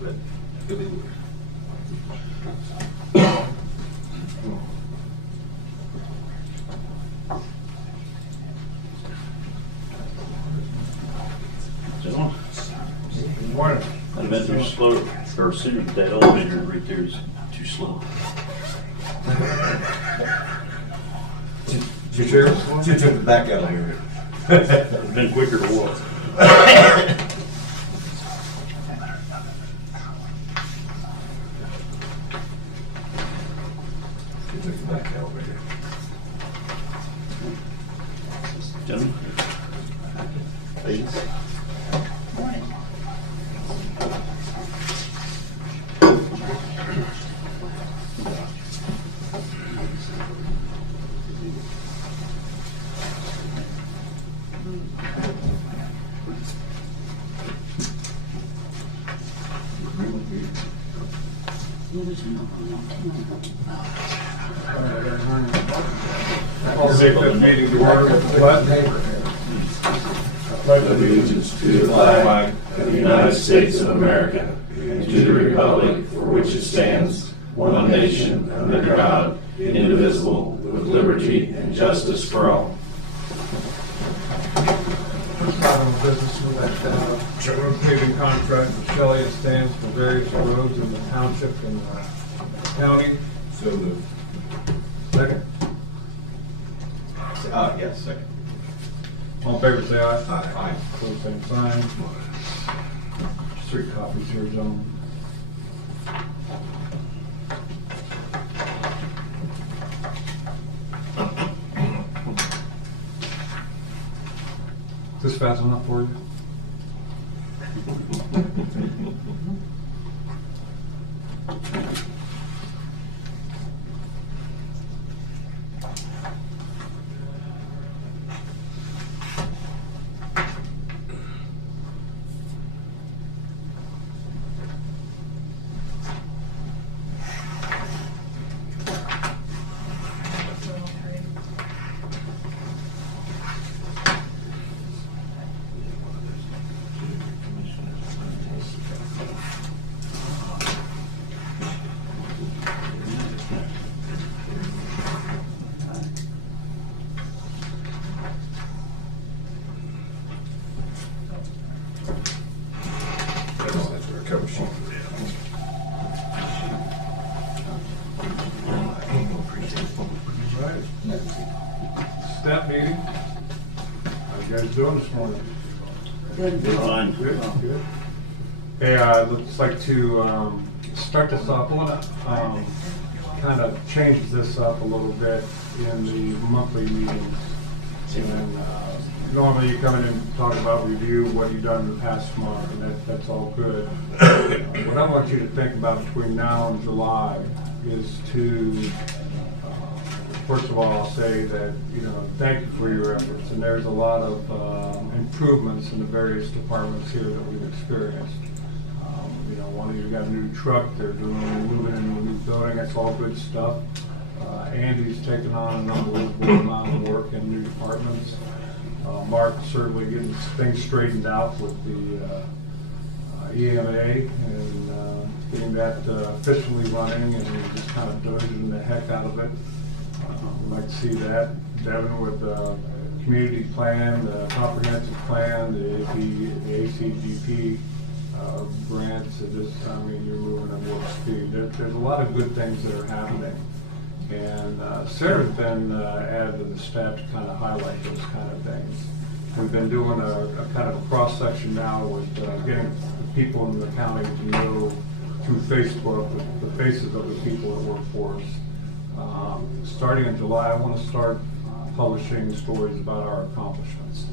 Gentlemen, Good morning. I'd have been too slow, or sooner, but that elevator right there is too slow. You took the back elevator. It'd been quicker to walk. You took the back elevator. Gentlemen, please. I'll take this meeting to order with what? Pledge Allegiance to the flag of the United States of America and to the republic for which it stands, one nation, under God, indivisible, with liberty and justice for all. Item of business with that road paving contract with Shelley. It stands for various roads in the township and county. So moved. Second. Yes, second. All in favor, say aye. Aye. Close same sign. 3 copies here, gentlemen. Is this fast enough for you? That's our cover sheet. Right. Step meeting. How you guys doing this morning? Fine. Good, good. Hey, I'd just like to start this off. I want to kind of change this up a little bit in the monthly meetings. And normally you come in and talk about review what you've done in the past month, and that's all good. What I want you to think about between now and July is to first of all, I'll say that, thank you for your efforts, and there's a lot of improvements in the various departments here that we've experienced. One of you got a new truck, they're moving into a new building, that's all good stuff. Andy's taken on an unbelievable amount of work in new departments. Mark certainly getting things straightened out with the EMA and getting that efficiently running and just kind of dozing the heck out of it. We'd like to see that. Devin with the community plan, the comprehensive plan, the ACGP grants. You're moving at warp speed. There's a lot of good things that are happening. And Sarah's been added to the staff to kind of highlight those kind of things. We've been doing a kind of a cross-section now with getting the people in the county to know through Facebook the faces of the people that work for us. Starting in July, I want to start publishing stories about our accomplishments.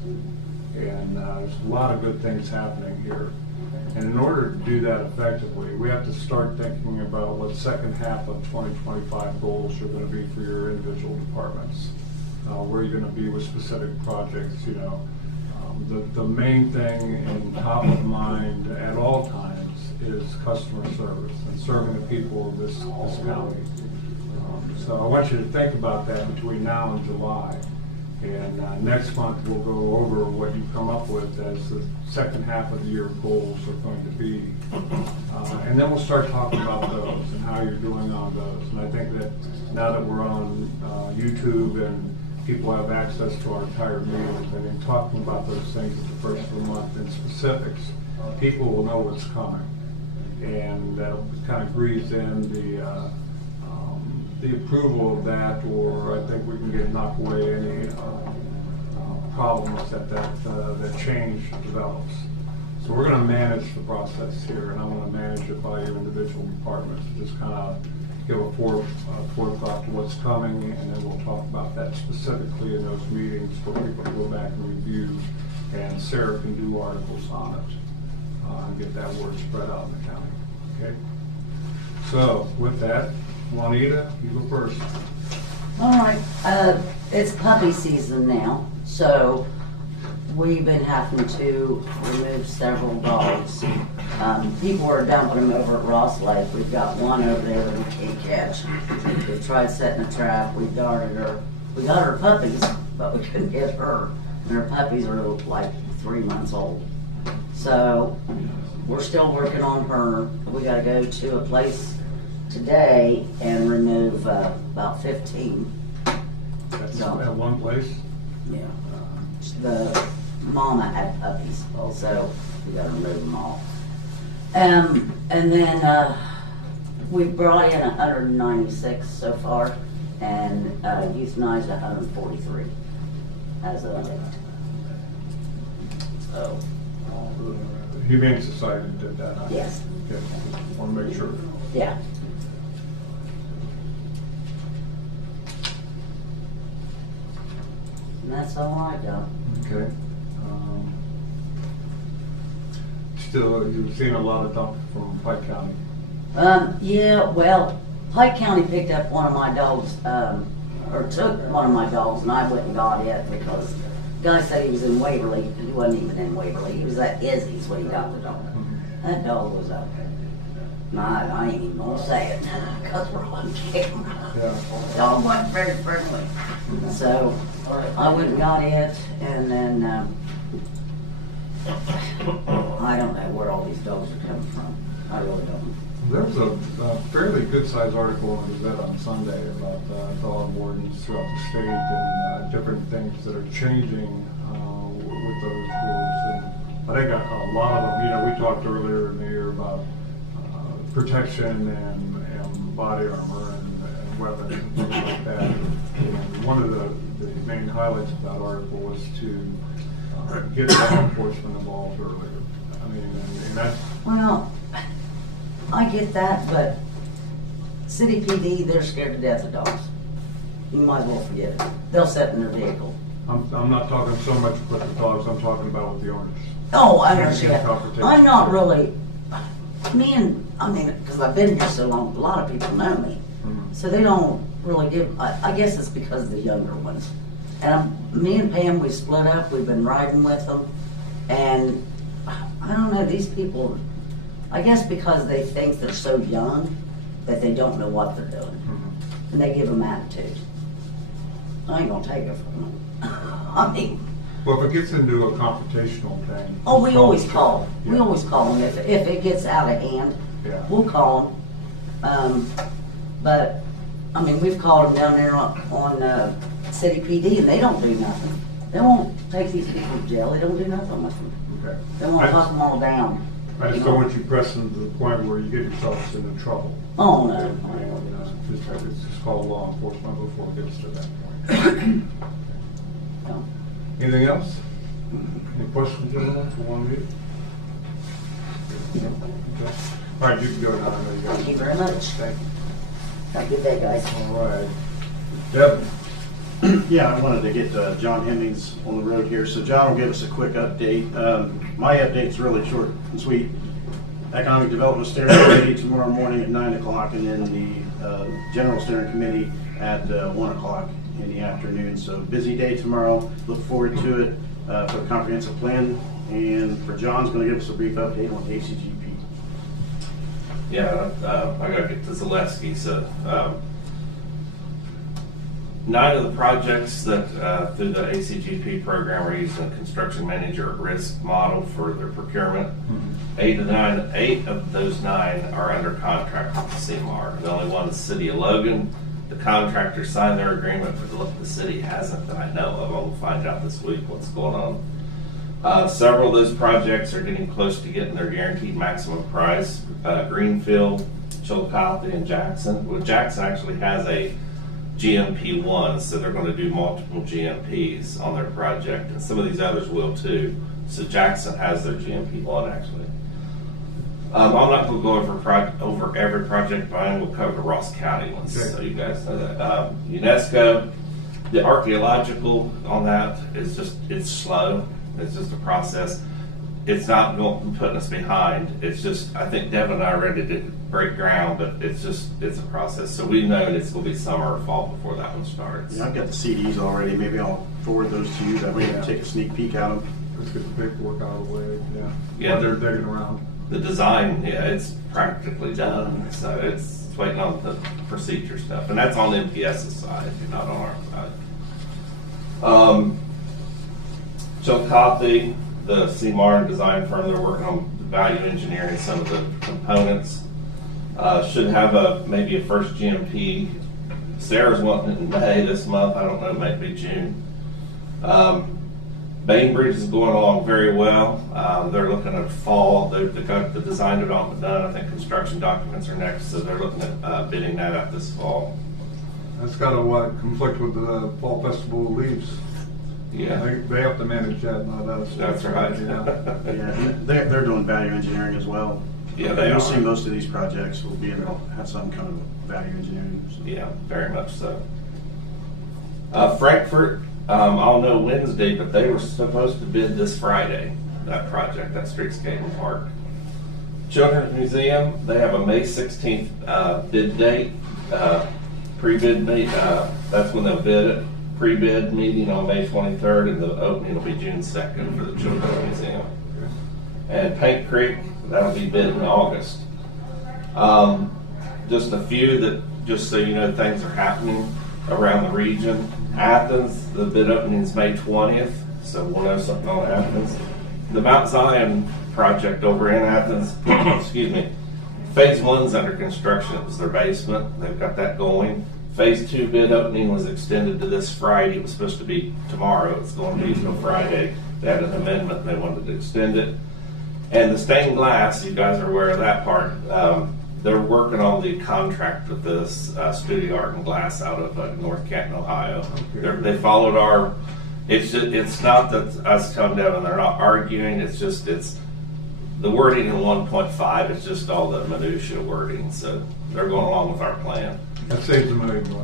And there's a lot of good things happening here. And in order to do that effectively, we have to start thinking about what second half of 2025 goals are going to be for your individual departments. Where you're going to be with specific projects. The main thing and top of mind at all times is customer service and serving the people of this county. So I want you to think about that between now and July. And next month we'll go over what you come up with as the second half of the year goals are going to be. And then we'll start talking about those and how you're doing on those. And I think that now that we're on YouTube and people have access to our entire meetings, I think talking about those things at the first of the month in specifics, people will know what's coming. And that'll kind of breathe in the approval of that, or I think we can knock away any problems that change develops. So we're going to manage the process here, and I'm going to manage it by your individual departments. Just kind of give a forethought to what's coming, and then we'll talk about that specifically in those meetings for people to go back and review, and Sarah can do articles on it and get that word spread out in the county. Okay. So with that, Juanita, you go first. All right, it's puppy season now, so we've been having to remove several dogs. People are dumping them over at Ross Lake. We've got one over there that we can't catch. We've tried setting a trap. We guarded her. We got her puppies, but we couldn't get her. And her puppies are like 3 months old. So we're still working on her. We got to go to a place today and remove about 15. That's No. at one place. Yeah. The mama had puppies also. We got to remove them all. And then we brought in 196 so far and euthanized 143 as of late. So, Humane Society did that. Huh? yes. Okay. Want to make sure. Yeah. And that's all I got. Okay. Still, you've seen a lot of dump from Pike County. Yeah, well, Pike County picked up one of my dogs, or took one of my dogs, and I went and got it because the guy said he was in Waverly. He wasn't even in Waverly. He was at Izzy's when he got the dog. That dog was up. No, I ain't even gonna say it because we're on camera. Yeah. Dog wasn't very friendly. So I went and got it, and then I don't know where all these dogs are coming from. I really don't. There was a fairly good-sized article in the Gazette on Sunday about dog wardens throughout the state and different things that are changing with those rules. And I think a lot of them, we talked earlier in the year about protection and body armor and weapons and things like that. And one of the main highlights of that article was to get law enforcement involved earlier. I mean, and that's... Well, I get that, but City PD, they're scared to death of dogs. You might as well forget it. They'll sit in their vehicle. I'm not talking so much with the dogs, I'm talking about with the owners. Oh, I Yeah, understand. confrontation. I'm not really, because I've been here so long, a lot of people know me. Mhm. So they don't really give, I guess it's because of the younger ones. And me and Pam, we split up, we've been riding with them. And I don't know, these people, I guess because they think they're so young that they don't know what they're doing. Mhm. And they give them attitude. I ain't gonna take it from them. I mean, Well, if it gets into a confrontational thing. oh, we always call. We Yeah. always call them. If it gets out of hand, Yeah. we'll call them. But, we've called them down there on City PD and they don't do nothing. They won't take these people to jail. They don't do nothing with them. Okay. They won't talk them all down. I just don't want you pressing to the point where you get yourselves into trouble. Oh, no. It's just call law enforcement before it gets to that point. No. Anything else? Any questions, gentlemen, for one minute? Okay. All right, you can go now. I know you got. Thank you very much. Thank you. Have a good day, guys. All right. Devin? Yeah, I wanted to get John Hemmings on the road here. So John will give us a quick update. My update's really short and sweet. Economic Development Steering Committee tomorrow morning at 9 o'clock, and then the General Steering Committee at 1 o'clock in the afternoon. So busy day tomorrow. Look forward to it for the comprehensive plan. And for John's going to give us a brief update on ACGP. Yeah, I gotta get to Zaleski, so, 9 of the projects that through the ACGP program are using a construction manager at risk model for their procurement. 8 of those 9 are under contract with CMAR. The only one is the City of Logan. The contractor signed their agreement, but the city hasn't that I know of. I'll find out this week what's going on. Several of those projects are getting close to getting their guaranteed maximum price. Greenfield, Chillicothe, and Jackson. Well, Jackson actually has a GMP 1, so they're going to do multiple GMPs on their project, and some of these others will too. So Jackson has their GMP 1 actually. I'm not going to go over every project, but I will cover the Ross County ones, Okay. so you guys know that. UNESCO, the archaeological on that is just, it's slow. It's just a process. It's not going putting us behind. It's just, I think Devin and I are ready to break ground, but it's a process. So we know it's going to be summer or fall before that one starts. Yeah, I've got the CDs already. Maybe I'll forward those to you. That way you can take a sneak peek at them. Let's get the paperwork out of the way, yeah. Yeah. While they're digging around. The design, yeah, it's practically done, so it's waiting on the procedure stuff, and that's on MPS's side, not on our side. Chillicothe, the CMAR design firm, they're working on value engineering some of the components. Should have maybe a first GMP. Sarah's wanting it in May this month, I don't know, maybe June. Bainbridge is going along very well. They're looking at fall. They've got the design development done. I think construction documents are next, so they're looking at bidding that out this fall. That's got to conflict with the fall festival leaves. Yeah, They have to manage that, not us. that's right. Yeah. Yeah, they're doing value engineering as well. Yeah, they You'll are. see most of these projects will be have some kind of value engineering. So. Yeah, very much so. Frankfurt, I'll know Wednesday, but they were supposed to bid this Friday, that project, that streetscape and park. Children's Museum, they have a May 16th bid date, pre-bid date, that's when they'll bid it. Pre-bid meeting on May 23rd, and the opening will be June 2nd for the Children's Museum. And Paint Creek, that'll be bid in August. Just a few that, just so you know, things are happening around the region. Athens, the bid opening is May 20th, so we'll know something on Athens. The Mount Zion project over in Athens, excuse me, phase 1's under construction. It was their basement. They've got that going. Phase 2 bid opening was extended to this Friday. It was supposed to be tomorrow. It's going to be until Friday. They had an amendment and they wanted to extend it. And the stained glass, you guys are aware of that part. They're working on the contract with this Studio Art and Glass out of North Canton, Ohio. They followed our. It's not that us come down and they're not arguing. It's the wording in 1.5. It's just all the minutia wording. So they're going along with our plan. That saves $1 million. So.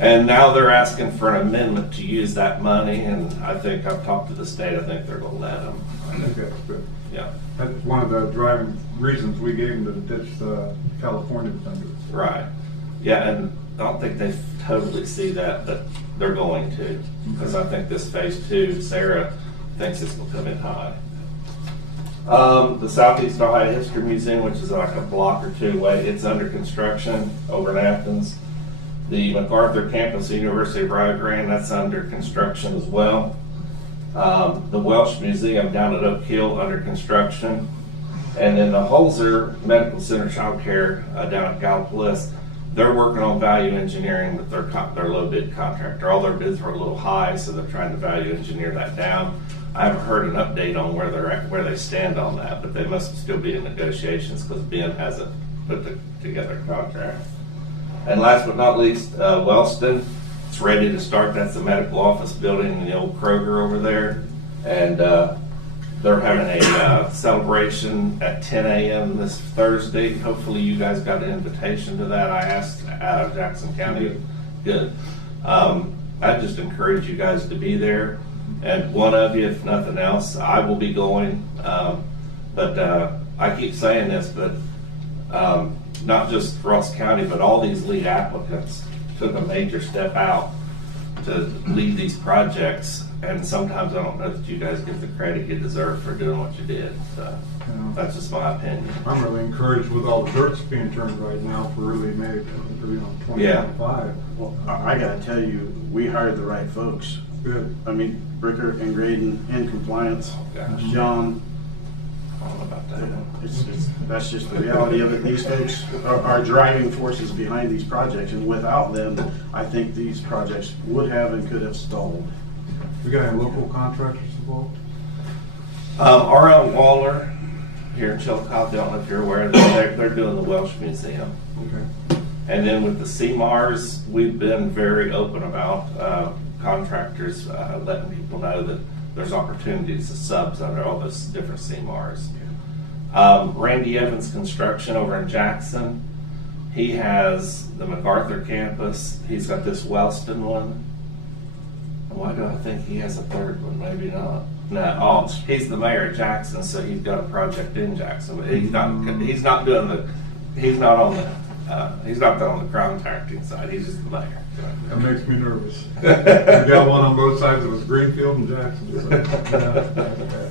And now they're asking for an amendment to use that money, and I think I've talked to the state. I think they're going to let them. I think that's good. Yeah. That's one of the driving reasons we gave them to ditch the California vendor. Right. Yeah, and I don't think they totally see that, but they're going to, because I think this phase 2, Sarah thinks it's going to come in high. The Southeast Ohio History Museum, which is like a block or 2 away, it's under construction over in Athens. The MacArthur campus, the University of Rio Grande, that's under construction as well. The Welsh Museum down at Oak Hill under construction. And then the Holzer Medical Center Child Care down at Gallipolis, they're working on value engineering with their low bid contractor. All their bids were a little high, so they're trying to value engineer that down. I haven't heard an update on where they're at, where they stand on that, but they must still be in negotiations because Ben hasn't put together a contract. And last but not least, Wellston, it's ready to start. That's the medical office building in the old Kroger over there. And they're having a celebration at 10 a.m. this Thursday. Hopefully you guys got an invitation to that. I asked Jackson County. Good. I just encourage you guys to be there. And one of you, if nothing else, I will be going. But I keep saying this, but not just Ross County, but all these lead applicants took a major step out to lead these projects. And sometimes I don't know that you guys get the credit you deserve for doing what you did, so Yeah. that's just my opinion. I'm really encouraged with all the dirt's being turned right now for early May, Yeah. 2025. Well, I gotta tell you, we hired the right folks. Good. I mean, Bricker and Graydon in compliance, Gosh, John, I don't know about that. that's just the reality of it. These folks are driving forces behind these projects, and without them, I think these projects would have and could have stalled. We got any local contractors involved? R.L. Waller here in Chillicothe, I don't know if you're aware, they're doing the Welsh Museum. Okay. And then with the CMARs, we've been very open about contractors letting people know that there's opportunities to subs under all those different CMARs. Randy Evans Construction over in Jackson, he has the MacArthur campus, he's got this Wellston one. Why do I think he has a third one? Maybe not. No, he's the mayor of Jackson, so he's got a project in Jackson, but he's not on the contracting side, he's just the mayor. That makes me nervous. We got one on both sides of us, Greenfield and Jackson. So, yeah.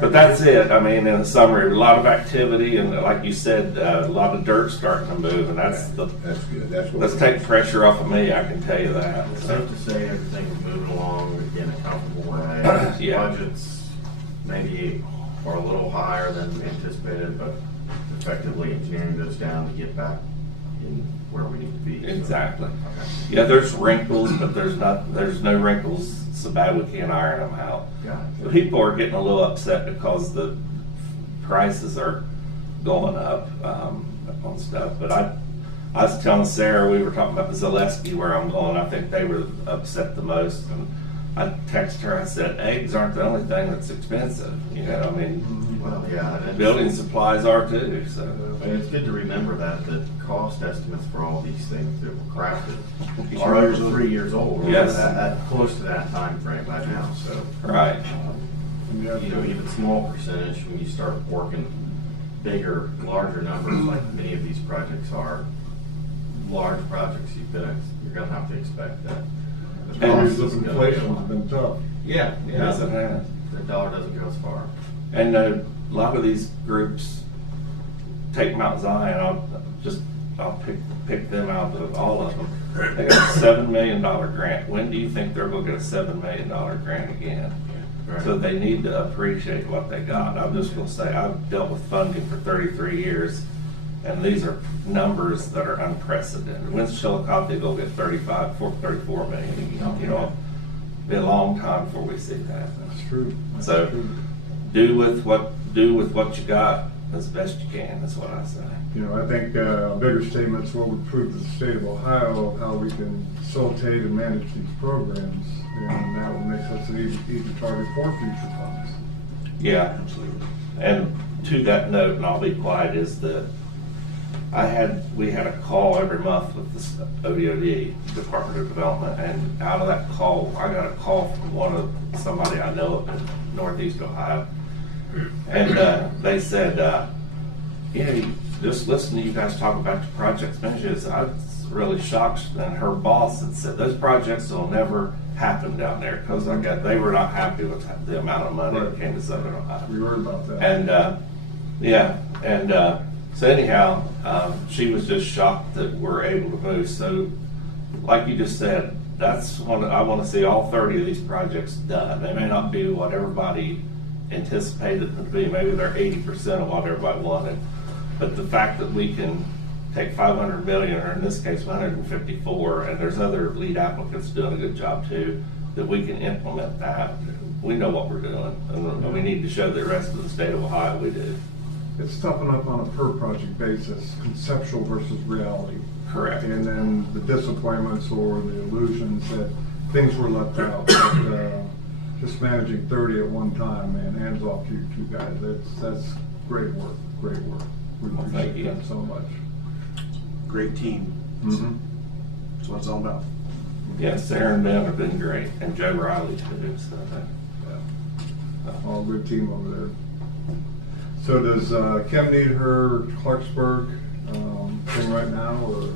But that's it. I mean, in summary, a lot of activity, and like you said, a lot of dirt starting to move, and that's good. That's what. let's take pressure off of me. I can tell you that. It's safe to say everything is moving along in a comfortable way. Yeah. Budgets maybe are a little higher than anticipated, but effectively engineering goes down to get back in where we need to be. So, Exactly. okay. Yeah, there's wrinkles, but there's no wrinkles so bad we can't iron them out. Got The it. people are getting a little upset because the prices are going up on stuff. But I was telling Sarah, we were talking about the Zaleski where I'm going. I think they were upset the most. And I texted her. I said, eggs aren't the only thing that's expensive. You know, I mean, Well, yeah. and it's- building supplies are too. So And it's good to remember that the cost estimates for all these things that were crafted are 3 over years old. 3 years old. Yes. Close to that time frame by now, so. right. You know, even small percentage, when you start working bigger, larger numbers, like many of these projects are, large projects, you're gonna have to expect that. The And cost This is gonna go inflation's up. been tough. Yeah, Yes, it yeah, has. the dollar doesn't go as far. And a lot of these groups take Mount Zion. I'll pick them out of all of them. They got a $7 million grant. When do you think they're going to get a $7 million grant again? Right. So they need to appreciate what they got. I'm just going to say I've dealt with funding for 33 years, and these are numbers that are unprecedented. When's Chillicothe going to get 34 million again? You know, it'll be a long time before we see that. That's true. That's So- true. Do with what you got as best you can. That's what I say. You know, I think a bigger statement's what would prove to the state of Ohio of how we can facilitate and manage these programs, and that will make us an easy target for future funds. Yeah, and to that note, and I'll be quiet, is that we had a call every month with the ODOD, Department of Development, and out of that call, I got a call from somebody I know up in Northeast Ohio. And they said, just listen to you guys talk about the projects managers. I was really shocked. And her boss had said, those projects will never happen down there because they were not happy with the amount of money that came to Southern Ohio. We heard about that. And so anyhow, she was just shocked that we're able to move. So, like you just said, that's I want to see all 30 of these projects done. They may not be what everybody anticipated them to be. Maybe they're 80% of what everybody wanted. But the fact that we can take 500 million, or in this case 154, and there's other lead applicants doing a good job too, that we can implement that. We know what we're doing, and we need to show the rest of the state of Ohio we do. It's tough enough on a per project basis, conceptual versus reality. Correct. And then the disappointments or the illusions that things were left out. But, just managing 30 at one time, man, hands off to you two guys. That's great work, great work. We Well, thank appreciate you. that so much. Great team. Mm-hmm. That's what it's all about. Yeah, Sarah and Ben have been great, and Joe Riley too. So All good team over there. So does Kim need her Clarksburg thing right now, or?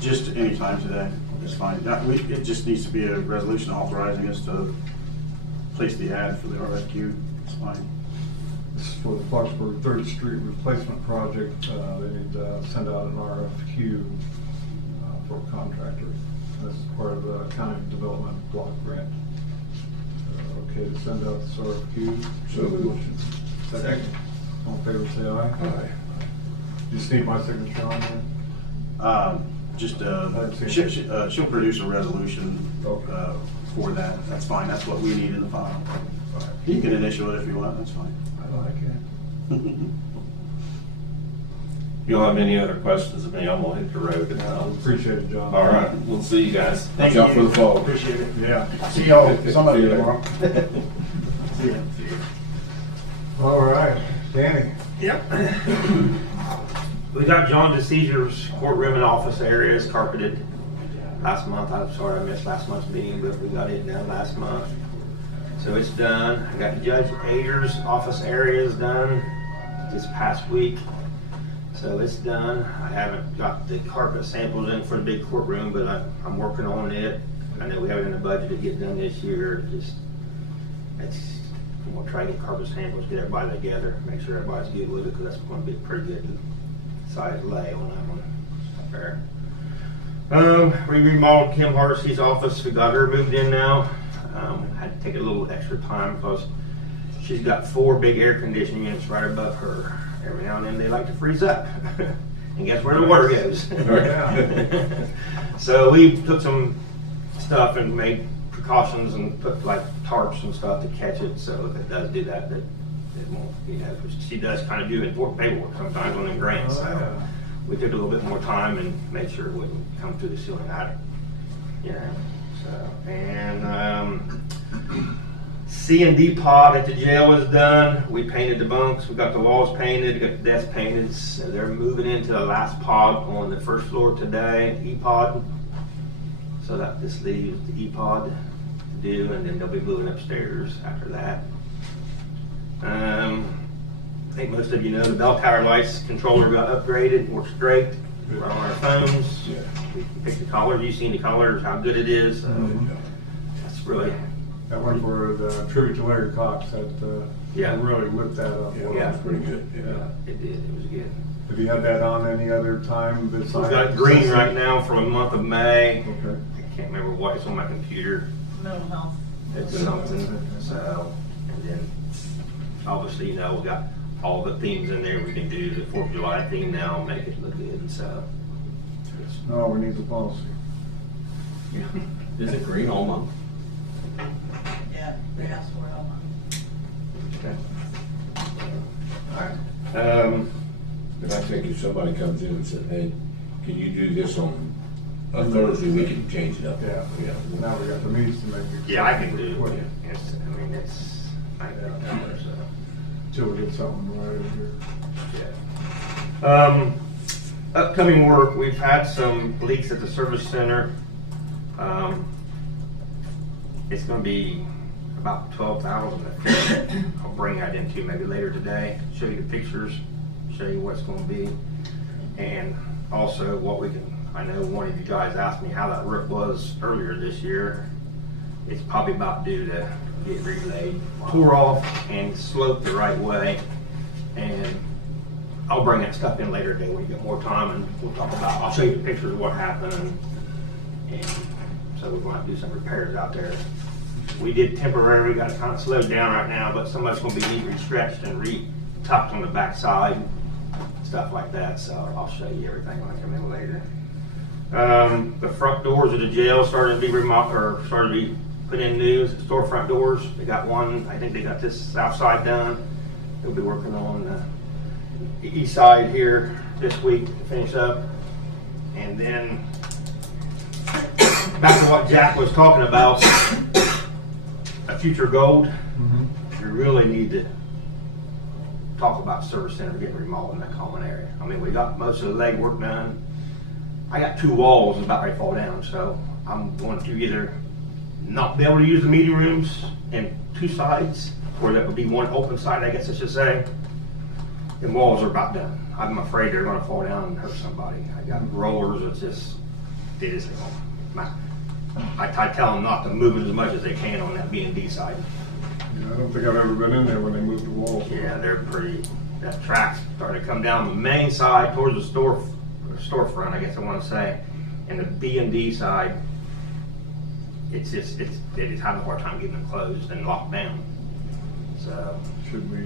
Just any time today. It's fine. It just needs to be a resolution authorizing us to place the ad for the RFQ. It's fine. This is for the Foxborough Third Street replacement project. They need to send out an RFQ for a contractor. This is part of the county development block grant. Okay to send out this RFQ. So moved. Second. All in favor, say aye. Aye. Just need my signature on there. She'll produce a resolution Okay. for that. That's fine. That's what we need in the file. You can initial it if you want. That's fine. I like it. If you don't have any other questions of me, I'm gonna hit the road now. Appreciate it, John. All right, we'll see you guys. Thank Watch out you. for the fall. Appreciate it. Yeah. See y'all, some of See you you tomorrow. See ya. All right, Danny. Yep. We got John DeCesare's courtroom and office areas carpeted last month. I'm sorry I missed last month's meeting, but we got it done last month. So it's done. I got Judge Ager's office areas done this past week. So it's done. I haven't got the carpet samples in for the big courtroom, but I'm working on it. I know we have it in the budget to get done this year. We'll try to get carpet samples, get everybody together, make sure everybody's good with it, because that's going to be a pretty good size lay on that one up there. We remodeled Kim Hardesty's office. We got her moved in now. Had to take a little extra time because she's got 4 big air conditioning units right above her. Every now and then they like to freeze up. And guess where the water goes? So we took some stuff and made precautions and put like tarps and stuff to catch it. So if it does do that, it won't, you know, 'cause she does kind of do important paperwork sometimes on them grants. So we took a little bit more time and made sure it wouldn't come through the ceiling attic. You know, so, and C&D pod at the jail is done. We painted the bunks. We got the walls painted. We got the desk painted. So they're moving into the last pod on the first floor today, E-pod. So that just leaves the E-pod to do, and then they'll be moving upstairs after that. I think most of you know the bell tower lights controller got upgraded, works great. We're on our phones. Yeah. We can pick the colors. You've seen the colors, how good it is. So that's really, That one for the tribute to Larry Cox, that Yeah. really lit that up. Yeah, Yeah. that's pretty good. Yeah. it did. It was good. Have you had that on any other time besides? We've got green right now for the month of May. Okay. I can't remember what, it's on my computer. Mental health. It's something, so, and then, obviously, you know, we've got all the themes in there. We can do the 4th of July theme now, make it look good, so. No, we need the policy. Is it green all month? Yeah, they asked for it all month. And I think if somebody comes in and said, hey, can you do this on a Thursday, we can change it up. Yeah. Now we got the means to make it. Yeah, I can do quick, it. I mean, it's, I can do it, so. Till we get something right over here. Yeah. Upcoming work, we've had some leaks at the service center. It's gonna be about 12,000. I'll bring that into maybe later today, show you the pictures, show you what it's gonna be. And also what we can, I know one of you guys asked me how that roof was earlier this year. It's probably about due to get relayed, tore off and sloped the right way. And I'll bring that stuff in later today when you get more time, and we'll talk about, I'll show you the pictures of what happened. And so we're going to do some repairs out there. We did temporarily, got it kind of slowed down right now, but some of it's going to be neatly stretched and re-tucked on the back side, stuff like that. So I'll show you everything when I come in later. The front doors of the jail started to be remodeled, or started to be put in new storefront doors. They got one, I think they got this south side done. They'll be working on the east side here this week to finish up. And then back to what Jack was talking about, a future gold. We really need to talk about service center getting remodeled in that common area. I mean, we got most of the leg work done. I got 2 walls about ready to fall down, so I'm going to either not be able to use the meeting rooms and 2 sides, or that would be one open side, I guess I should say. The walls are about done. I'm afraid they're gonna fall down and hurt somebody. I got rollers, it's just, they just gonna I tell them not to move it as much as they can on that B&D side. Yeah, I don't think I've ever been in there when they moved the walls. Yeah, they're pretty, that track's starting to come down the main side towards the storefront, I guess I want to say. And the B&D side, it's just, it is having a hard time getting them closed and locked down. So, Should we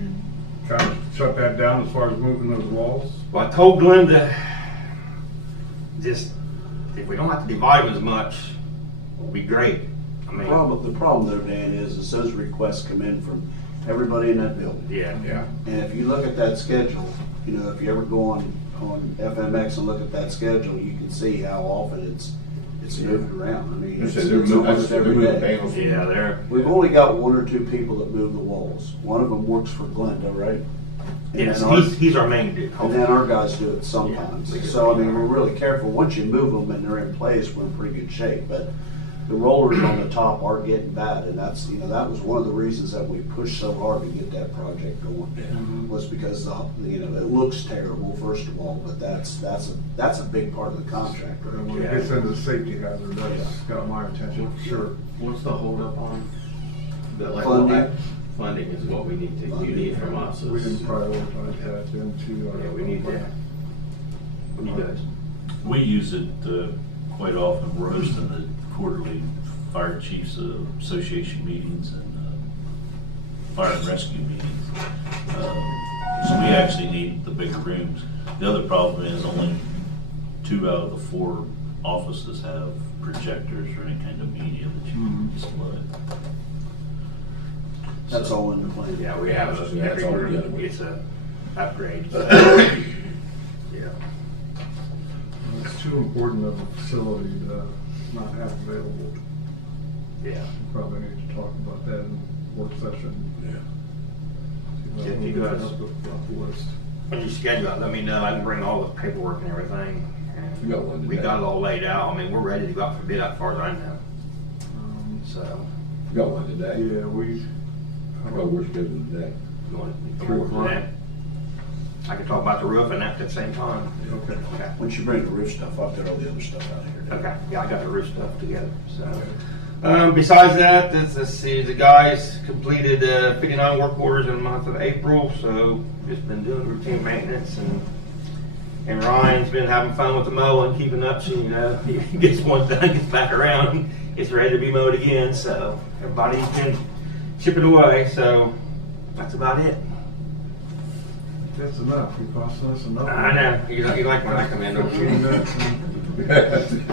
kind of shut that down as far as moving those walls? well, I told Glenn to just, if we don't have to divide them as much, it'll be great. I mean, The problem though, Dan, is those requests come in from everybody in that building. yeah. Yeah. And if you look at that schedule, you know, if you ever go on FMX and look at that schedule, you can see how often it's moved around. I mean, They it's said they're moving, almost they're every moving day. panels. Yeah, they're, We've only got 1 or 2 people that move the walls. One of them works for Glenda, right? And yes, then our- he's our main dude. And then our guys do it sometimes. Yeah, we do. So, I mean, we're really careful. Once you move them and they're in place, we're in pretty good shape. But the rollers on the top are getting bad, and that's, you know, that was one of the reasons that we pushed so hard to get that project going. Was because, you know, it looks terrible, first of all, but that's a big part of the contract. And Right? when it gets into safety hazard, that's got my attention, for sure. What's the holdup on? That like Funding. Funding is what we need to, you need from us. We didn't prioritize that into our. Yeah, we need that. What do you guys? We use it quite often. We're hosting the quarterly Fire Chiefs Association meetings and fire and rescue meetings. So we actually need the bigger rooms. The other problem is only 2 out of the 4 offices have projectors or any kind of media that you can display. That's all in the plan. Yeah, we have So a, that's every all room together. gets a upgrade. Yeah. It's too important of a facility to not have available. Yeah. We probably need to talk about that in work session. Yeah. If you guys- Off the list. When you schedule it, let me know. I can bring all the paperwork and everything. And We got one we today. got it all laid out. I mean, we're ready to go out for bid as far as I know. So, We got one today. Yeah, we. Oh, we're scheduled today. you want to 3 go o'clock. that? I can talk about the roof and that at the same time. Okay. Okay. Once you bring the roof stuff, I'll get all the other stuff out of here. Okay, yeah, I got the roof stuff together, so. Besides that, let's see, the guys completed 59 work orders in the month of April, so just been doing routine maintenance, and Ryan's been having fun with the mowing, keeping up, so, you know, he gets one done, gets back around, gets ready to be mowed again, so everybody's been chipping away, so that's about it. That's enough. You're costing us enough. I know, you like when I come in, don't 15 you? minutes and-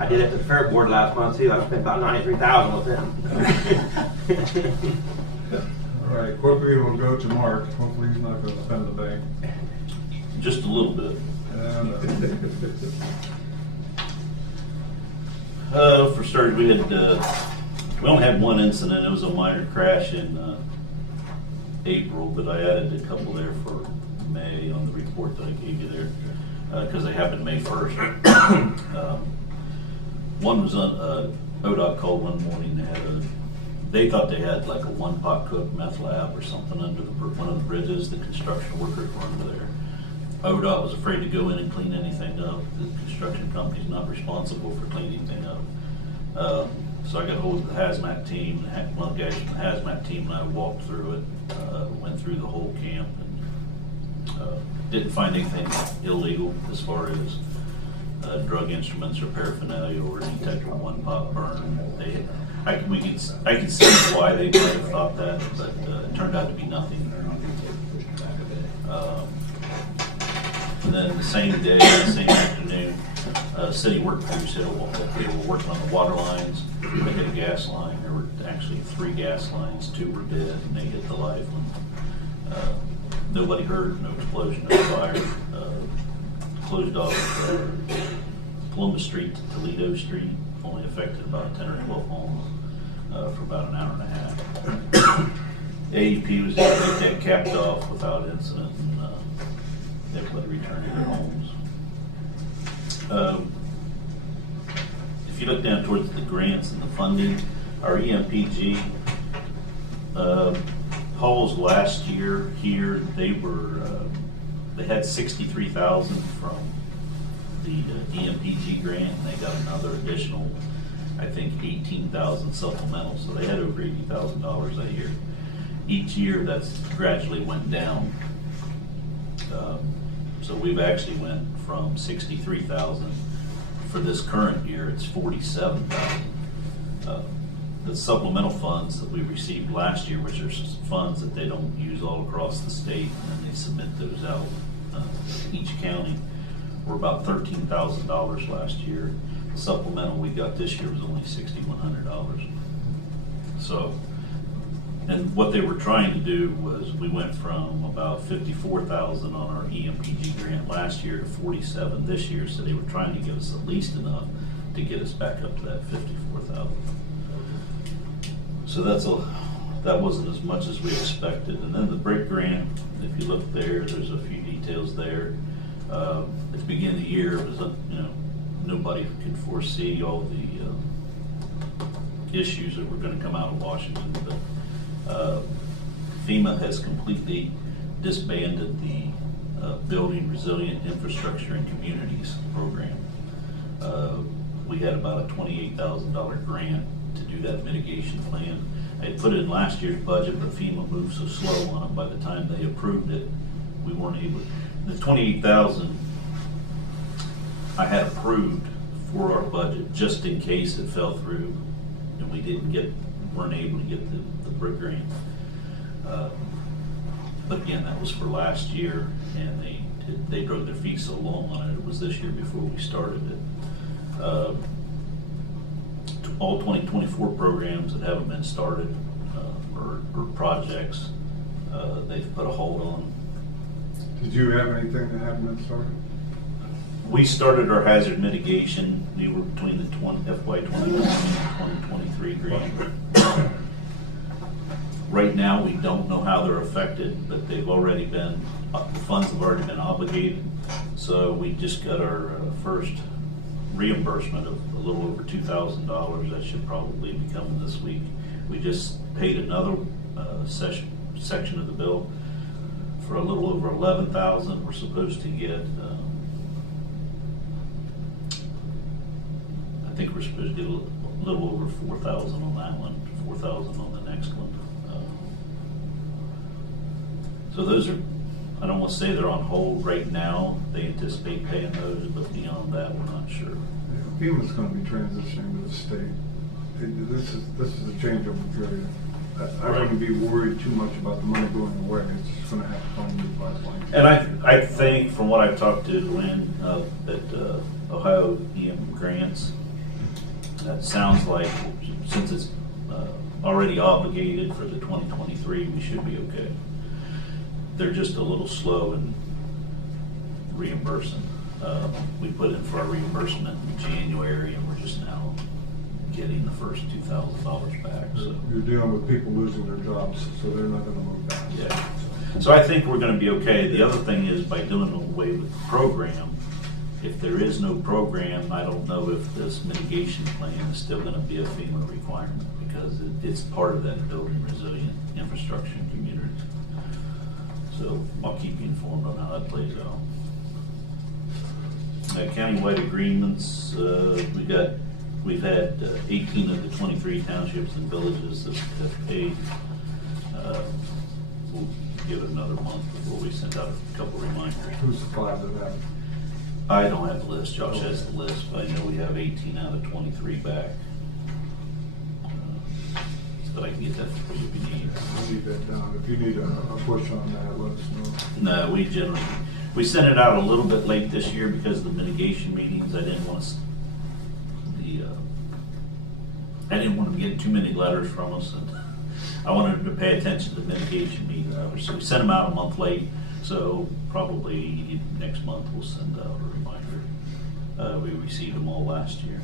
I did it at the fair board last month too. I spent about $93,000 with them. All right, quickly we'll go to Mark. Hopefully he's not gonna spend the bank. Just a little bit. For starters, we only had one incident. It was a minor crash in April, but I added a couple there for May on the report that I gave you there, because they happened May 1st. One was on, ODOT called one morning, they thought they had like a one-pot cook meth lab or something under one of the bridges. The construction workers were under there. ODOT was afraid to go in and clean anything up. The construction company's not responsible for cleaning anything up. So I got hold of the hazmat team, one of the guys from the hazmat team, and I walked through it, went through the whole camp, and didn't find anything illegal as far as drug instruments or paraphernalia or any type of one-pot burn. I can see why they might have thought that, but it turned out to be nothing. And then the same day, the same afternoon, city work crews they were working on the water lines. They hit a gas line. There were actually 3 gas lines. 2 were dead, and they hit the live one. Nobody hurt, no explosion, no fire. Closed off Columbus Street to Toledo Street. Only affected about 10 or 12 homes for about an hour and a half. AEP was able to get that capped off without incident, and everybody returned to their homes. If you look down towards the grants and the funding, our EMPG, Halls last year here, they had 63,000 from the EMPG grant, and they got another additional, I think, 18,000 supplemental, so they had over $80,000 that year. Each year, that's gradually went down. So we've actually went from 63,000. For this current year, it's 47,000. The supplemental funds that we received last year, which are funds that they don't use all across the state, and then they submit those out each county, were about $13,000 last year. The supplemental we got this year was only $6,100. So, and what they were trying to do was, we went from about 54,000 on our EMPG grant last year to 47 this year, so they were trying to give us at least enough to get us back up to that 54,000. So that wasn't as much as we expected. And then the brick grant, if you look there, there's a few details there. At the beginning of the year, it was, nobody could foresee all the issues that were going to come out of Washington, but FEMA has completely disbanded the Building Resilient Infrastructure and Communities program. We had about a $28,000 grant to do that mitigation plan. I had put it in last year's budget, but FEMA moved so slow on it, by the time they approved it, we weren't able, the $28,000 I had approved for our budget just in case it fell through and we weren't able to get the brick grant. But again, that was for last year, and they drove their feet so long on it. It was this year before we started it. All 2024 programs that haven't been started, or projects, they've put a hold on. Did you have anything that hadn't been started? We started our hazard mitigation. We were between the FY 2020 and 2023 grant. Right now, we don't know how they're affected, but they've already been, the funds have already been obligated. So we just got our first reimbursement of a little over $2,000. That should probably be coming this week. We just paid another section of the bill for a little over $11,000. We're supposed to get, I think we're supposed to get a little over 4,000 on that one, 4,000 on the next one. So those are, I don't want to say they're on hold right now. They anticipate paying those, but beyond that, we're not sure. Yeah, FEMA's going to be transitioning to the state. This is a changeover period. I wouldn't be worried too much about the money going away. It's just going to have to find new pipelines. And I think, from what I've talked to Lynn at Ohio EM Grants, that sounds like, since it's already obligated for the 2023, we should be okay. They're just a little slow in reimbursing. We put in for our reimbursement in January, and we're just now getting the first $2,000 back. So You're dealing with people losing their jobs, so they're not going to move back. yeah. So I think we're going to be okay. The other thing is, by doing away with the program, if there is no program, I don't know if this mitigation plan is still going to be a FEMA requirement, because it's part of that Building Resilient Infrastructure and Community. So I'll keep you informed on how that plays out. Countywide agreements, we've had 18 of the 23 townships and villages that have paid. We'll give it another month before we send out a couple reminders. Who supplies of that? I don't have the list. Josh has the list, but I know we have 18 out of 23 back. But I can get that for you if you need. I'll leave that down. If you need a push on that, let us know. No, we sent it out a little bit late this year because of the mitigation meetings. I didn't want them getting too many letters from us, and I wanted them to pay attention to the mitigation meetings. So we sent them out a month late. So probably next month we'll send out a reminder. We received them all last year.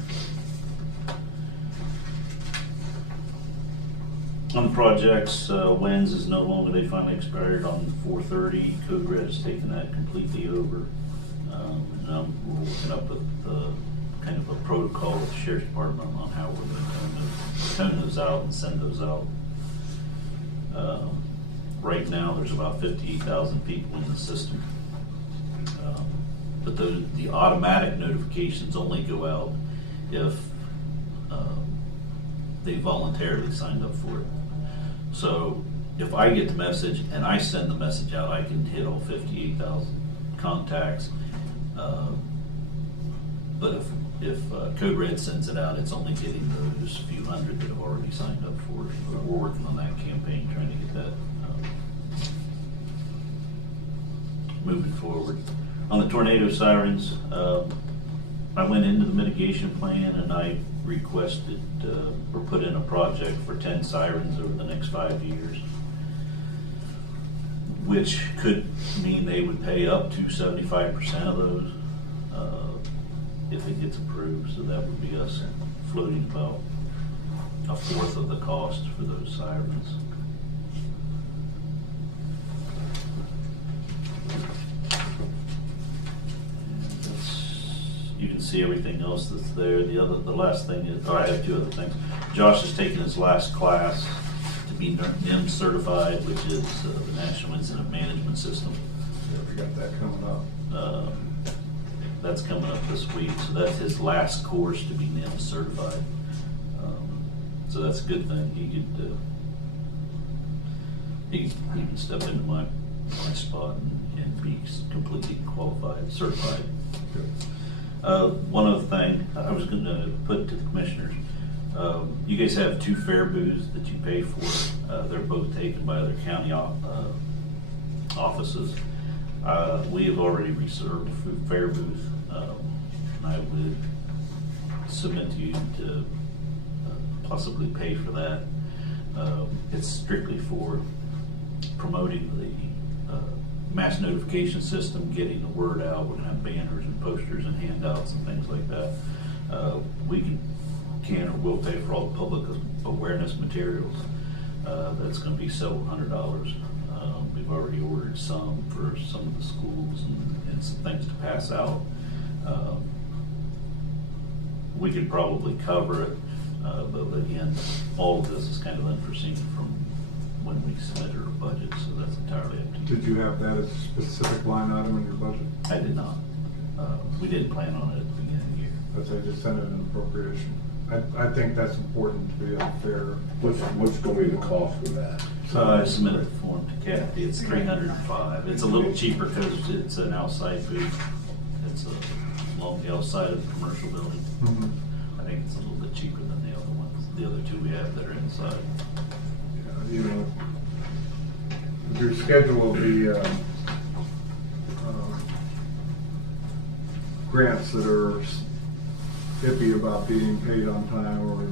On the projects, WENS is no longer, they finally expired on 4/30. Code Red has taken that completely over. And we're working up with kind of a protocol with the Sheriff's Department on how we're going to tone those out and send those out. Right now, there's about 58,000 people in the system. but the automatic notifications only go out if they voluntarily signed up for it. So if I get the message and I send the message out, I can hit all 58,000 contacts. But if Code Red sends it out, it's only getting those few hundred that have already signed up for it. But we're working on that campaign, trying to get that moving forward. On the tornado sirens, I went into the mitigation plan and I requested or put in a project for 10 sirens over the next 5 years, which could mean they would pay up to 75% of those if it gets approved. So that would be us floating about a fourth of the cost for those sirens. You can see everything else that's there. The last thing is, I have two other things. Josh has taken his last class to be NIM certified, which is the National Incident Management System. Yeah, we got that coming up. That's coming up this week, so that's his last course to be NIM certified. So that's a good thing. He can step into my spot and be completely qualified, certified. One other thing I was going to put to the commissioners, you guys have 2 fair booths that you pay for. They're both taken by other county offices. We have already reserved a fair booth. I would submit to you to possibly pay for that. It's strictly for promoting the mass notification system, getting the word out. We're gonna have banners and posters and handouts and things like that. We can or will pay for all the public awareness materials. That's gonna be several $100s. We've already ordered some for some of the schools and some things to pass out. We could probably cover it, but again, all of this is kind of unforeseen from when we submitted our budget, so that's entirely up to you. Did you have that as a specific line item in your budget? I did not. We didn't plan on it at the beginning of the year. Let's say just send it in appropriation. I think that's important to be fair. What's gonna be the cost for that? So I submitted the form to Kathy. It's $305. It's a little cheaper because it's an outside booth. It's along the outside of the commercial building. Mhm. I think it's a little bit cheaper than the other ones, the other 2 we have that are inside. You know, your schedule will be grants that are iffy about being paid on time, or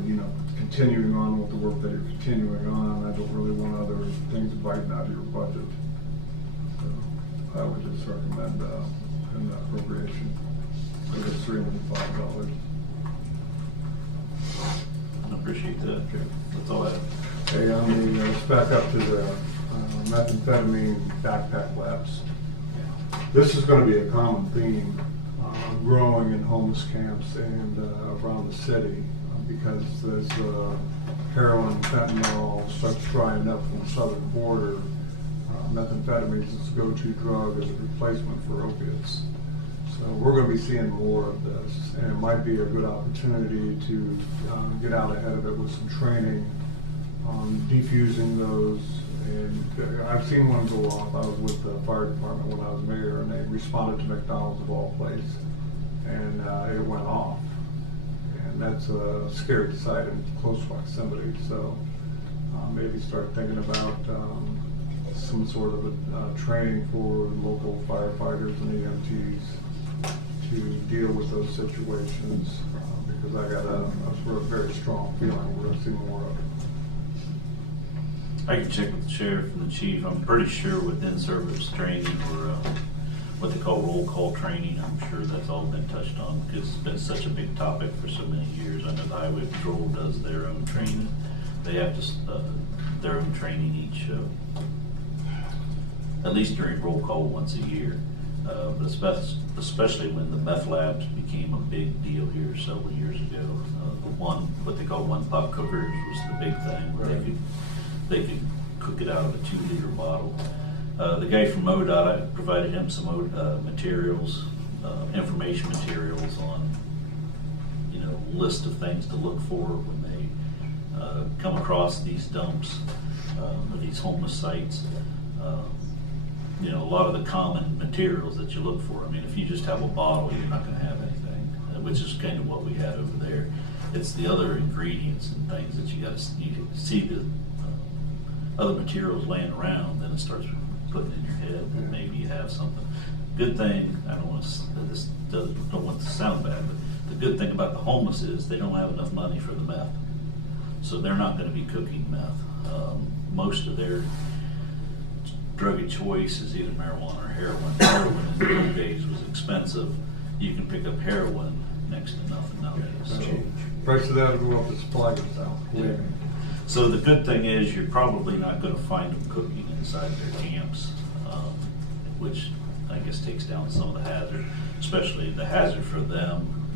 continuing on with the work that you're continuing on. I don't really want other things biting out of your budget. So I would just recommend an appropriation for the $305. I appreciate that. Okay. That's all I have. Okay, let's back up to the methamphetamine backpack labs. This is going to be a common theme growing in homeless camps and around the city because as heroin, fentanyl starts drying up from the southern border, methamphetamine is the go-to drug as a replacement for opiates. So we're going to be seeing more of this, and it might be a good opportunity to get out ahead of it with some training on defusing those. And I've seen one go off. I was with the fire department when I was mayor, and they responded to McDonald's of all places, and it went off. And that's a scary sight in close proximity. So maybe start thinking about some sort of a training for local firefighters and EMTs to deal with those situations, because I got a very strong feeling we're going to see more of it. I can check with the sheriff and the chief. I'm pretty sure with in-service training or what they call roll call training, I'm sure that's all been touched on because it's been such a big topic for so many years. I know the Highway Patrol does their own training. They have to their own training each, at least during roll call once a year. But especially when the meth labs became a big deal here several years ago. What they call one-pot cookers was the big thing where they could cook it out of a 2-liter bottle. The guy from MoDOT, I provided him some materials information materials on, you know, list of things to look for when they come across these dumps or these homeless sites. You know, a lot of the common materials that you look for. I mean, if you just have a bottle, you're not going to have anything, which is kind of what we had over there. It's the other ingredients and things that you got to see the other materials laying around, then it starts putting in your head that maybe you have something. Good thing, I don't want to sound bad, but the good thing about the homeless is they don't have enough money for the meth. So they're not going to be cooking meth. Most of their drug of choice is either marijuana or heroin. Heroin in the old days was expensive. You can pick up heroin next to nothing nowadays. So, Price of that will go up, the supply goes down. yeah. So the good thing is you're probably not going to find them cooking inside their camps, which I guess takes down some of the hazard, especially the hazard for them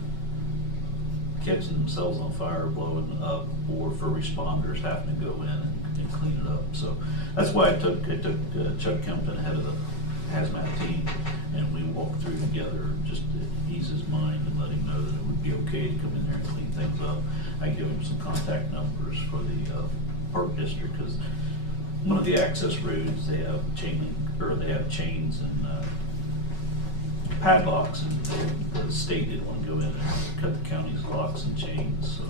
catching themselves on fire, blowing up, or for responders having to go in and clean it up. So that's why I took Chuck Kempton, head of the hazmat team, and we walked through together just to ease his mind and let him know that it would be okay to come in there and clean things up. I give him some contact numbers for the park district, because one of the access roads, they have they have chains and padlocks, and the state didn't want to go in and cut the county's locks and chains, so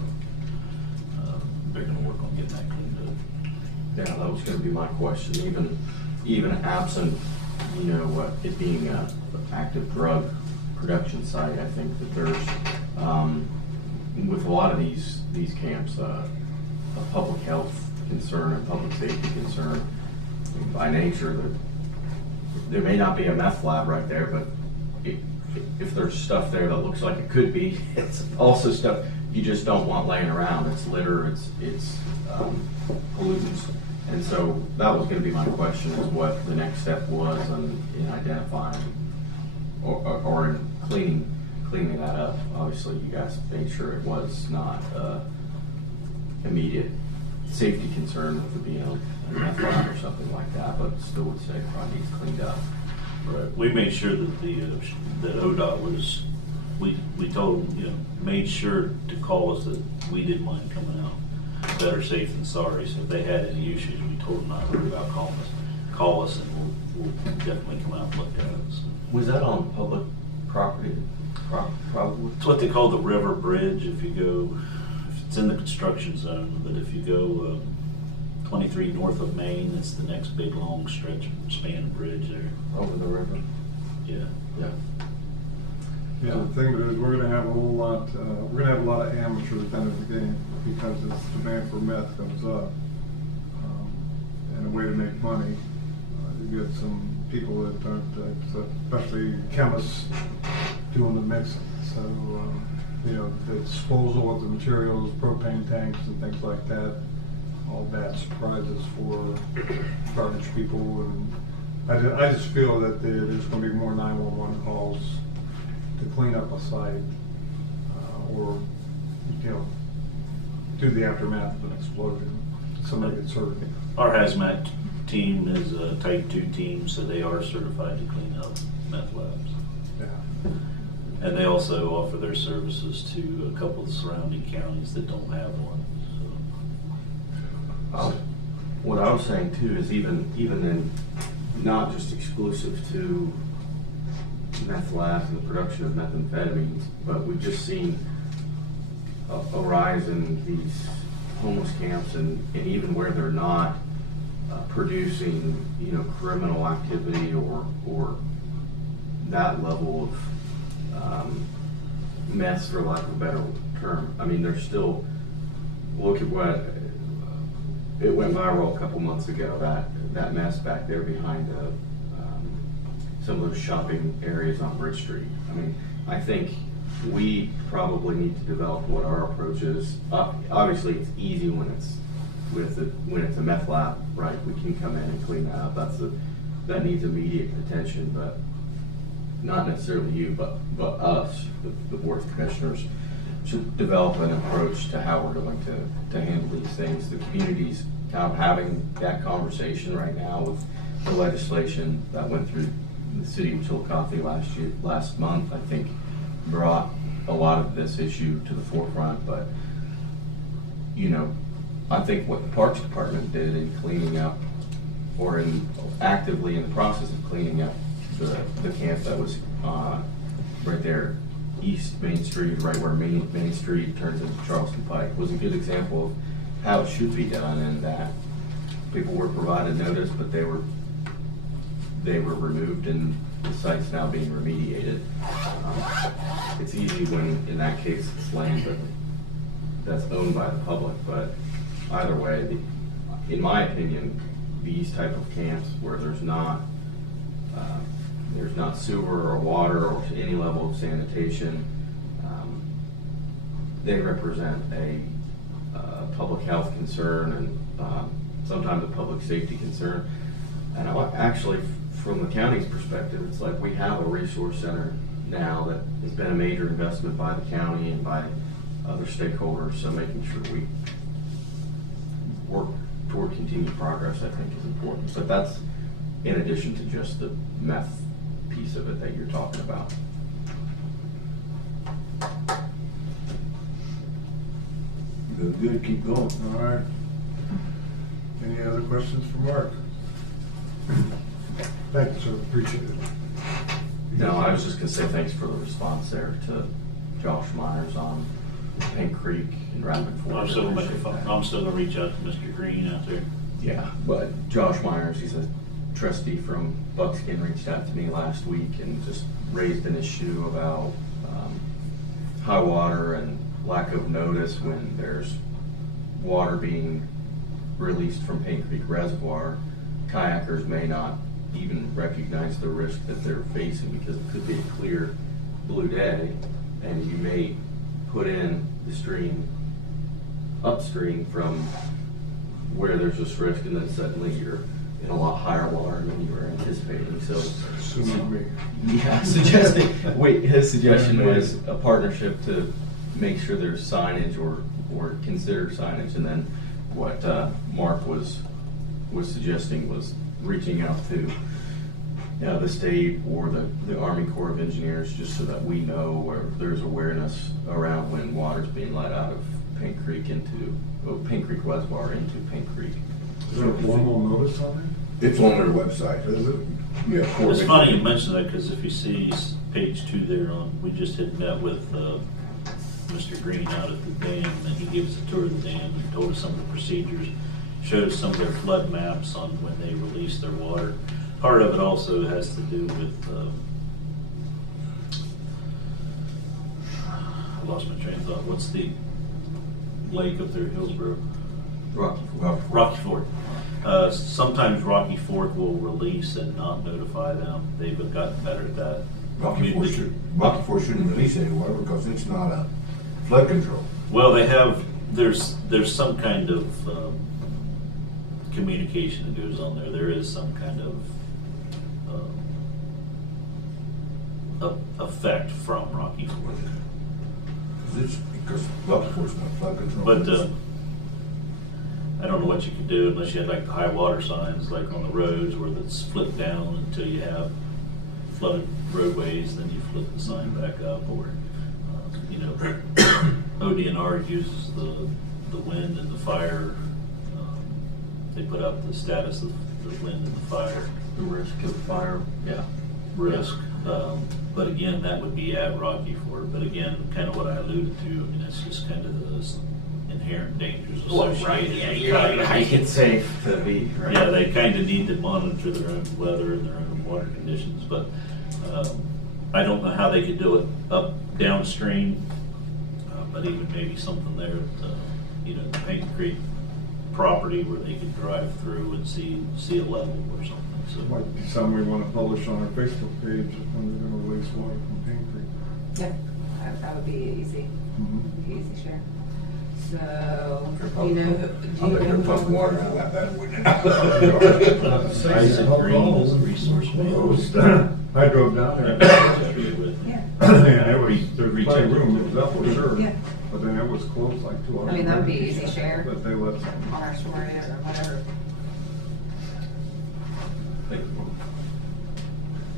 they're going to work on getting that cleaned up. Yeah, that was gonna be my question, even absent, you know, it being an active drug production site, I think that there's, with a lot of these camps, a public health concern, a public safety concern. By nature, there may not be a meth lab right there, but if there's stuff there that looks like it could be, it's also stuff you just don't want laying around. It's litter, it's pollutants. And so that was gonna be my question, is what the next step was in identifying or in cleaning that up. Obviously, you guys made sure it was not immediate safety concern with it being a meth lab or something like that, but still would say it probably needs cleaned up. Right. We made sure that that ODOT was, we told them, you know, made sure to call us that we didn't mind coming out. Better safe than sorry. So if they had any issues, we told them not to worry about calling us. Call us and we'll definitely come out and look at it. So. Was that on public property? Probably. It's what they call the river bridge. If you go, it's in the construction zone, but if you go 23 north of Maine, it's the next big long span of bridge there. Over the river? Yeah. Yeah. Yeah, the thing is, we're gonna have a whole lot, we're gonna have a lot of amateurs at the end of the game, because as demand for meth goes up, and a way to make money, you get some people that aren't, especially chemists, doing the mixing. So, you know, the disposal of the materials, propane tanks and things like that, all bad surprises for garbage people. And I just feel that there's gonna be more 911 calls to clean up a site, or, you know, do the aftermath of an explosion. Somebody gets hurt. Our hazmat team is a type 2 team, so they are certified to clean up meth labs. Yeah. And they also offer their services to a couple of surrounding counties that don't have one. So. What I was saying too is even in, not just exclusive to meth labs and the production of methamphetamines, but we've just seen a rise in these homeless camps, and even where they're not producing, you know, criminal activity or that level of mess, for lack of a better term. I mean, they're still, look at what, it went viral a couple months ago, that mess back there behind some of those shopping areas on Bridge Street. I mean, I think we probably need to develop what our approach is. Obviously, it's easy when it's a meth lab, right? We can come in and clean that up. That needs immediate attention, but not necessarily you, but us, the Board of Commissioners, should develop an approach to how we're going to handle these things. The community's kind of having that conversation right now with the legislation that went through the city of Chillicothe last month, I think, brought a lot of this issue to the forefront. But, you know, I think what the Parks Department did in cleaning up, or actively in the process of cleaning up the camp that was right there, East Main Street, right where Main Street turns into Charleston Pike, was a good example of how it should be done, and that people were provided notice, but they were removed, and the site's now being remediated. It's easy when, in that case, it's land that's owned by the public, but either way, in my opinion, these type of camps where there's not sewer or water or any level of sanitation, they represent a public health concern and sometimes a public safety concern. And actually, from the county's perspective, it's like we have a resource center now that has been a major investment by the county and by other stakeholders, so making sure we work toward continued progress, I think, is important. But that's in addition to just the meth piece of it that you're talking about. Good, keep going. All right. Any other questions for Mark? Thank you, sir. Appreciate it. No, I was just gonna say thanks for the response there to Josh Myers on Pink Creek and Rapid Fork. I'm still gonna reach out to Mr. Green out there. Yeah, but Josh Myers, he's a trustee from Buckskin, reached out to me last week and just raised an issue about high water and lack of notice when there's water being released from Paint Creek Reservoir. Kayakers may not even recognize the risk that they're facing because it could be a clear blue day, and you may put in the stream upstream from where there's this risk, and then suddenly you're in a lot higher water than you were anticipating. So, Tsunami. yeah, his suggestion was a partnership to make sure there's signage or consider signage, and then what Mark was suggesting was reaching out to the state or the Army Corps of Engineers, just so that we know where there's awareness around when water's being let out of Pink Creek Pink Creek Reservoir into Pink Creek. Is there a formal notice on It's on their website. it? Is it? Yeah. Corps It's of funny you Engineers. mention that, because if you see page 2 there we just had met with Mr. Green out at the dam, and he gave us a tour of the dam and told us some of the procedures, showed us some of their flood maps on when they release their water. Part of it also has to do with, I lost my train of thought, what's the lake up there, Hillsborough? Rocky Fork. Sometimes Rocky Fork will release and not notify them. They've gotten better at that. Rocky Fork shouldn't release any water because it's not a flood control. Well, they have, there's some kind of communication that goes on there. There is some kind of effect from Rocky Fork. Because Rocky Fork's not flood control. But I don't know what you could do unless you had like the high water signs, like on the roads where it's flipped down until you have flooded roadways, then you flip the sign back up, or ODNR uses the wind and the fire. They put out the status of the wind and the fire. The risk of fire. Yeah. Risk. But again, that would be at Rocky Fork. But again, kind of what I alluded to, I mean, that's just kind of the inherent dangers associated. Yeah, you're not gonna make it safe to be. Right. Yeah, they kind of need to monitor their own weather and their own water conditions, but I don't know how they could do it up downstream, but even maybe something there at the Paint Creek property where they could drive through and see a level or something. So Might be something we want to publish on our Facebook page when they're going to release water from Pink Creek. Yeah, that would be easy. Easy, sure. So, I'll do you know let her pump water out of that bad one. Isaac Green is a resource man. I drove down there. Yeah. And it was, there was plenty of room, it was up for sure. Yeah. But then it was closed like 2 hours. I mean, that would be easy share. But they let. On our story or whatever.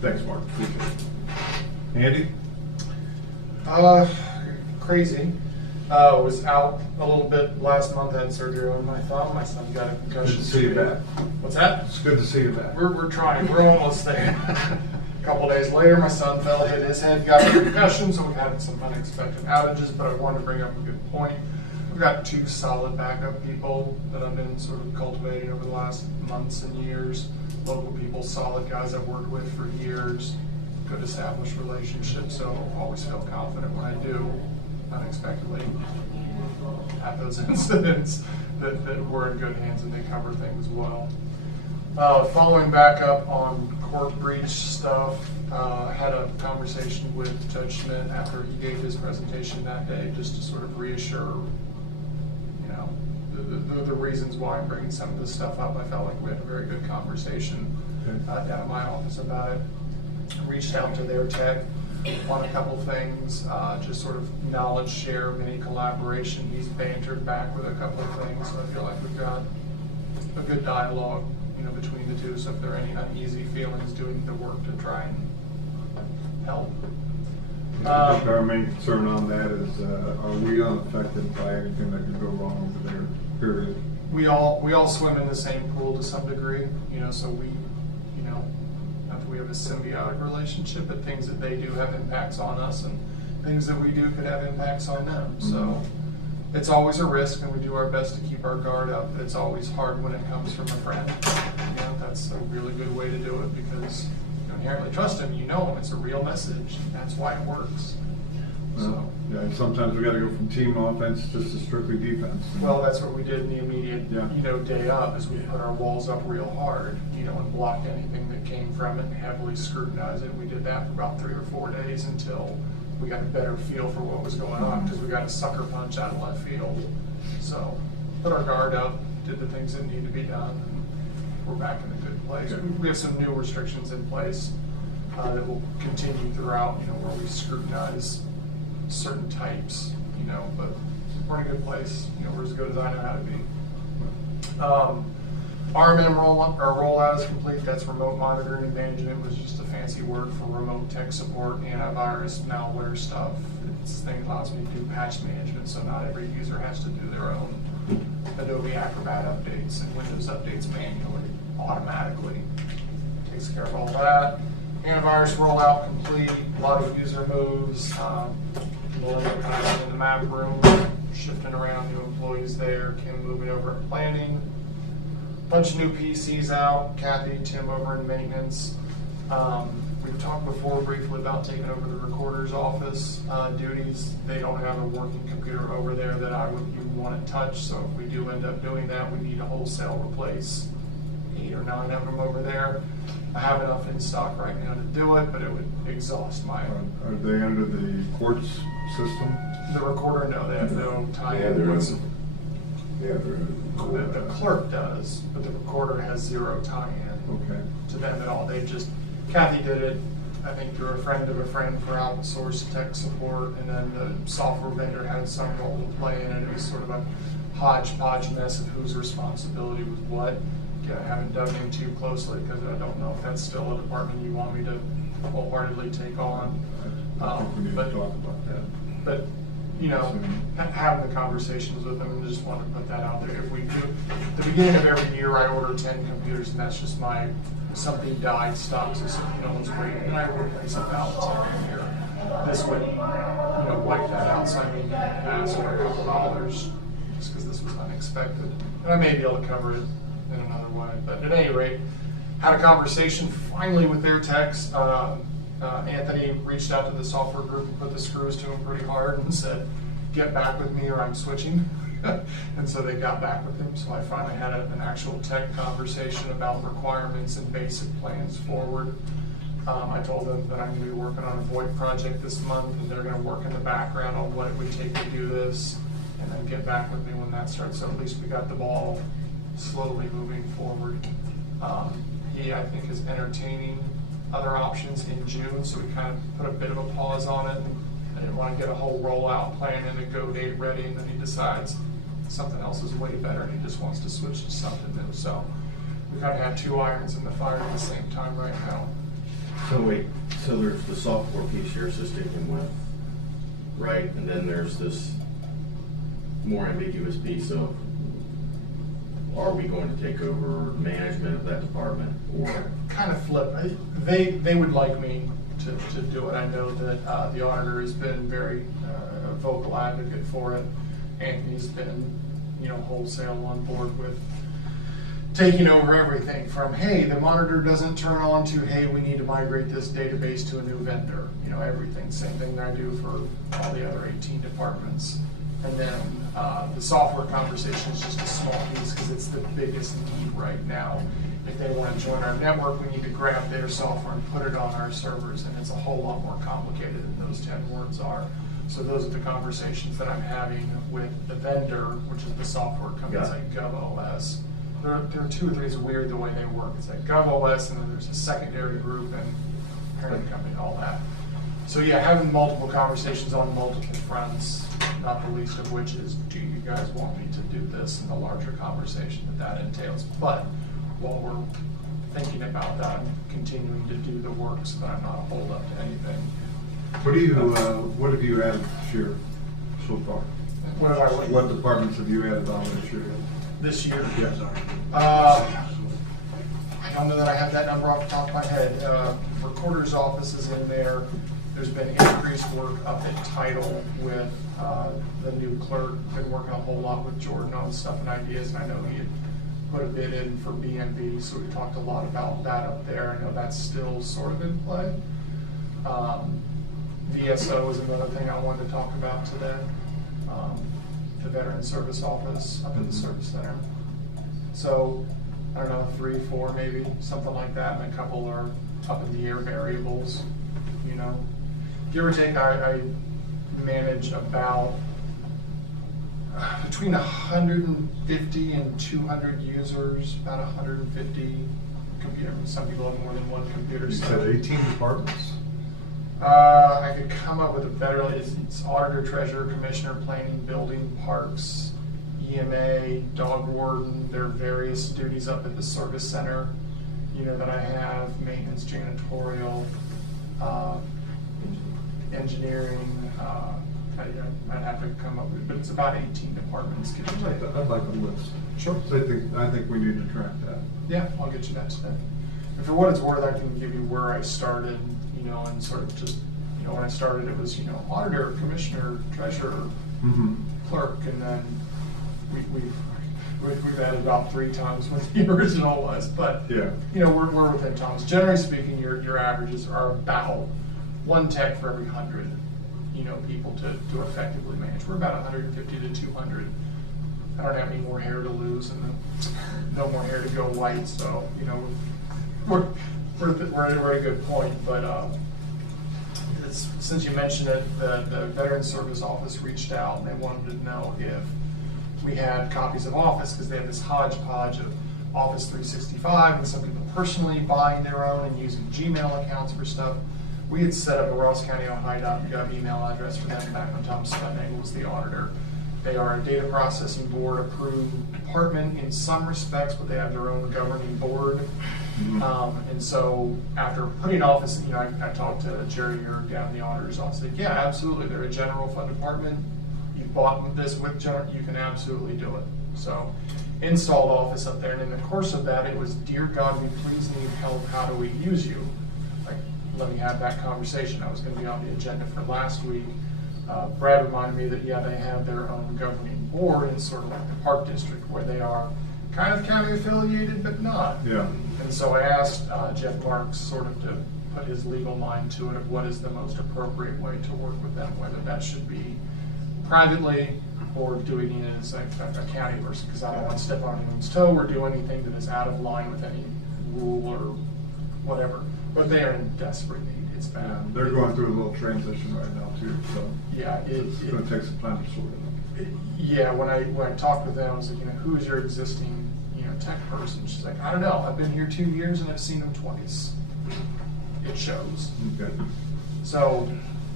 Thanks, Mark. Andy? Crazy. Was out a little bit last month, had surgery on my thumb. My son got a concussion. Good to see you back. What's that? It's good to see you back. We're trying. We're almost there. A couple days later, my son fell, hit his head, got a concussion, so we've had some unexpected outages, but I wanted to bring up a good point. We've got 2 solid backup people that I've been sort of cultivating over the last months and years. Local people, solid guys I've worked with for years, good established relationships, so I always feel confident when I do unexpectedly have those incidents that we're in good hands and they cover things well. Following back up on court breach stuff, had a conversation with Judge Schmidt after he gave his presentation that day, just to sort of reassure, the reasons why I'm bringing some of this stuff up. I felt like we had a very good conversation down at my office about it. Reached out to their tech on a couple things, just sort of knowledge share, mini collaboration. He's bantered back with a couple of things, so I feel like we've got a good dialogue, between the two. So if there are any uneasy feelings, doing the work to try and help. I think our main concern on that is, are we unaffected by anything that could go wrong over there? Period. We all swim in the same pool to some degree, so we, not that we have a symbiotic relationship, but things that they do have impacts on us, and things that we do could have impacts on them. So it's always a risk, and we do our best to keep our guard up. But it's always hard when it comes from a friend. That's a really good way to do it, because you inherently trust him. You know him. It's a real message. And that's why it works. So. Yeah, and sometimes we got to go from team offense just to strictly defense. Well, that's what we did in the immediate, Yeah. Day up, is we put our walls up real hard, and blocked anything that came from it and heavily scrutinized it. We did that for about 3 or 4 days until we got a better feel for what was going on, because we got a sucker punch out of left field. So, put our guard up, did the things that need to be done, and we're back in a good place. Okay. We have some new restrictions in place that will continue throughout, where we scrutinize certain types, but we're in a good place. We're as good as I know how to be. RMM rollout is complete. That's remote monitoring and management. Was just a fancy word for remote tech support, antivirus, malware stuff. This thing allows me to do patch management, so not every user has to do their own Adobe Acrobat updates and Windows updates manually, automatically. Takes care of all that. Antivirus rollout complete. A lot of user moves. Melinda kind of in the map room, shifting around, new employees there. Kim moving over at planning. Bunch of new PCs out. Kathy, Tim over in maintenance. We've talked before briefly about taking over the recorder's office duties. They don't have a working computer over there that I would even want to touch, so if we do end up doing that, we need to wholesale replace 8 or 9 of them over there. I have enough in stock right now to do it, but it would exhaust my... Are they under the courts system? The recorder, no, they have no tie-in. Yeah, there is. Yeah, there is. The clerk does, but the recorder has 0 tie-in Okay. to them at all. They just, Kathy did it, I think, through a friend of a friend for outsourced tech support, and then the software vendor had some role to play in it. It was sort of a hodgepodge mess of whose responsibility was what. Again, I haven't dug in too closely because I don't know if that's still a department you want me to wholeheartedly take on. I think we need to talk about that. But, having the conversations with them, and just want to put that out there. If we do, at the beginning of every year, I order 10 computers, and that's just something died, stops, so no one's waiting, and I replace about 10 a year. This would, wipe that out, so I need to ask for a couple dollars, just because this was unexpected. And I may be able to cover it in another way, but at any rate, had a conversation finally with their techs. Anthony reached out to the software group and put the screws to him pretty hard and said, get back with me or I'm switching. And so they got back with him. So I finally had an actual tech conversation about requirements and basic plans forward. I told them that I'm going to be working on a VoIP project this month, and they're going to work in the background on what it would take to do this, and then get back with me when that starts. So at least we got the ball slowly moving forward. He, I think, is entertaining other options in June, so we kind of put a bit of a pause on it. And I didn't want to get a whole rollout plan and a go date ready, and then he decides something else is way better and he just wants to switch to something new. So we kind of have 2 irons in the fire at the same time right now. So wait, so there's the software piece you're assisting him with, right? And then there's this more ambiguous piece of, are we going to take over management of that department, or? Kind of flip. They would like me to do it. I know that the auditor has been very vocal advocate for it. Anthony's been, wholesale on board with taking over everything from, hey, the monitor doesn't turn on, to, hey, we need to migrate this database to a new vendor. Everything. Same thing that I do for all the other 18 departments. And then the software conversation is just a small piece because it's the biggest need right now. If they want to join our network, we need to grab their software and put it on our servers, and it's a whole lot more complicated than those 10 words are. So those are the conversations that I'm having with the vendor, which is the software company. It's like GovOS. There are 2 or 3. It's weird the way they work. It's like GovOS, and then there's a secondary group and parent company and all that. So yeah, having multiple conversations on multiple fronts, not the least of which is, do you guys want me to do this, and the larger conversation that entails. But while we're thinking about that, I'm continuing to do the work so that I'm not a hold up to anything. What have you added this year so far? What departments have you added on this year? This year? Yes. I don't know that I have that number off the top of my head. Recorder's office is in there. There's been increased work up at Title with the new clerk. Been working a whole lot with Jordan on stuff and ideas, and I know he had put a bid in for BNB, so we talked a lot about that up there. I know that's still sort of in play. VSO is another thing I wanted to talk about today. The Veteran Service Office up at the Service Center. So, I don't know, 3, 4 maybe, something like that, and a couple are up in the air variables, Give or take, I manage about between 150 and 200 users, about 150 computers. Some people have more than one computer. You said 18 departments? I could come up with a better, it's auditor, treasurer, commissioner, planning, building, parks, EMA, dog warden. There are various duties up at the service center, that I have, maintenance, janitorial, engineering. I'd have to come up with, but it's about 18 departments. I'd like a list. Sure. So I think we need to track that. Yeah, I'll get you that today. And for what it's worth, I can give you where I started, and sort of just, when I started, it was, auditor, commissioner, treasurer, clerk, and then we've added about 3 times what the original was. But yeah, we're within times. Generally speaking, your averages are about 1 tech for every 100, people to effectively manage. We're about 150 to 200. I don't have any more hair to lose, and no more hair to go white. So we're at a good point. But since you mentioned it, the Veteran Service Office reached out and they wanted to know if we had copies of Office, because they have this hodgepodge of Office 365 and some people personally buying their own and using Gmail accounts for stuff. We had set up a rosscountyohio.gov email address for them back when Tom Sputnagel was the auditor. They are a data processing board approved department in some respects, but they have their own governing board. And so after putting Office, I talked to Jerry Yerg down in the auditor's office. Said, yeah, absolutely. They're a general fund department. You bought this with general, you can absolutely do it. So installed Office up there, and in the course of that, it was, dear God, we please need help. How do we use you? Like, let me have that conversation. That was going to be on the agenda for last week. Brad reminded me that, yeah, they have their own governing board, and sort of like the Park District, where they are kind of county affiliated, but not. Yeah. And so I asked Jeff Marks sort of to put his legal mind to it of what is the most appropriate way to work with them, whether that should be privately or doing it as a county person, because I don't want to step on anyone's toe or do anything that is out of line with any rule or whatever. But they are in desperate need. It's bad. They're going through a little transition right now too, so yeah, it's going to take some time to sort it out. Yeah, when I talked with them, I was like, who is your existing tech person? She's like, I don't know. I've been here 2 years and I've seen them twice. It shows. Okay. So,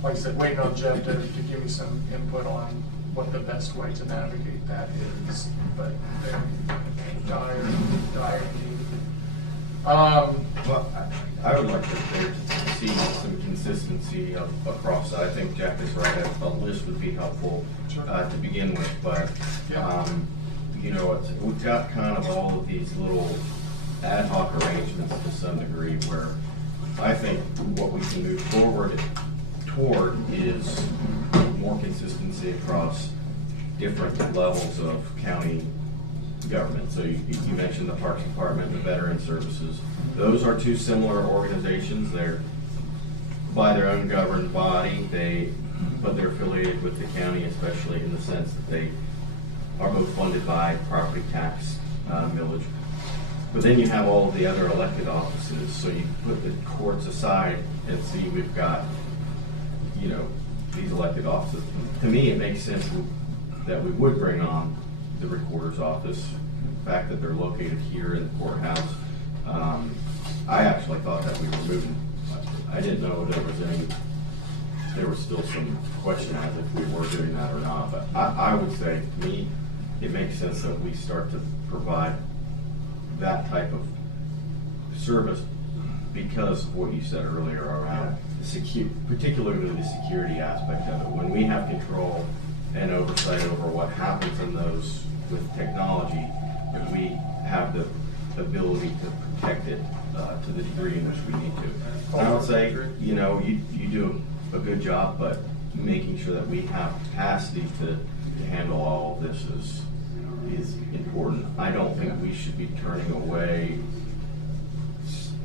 like I said, waiting on Jeff to give me some input on what the best way to navigate that is. But they're dire need. Well, I would like to technology across that. I think Jack is right, a list would be helpful to begin with, but, you know, we've got kind of all of these little ad hoc arrangements to some degree where I think what we can move forward toward is more consistency across different levels of county government. So you mentioned the Parks Department, the Veteran Services. Those are two similar organizations. They're by their own governed body, but they're affiliated with the county, especially in the sense that they are both funded by property tax millage. But then you have all of the other elected offices, so you put the courts aside and see we've got, you know, these elected offices. To me, it makes sense that we would bring on the recorder's office. The fact that they're located here in the courthouse, I actually thought that we were moving. I didn't know there was still some question as if we were doing that or not, but I would say, to me, it makes sense that we start to provide that type of service because of what you said earlier around particularly the security aspect of it. When we have control and oversight over what happens in those with technology, that we have the ability to protect it to the degree in which we need to. I would say, you know, you do a good job, but making sure that we have capacity to handle all of this is important. I don't think we should be turning away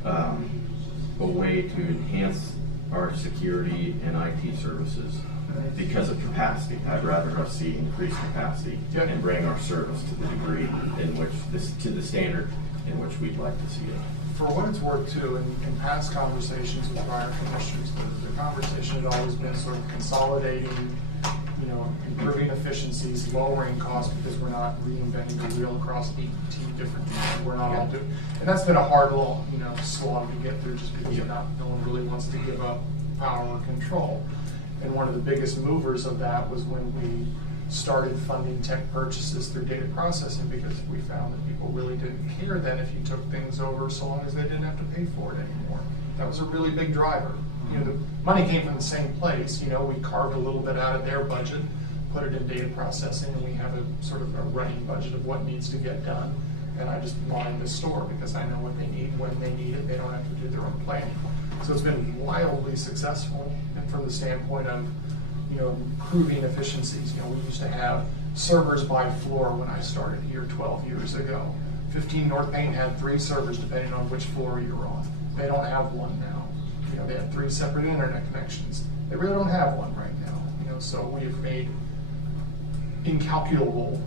a way to enhance our security and IT services because of capacity. I'd rather us see increased capacity and bring our service to the degree in which to the standard in which we'd like to see it. For what it's worth too, in past conversations with prior commissioners, the conversation had always been sort of consolidating, you know, improving efficiencies, lowering costs because we're not reinventing the wheel across 18 different things. We're not all doing, and that's been a hard little, you know, slog to get through just because no one really wants to give up power or control. And one of the biggest movers of that was when we started funding tech purchases through data processing, because we found that people really didn't care then if you took things over so long as they didn't have to pay for it anymore. That was a really big driver. You know, the money came from the same place. You know, we carved a little bit out of their budget, put it in data processing, and we have a sort of a running budget of what needs to get done. And I just line the store because I know what they need when they need it. They don't have to do their own planning. So it's been wildly successful. And from the standpoint of, you know, improving efficiencies. You know, we used to have servers by floor when I started here 12 years ago. 15 North Payne had 3 servers depending on which floor you're on. They don't have one now. You know, they had 3 separate internet connections. They really don't have one right now. You know, so we have made incalculable,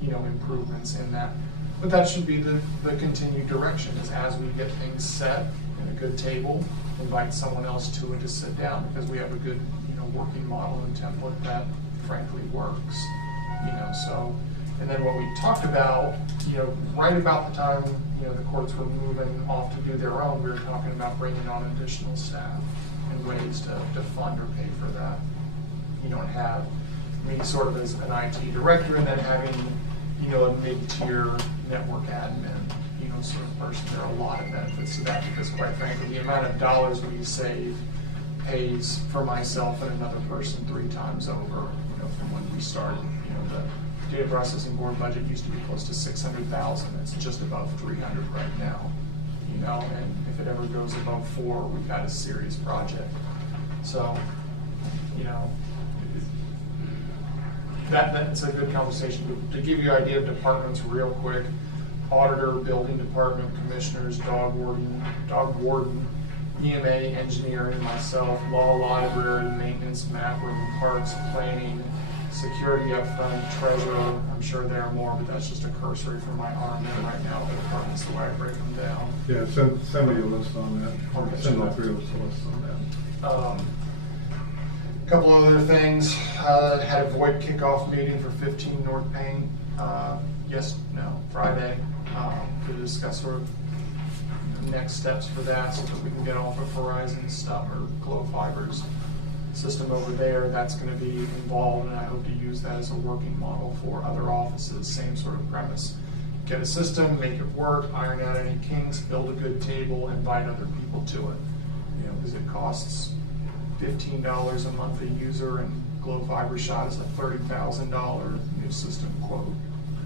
you know, improvements in that. But that should be the continued direction, is as we get things set in a good table, invite someone else to it to sit down, because we have a good, you know, working model and template that frankly works. You know, so, and then what we talked about, you know, right about the time, you know, the courts were moving off to do their own, we were talking about bringing on additional staff and ways to fund or pay for that. You don't have me sort of as an IT director and then having, you know, a mid-tier network admin, you know, sort of person. There are a lot of benefits to that, because quite frankly, the amount of dollars we save pays for myself and another person 3 times over, you know, from when we started. You know, the data processing board budget used to be close to 600,000. It's just above 300 right now. You know, and if it ever goes above 4, we've got a serious project. So, you know, that's a good conversation. To give you an idea of departments real quick: auditor, building department, commissioners, dog warden, EMA, engineering, myself, law, library, maintenance, map room, parks, planning, security up front, treasurer. I'm sure there are more, but that's just a cursory from my arm there right now. The departments, the way I break them down. Yeah, send me a list on that. Okay, Send sure. all 3 of us a list on that. A couple other things. Had a VoIP kickoff meeting for 15 North Payne. Friday, to discuss sort of next steps for that, so that we can get off of Verizon stuff or Glow Fiber's system over there. That's going to be involved, and I hope to use that as a working model for other offices. Same sort of premise. Get a system, make it work, iron out any kinks, build a good table, invite other people to it. You know, because it costs $15 a month a user, and Glow Fiber shot us a $30,000 new system quote.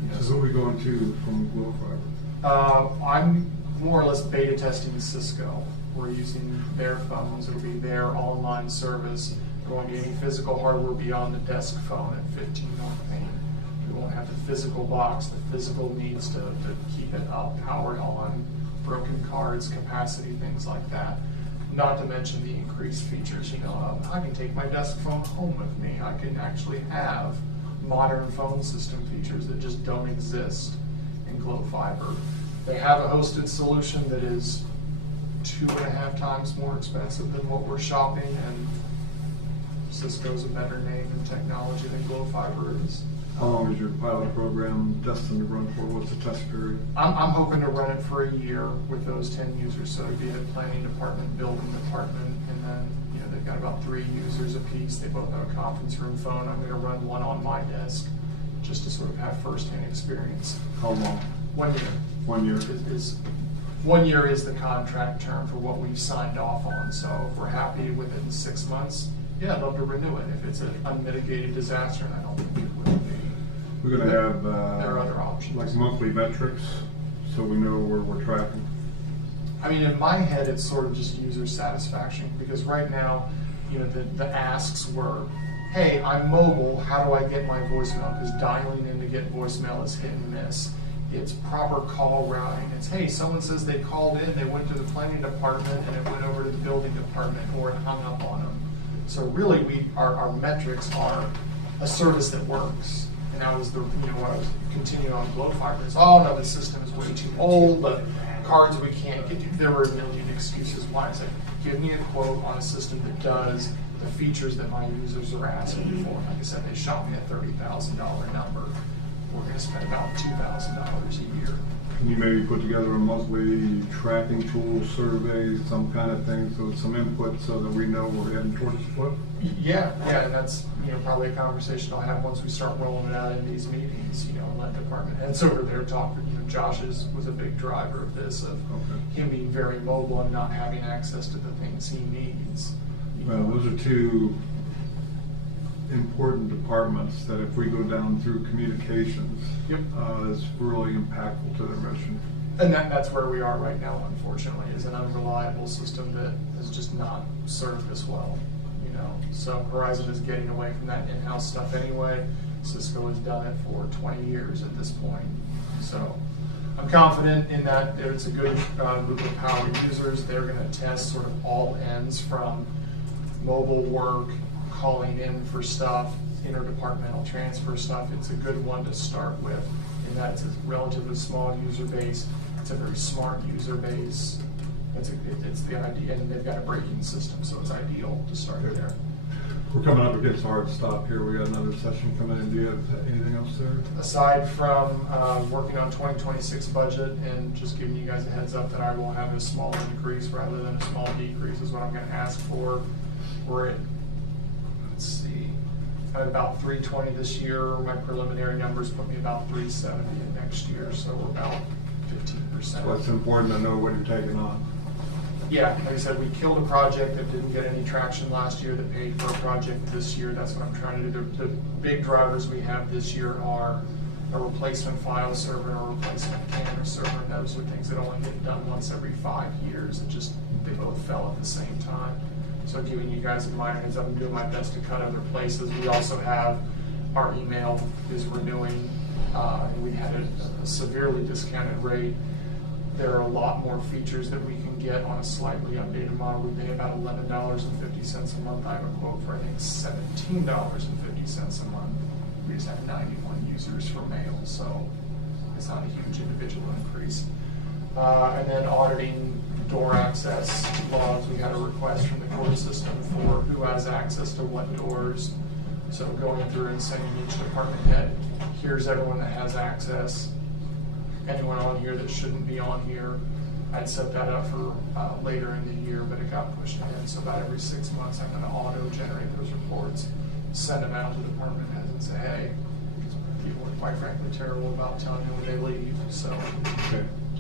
You know, So who are we going to from Glow Fiber? I'm more or less beta testing Cisco. We're using their phones. It'll be their online service. There won't be any physical hardware beyond the desk phone at 15 North Main. We won't have the physical box. The physical needs to keep it up, powered on, broken cards, capacity, things like that. Not to mention the increased features. You know, I can take my desk phone home with me. I can actually have modern phone system features that just don't exist in Glow Fiber. They have a hosted solution that is 2.5 times more expensive than what we're shopping, and Cisco's a better name in technology than Glow Fiber is. How long is your pilot program destined to run for? What's the test period? I'm hoping to run it for a year with those 10 users, so it'd be the planning department, building department, and then, you know, they've got about 3 users apiece. They both have a conference room phone. I'm gonna run one on my desk, just to sort of have firsthand experience. How long? 1 year. 1 year. Is 1 year is the contract term for what we've signed off on, so if we're happy within 6 months, yeah, I'd love to renew it. If it's an unmitigated disaster, and I don't think it will be. We're gonna have, There are other options. like monthly metrics, so we know where we're tracking. I mean, in my head, it's sort of just user satisfaction, because right now, you know, the asks were, hey, I'm mobile, how do I get my voicemail? Because dialing in to get voicemail is hit and miss. It's proper call routing. It's, hey, someone says they called in, they went to the planning department, and it went over to the building department, or it hung up on them. So really, our metrics are a service that works. And that was what I was continuing on Glow Fiber. Is, oh no, the system is way too old, but cards we can't get. There were a million excuses why. I said, give me a quote on a system that does the features that my users are asking for. Like I said, they shot me a $30,000 number. We're going to spend about $2,000 a year. Can you maybe put together a monthly tracking tool, survey, some kind of thing, so some input so that we know we're heading towards the flip? Yeah, and that's probably a conversation I'll have once we start rolling it out in these meetings. And let department heads over there talk. Josh was a big driver of this, of him being very mobile and not having access to the things he needs. Well, those are 2 important departments that if we go down through communications, is really impactful to their mission. And that's where we are right now, unfortunately, is an unreliable system that is just not served as well. So Horizon is getting away from that in-house stuff anyway. Cisco has done it for 20 years at this point. So I'm confident in that it's a good group of power users. They're going to test sort of all ends from mobile work, calling in for stuff, interdepartmental transfer stuff. It's a good one to start with, in that it's a relatively small user base. It's a very smart user base. It's the idea, and they've got a braking system, so it's ideal to start there. We're coming up against a hard stop here. We got another session coming in. Do you have anything else there? Aside from working on 2026 budget and just giving you guys a heads up that I will have a small increase rather than a small decrease is what I'm going to ask for. We're at, let's see, at about 320 this year. My preliminary numbers put me about 370 in next year, so we're about 15%. So it's important to know what you're taking on. Yeah, like I said, we killed a project that didn't get any traction last year that paid for a project this year. That's what I'm trying to do. The big drivers we have this year are a replacement file server and a replacement camera server. And those are things that only get done once every 5 years. They both fell at the same time. So giving you guys a minor heads up, I'm doing my best to cut other places. We also have our email is renewing. And we had a severely discounted rate. There are a lot more features that we can get on a slightly updated model. We pay about $11.50 a month. I have a quote for, I think, $17.50 a month. We just have 91 users for mail, so it's not a huge individual increase. And then auditing door access logs. We had a request from the court system for who has access to what doors. So going through and sending each department head, here's everyone that has access. Anyone on here that shouldn't be on here. I'd set that up for later in the year, but it got pushed ahead. So about every 6 months, I'm going to auto-generate those reports, send them out to department heads and say, hey, people are quite frankly terrible about telling me when they leave. So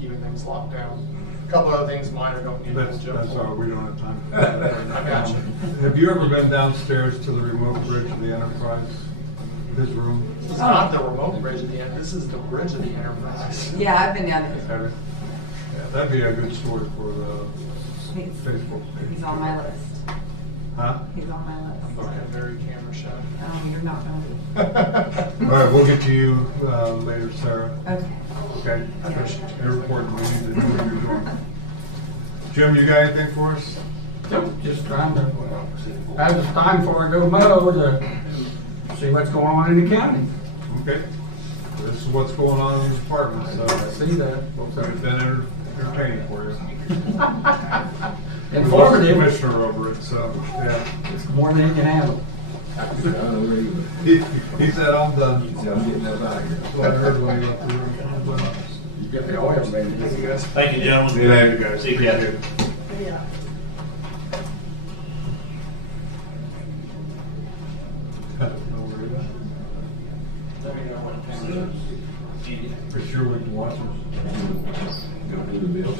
keeping things locked down. A couple other things minor don't need to jump That's all. We don't have time. I got you. Have you ever been downstairs to the remote bridge of the Enterprise? His room? This is not the remote bridge of the end, this is the bridge of the Enterprise. Yeah, I've been down there. Have you? Yeah, that'd be a good story for the He's, Facebook page. he's on my list. Huh? He's on my list. Okay, very camera shy. You're not gonna All right, we'll get to you later, Sarah. be. Okay. Okay? I appreciate you. Airport, we need to know what you're doing. Jim, you got anything for us? Nope, just trying to, as it's time for I go mow to see what's going on in the county. Okay. This is what's going on in the department, so I see that. it's been entertaining for you. Informative. Commissioner over it, so, yeah. It's more than you can handle. He said, I'm done. I'm getting that out of here. Well, I heard when he left the room. You get the oil, baby. Thank you guys. Thank you, gentlemen. Yeah, you guys. See you, Appreciate Ken. it. Yeah. No worries. For sure we can watch them. Go do the bills.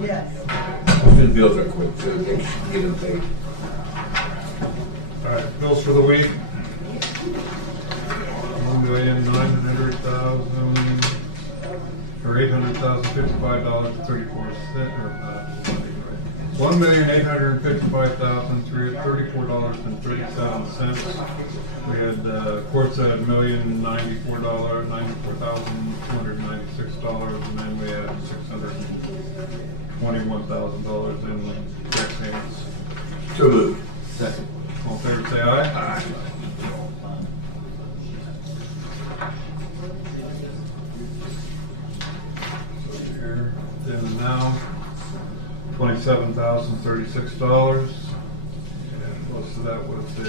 Yes. The bills are quick, so they can get them paid. All right, bills for the week. $1,900,000 or $800,055.34 $1,855,334.37. We had courts at $1,094,296, and then we had $621,000 in tax payments. So moved. Second. All in favor, say aye. Aye. Here, then and now, $27,036. And most of that was a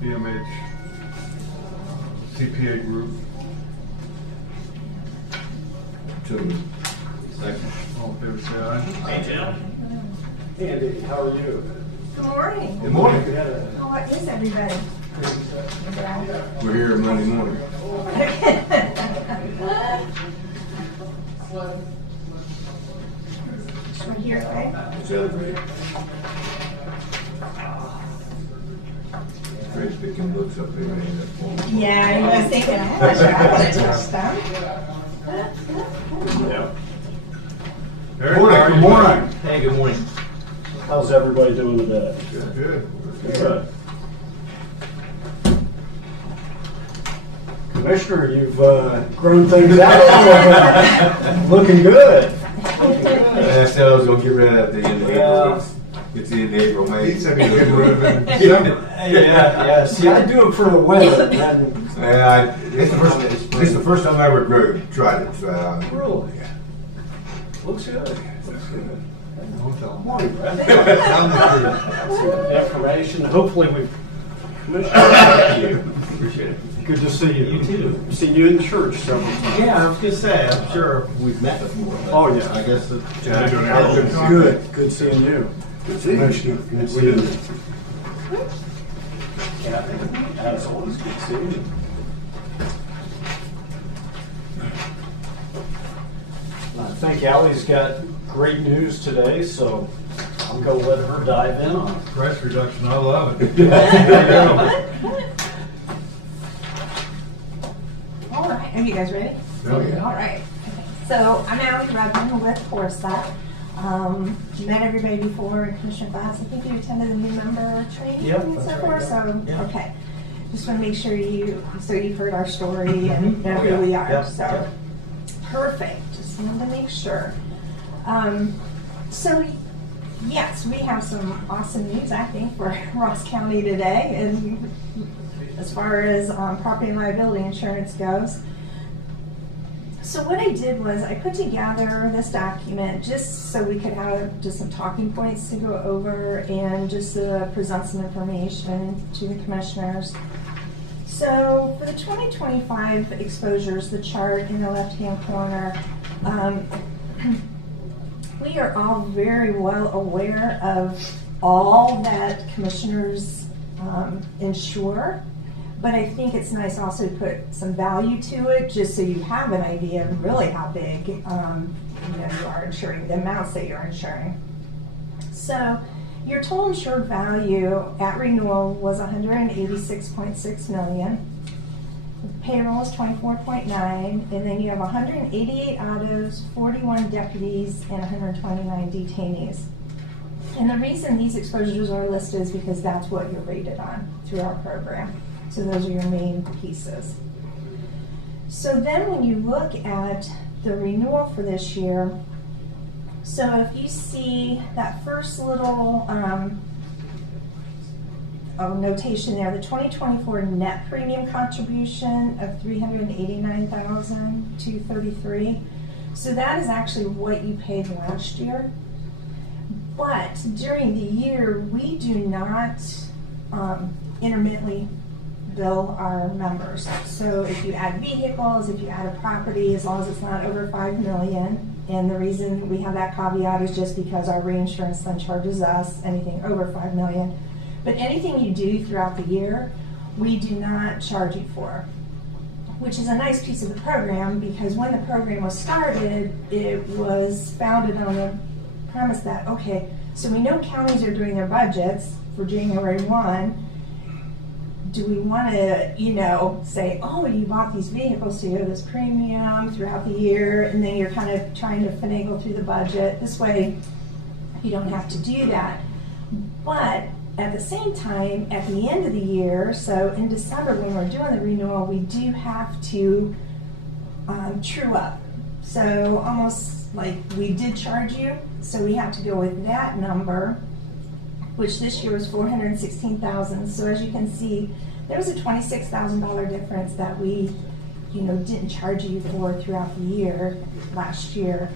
BMH CPA group. So moved. Second. All in favor, say aye. Hey, Jim. Andy, how are you? Good morning. Good morning. How is everybody? We're here Monday morning. We're here, right? Celebrate. Greg's picking books up there, man. Yeah, I was thinking, I'm not sure I want to touch them. Eric, how are you? Hey, good morning. How's everybody doing today? Good. Good. Commissioner, you've grown things out a little bit. Looking good. I said I was gonna get rid of that at the end of April. It's the end of April, May. He said he'd get rid of it in December. Yeah. See, I do it for the winter. Yeah, it's the first time I ever tried it. So, Really? yeah. Looks good. Morning, Brad. Information. Hopefully we've. Commissioner, Appreciate it. good to see you. You too. Seen you in church several times. Yeah, I was gonna say, I'm sure we've met before. but Oh, yeah. I guess it. Good seeing you. Good seeing you. Good seeing you. Kathy, as always, good seeing you. I think Ally's got great news today, so I'm gonna let her dive in on it. Price reduction, I love it. All right, are you guys ready? Oh, yeah. All right. So I'm Ally Rudman with Foresight. Met everybody before in Commissioner Glass. I think you attended the new member training Yep, and that's so right, forth. yeah. So, Yeah. okay. Just want to make sure you've heard our story and know who we are. Yep, So, yep. perfect. Just wanted to make sure. So, yes, we have some awesome news, I think, for Ross County today. And as far as property and liability insurance goes. So what I did was I put together this document just so we could have just some talking points to go over and just present some information to the commissioners. So for the 2025 exposures, the chart in the left-hand corner, we are all very well aware of all that commissioners insure. But I think it's nice also to put some value to it, just so you have an idea of really how big you are insuring, the amounts that you're insuring. So Your total insured value at renewal was 186.6 million. Payroll is 24.9, and then you have 188 autos, 41 deputies, and 129 detainees. And the reason these exposures are listed is because that's what you're rated on through our program. So those are your main pieces. So then when you look at the renewal for this year, so if you see that first little notation there, the 2024 net premium contribution of $389,233. So that is actually what you paid last year. But during the year, we do not intermittently bill our members. So if you add vehicles, if you add a property, as long as it's not over 5 million, and the reason we have that caveat is just because our reinsurance then charges us anything over 5 million. But anything you do throughout the year, we do not charge you for, which is a nice piece of the program, because when the program was started, it was founded on the premise that, okay, so we know counties are doing their budgets for January 1. Do we want to, say, oh, you bought these vehicles, so you have this premium throughout the year, and then you're kind of trying to finagle through the budget. This way, you don't have to do that. But at the same time, at the end of the year, so in December when we're doing the renewal, we do have to true up. So almost like we did charge you, so we have to go with that number, which this year was $416,000. So as you can see, there was a $26,000 difference that we, didn't charge you for throughout the year last year.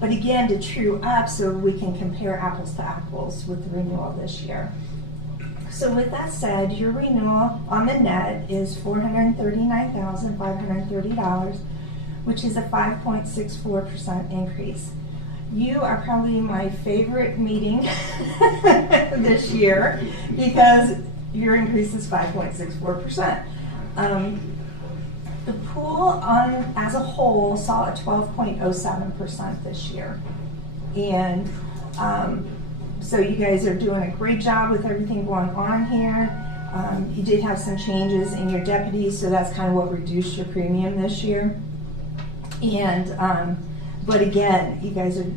But again, to true up so we can compare apples to apples with the renewal this year. So with that said, your renewal on the net is $439,530, which is a 5.64% increase. You are probably my favorite meeting this year because your increase is 5.64%. The pool as a whole saw a 12.07% this year. And so you guys are doing a great job with everything going on here. You did have some changes in your deputies, so that's kind of what reduced your premium this year. And but again, you guys are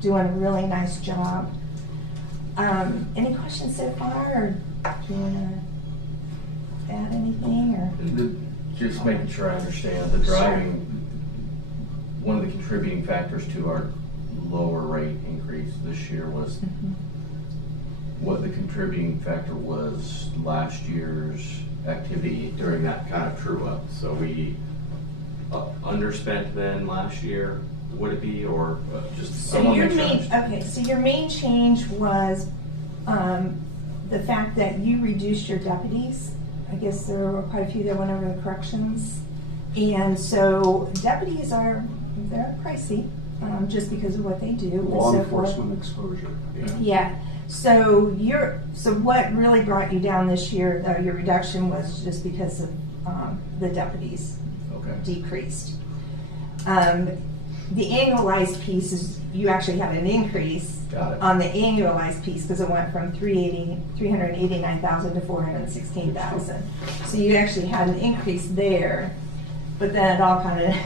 doing a really nice job. Any questions so far, or do you want to add anything? Or just making sure I understand the driving. One of the contributing factors to our lower rate increase this year was what the contributing factor was last year's activity during that kind of true up. So we underspent then last year, would it be, or just so your main change was the fact that you reduced your deputies. I guess there were quite a few that went over the corrections, and so deputies they're pricey just because of what they do. Law enforcement exposure. Yeah. So what really brought you down this year, though, your reduction was just because of the deputies decreased. The annualized piece is you actually had an increase on the annualized piece because it went from 389,000 to 416,000. So you actually had an increase there, but then it all kind of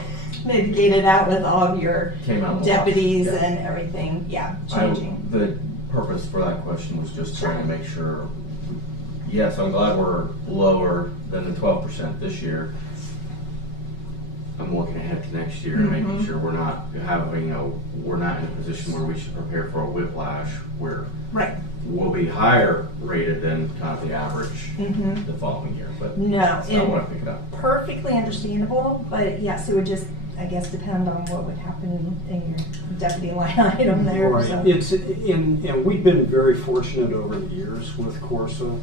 mitigated out with all of your deputies and everything, changing. The purpose for that question was just trying to make sure. Yes, I'm glad we're lower than the 12% this year. I'm looking ahead to next year and making sure we're not in a position where we should prepare for a whiplash where we'll be higher rated than kind of the average the following year. But no, I want to pick it up. Perfectly understandable, but yes, it would just, I guess, depend on what would happen in your deputy line item there. Right. So. And we've been very fortunate over the years with Corsa.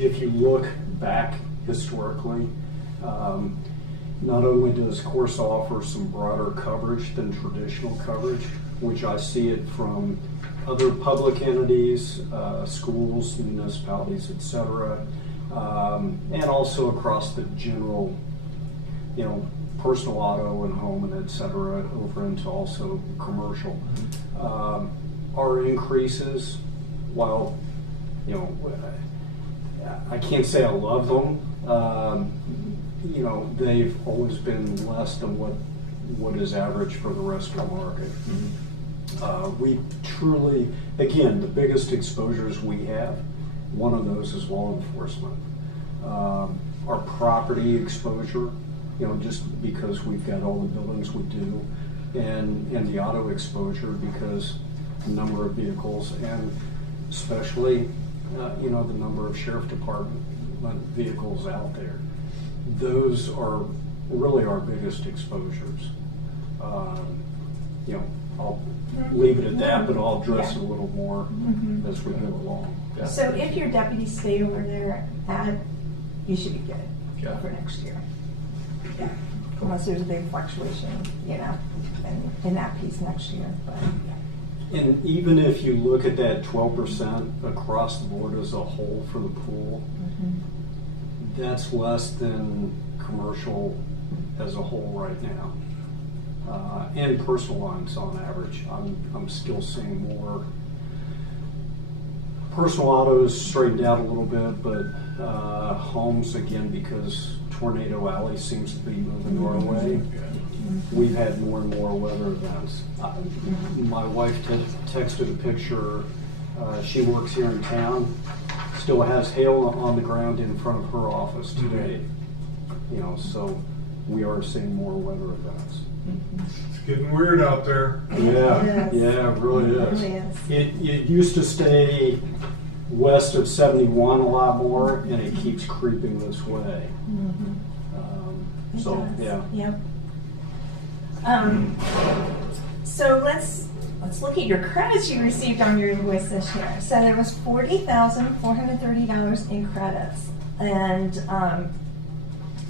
If you look back historically, not only does Corsa offer some broader coverage than traditional coverage, which I see it from other public entities, schools, municipalities, etc., and also across the general, personal auto and home and etc., over into also commercial. Our increases while, I can't say I love them, they've always been less than what is average for the rest of the market. We truly, again, the biggest exposures we have, one of those is law enforcement. Our property exposure, just because we've got all the buildings we do, and the auto exposure because the number of vehicles, and especially, the number of sheriff department vehicles out there. Those are really our biggest exposures. I'll leave it at that, but I'll address it a little more as we go along. So if your deputies stay over there, you should be good for next year. Yeah. Unless there's a big fluctuation, in that piece next year. But And even if you look at that 12% across the board as a whole for the pool, that's less than commercial as a whole right now. And personal lines on average. I'm still seeing more. Personal autos straightened out a little bit, but homes, again, because Tornado Alley seems to be moving our way, we've had more and more weather events. My wife texted a picture. She works here in town, still has hail on the ground in front of her office today. So we are seeing more weather events. It's getting weird out there. Yeah, yeah, it really is. It used to stay west of 71 a lot more, and it keeps creeping this way. So, yeah. Yep. So let's look at your credits you received on your invoice this year. So there was $40,430 in credits, and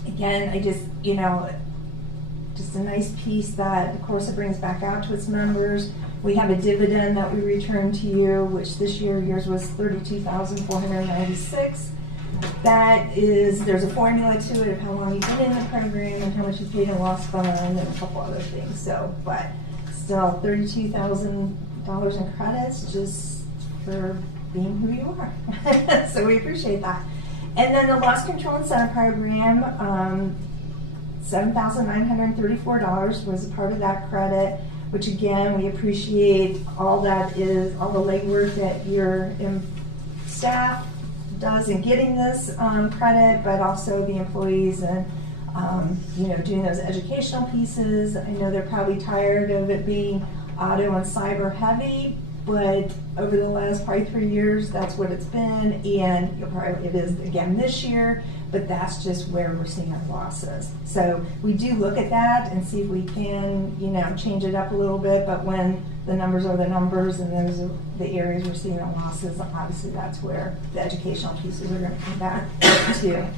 again, I just just a nice piece that of course it brings back out to its members. We have a dividend that we return to you, which this year yours was $32,496. There's a formula to it of how long you've been in the program and how much you paid in lost fund and a couple other things. So, but still $32,000 in credits just for being who you are. So we appreciate that. And then the loss control incentive program, $7,934 was a part of that credit, which again, we appreciate all the legwork that your staff does in getting this credit, but also the employees and doing those educational pieces. I know they're probably tired of it being auto and cyber heavy, but over the last probably 3 years, that's what it's been, and it is again this year, but that's just where we're seeing our losses. So we do look at that and see if we can, change it up a little bit, but when the numbers are the numbers and those are the areas we're seeing our losses, obviously that's where the educational pieces are gonna come back to.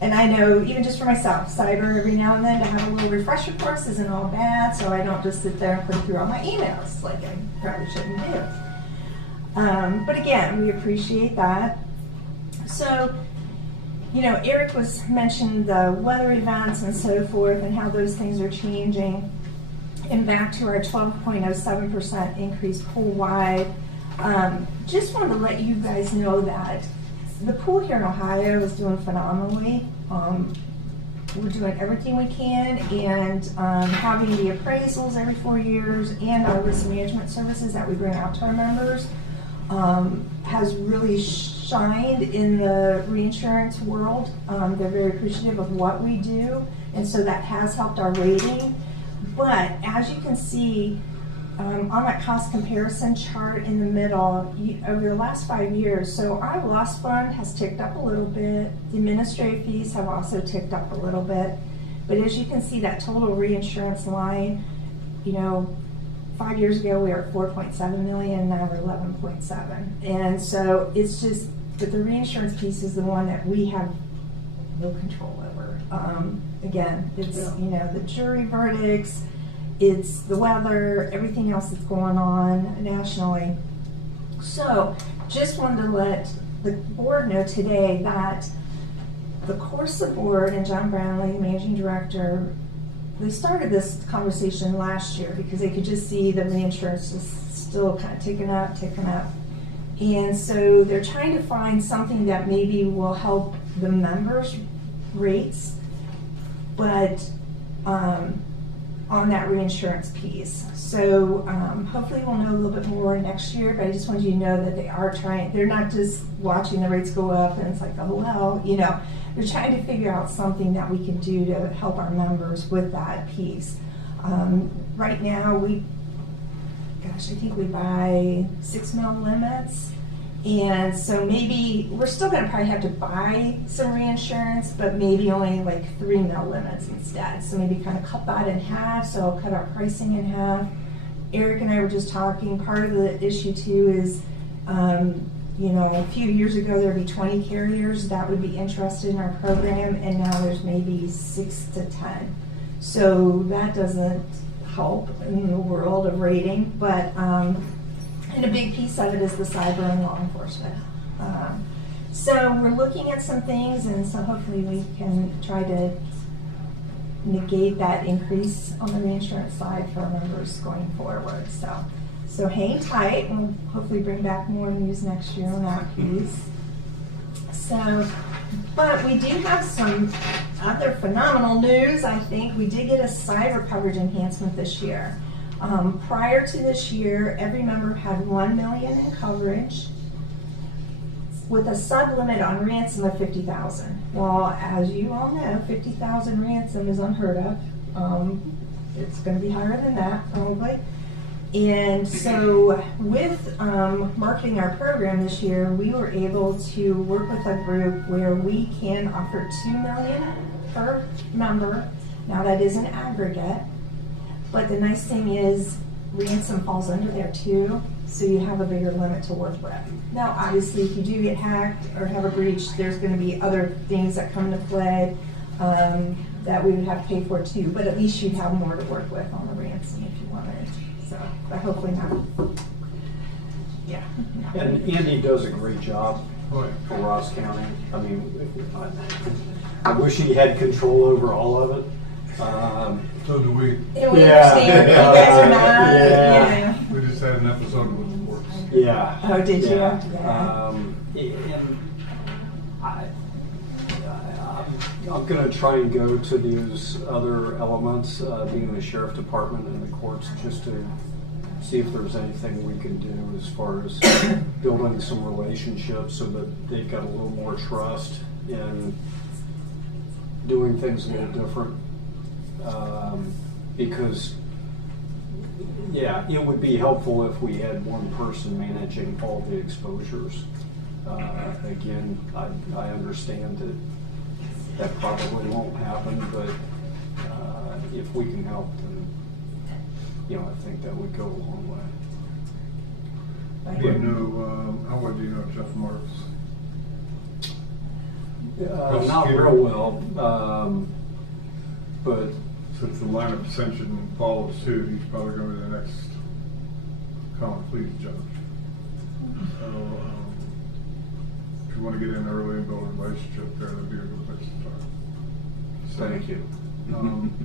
And I know, even just for myself, cyber every now and then to have a little refresher course isn't all bad, so I don't just sit there and click through all my emails like I probably shouldn't do. But again, we appreciate that. So, Eric mentioned the weather events and so forth and how those things are changing. And back to our 12.07% increase pool-wide. Just wanted to let you guys know that the pool here in Ohio is doing phenomenally. We're doing everything we can, and having the appraisals every 4 years and our risk management services that we bring out to our members has really shined in the reinsurance world. They're very appreciative of what we do, and so that has helped our rating. But as you can see, on that cost comparison chart in the middle, over the last 5 years, so our loss fund has ticked up a little bit. The administrative fees have also ticked up a little bit. But as you can see, that total reinsurance line, 5 years ago we were at 4.7 million, now we're 11.7. And so it's just, but the reinsurance piece is the one that we have no control over. Again, it's, the jury verdicts, it's the weather, everything else that's going on nationally. So just wanted to let the board know today that the Corsa board and John Brownlee, the managing director, they started this conversation last year because they could just see the reinsurance is still kind of ticking up. And so they're trying to find something that maybe will help the members' rates, but on that reinsurance piece. So hopefully we'll know a little bit more next year, but I just wanted you to know that they are trying, they're not just watching the rates go up and it's like, oh well, you know, they're trying to figure out something that we can do to help our members with that piece. Right now, I think we buy 6 mil limits. And so maybe, we're still gonna probably have to buy some reinsurance, but maybe only like 3 mil limits instead. So maybe kind of cut that in half, so I'll cut our pricing in half. Eric and I were just talking, part of the issue too is, you know, a few years ago there'd be 20 carriers that would be interested in our program, and now there's maybe 6 to 10. So that doesn't help in the world of rating, but and a big piece of it is the cyber and law enforcement. So we're looking at some things, and so hopefully we can try to negate that increase on the reinsurance side for our members going forward. So hang tight, and we'll hopefully bring back more news next year on that piece. So, but we do have some other phenomenal news, I think. We did get a cyber coverage enhancement this year. Prior to this year, every member had $1 million in coverage with a sub-limit on ransom of $50,000. Well, as you all know, $50,000 ransom is unheard of. It's going to be higher than that, probably. And so with marketing our program this year, we were able to work with a group where we can offer $2 million per member. Now that is an aggregate, but the nice thing is ransom falls under there too, so you have a bigger limit to work with. Now obviously if you do get hacked or have a breach, there's going to be other things that come into play that we would have to pay for too, but at least you'd have more to work with on the ransom if you wanted. So, but hopefully not. Yeah. And Andy does a great job for Ross County. I mean, I wish he had control over all of it. So do we. Yeah, we understand you guys are not, yeah. you know. We just had an episode with the courts. Yeah. Oh, did you? Yeah. And I'm going to try and go to these other elements, being the sheriff department and the courts, just to see if there's anything we can do as far as building some relationships so that they've got a little more trust in doing things a little different. Because, yeah, it would be helpful if we had one person managing all the exposures. Again, I understand that probably won't happen, but if we can help, then, you know, I think that would go a long way. Do you know, how well do you know Jeff Marks? Not real well, but since the line of ascension follows suit, he's probably going to be the next common pleas judge. So, if you want to get in early and build a relationship there, that'd be a good place to start. Thank you.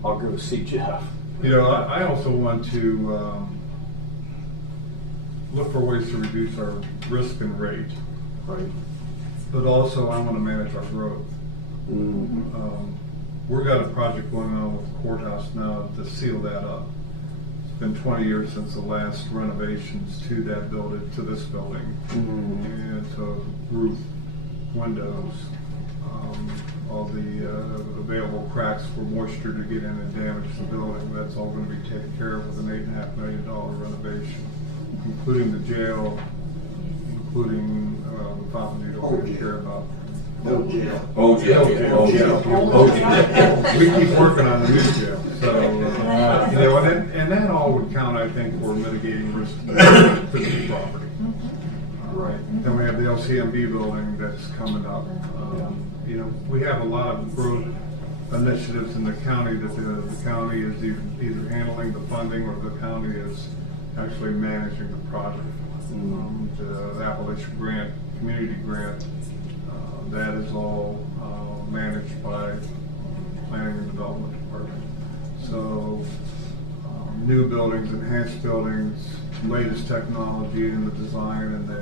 I'll go see Jeff. You know, I also want to look for ways to reduce our risk and rate. Right. But also, I want to manage our growth. We've got a project going on with the courthouse now to seal that up. It's been 20 years since the last renovations to that building, to this building. And so roof, windows, all the available cracks for moisture to get in and damage the building. That's all going to be taken care of with an $8.5 million renovation, including the jail, including the fountain you don't really care about. Old jail. We keep working on the new jail. So, you know, and that all would count, I think, for mitigating risk to physical property. Right. Then we have the LCMB building that's coming up. You know, we have a lot of growth initiatives in the county that the county is either handling the funding or the county is actually managing the project. The Appalachian Grant, Community Grant, that is all managed by Planning and Development Department. So new buildings, enhanced buildings, latest technology in the design and the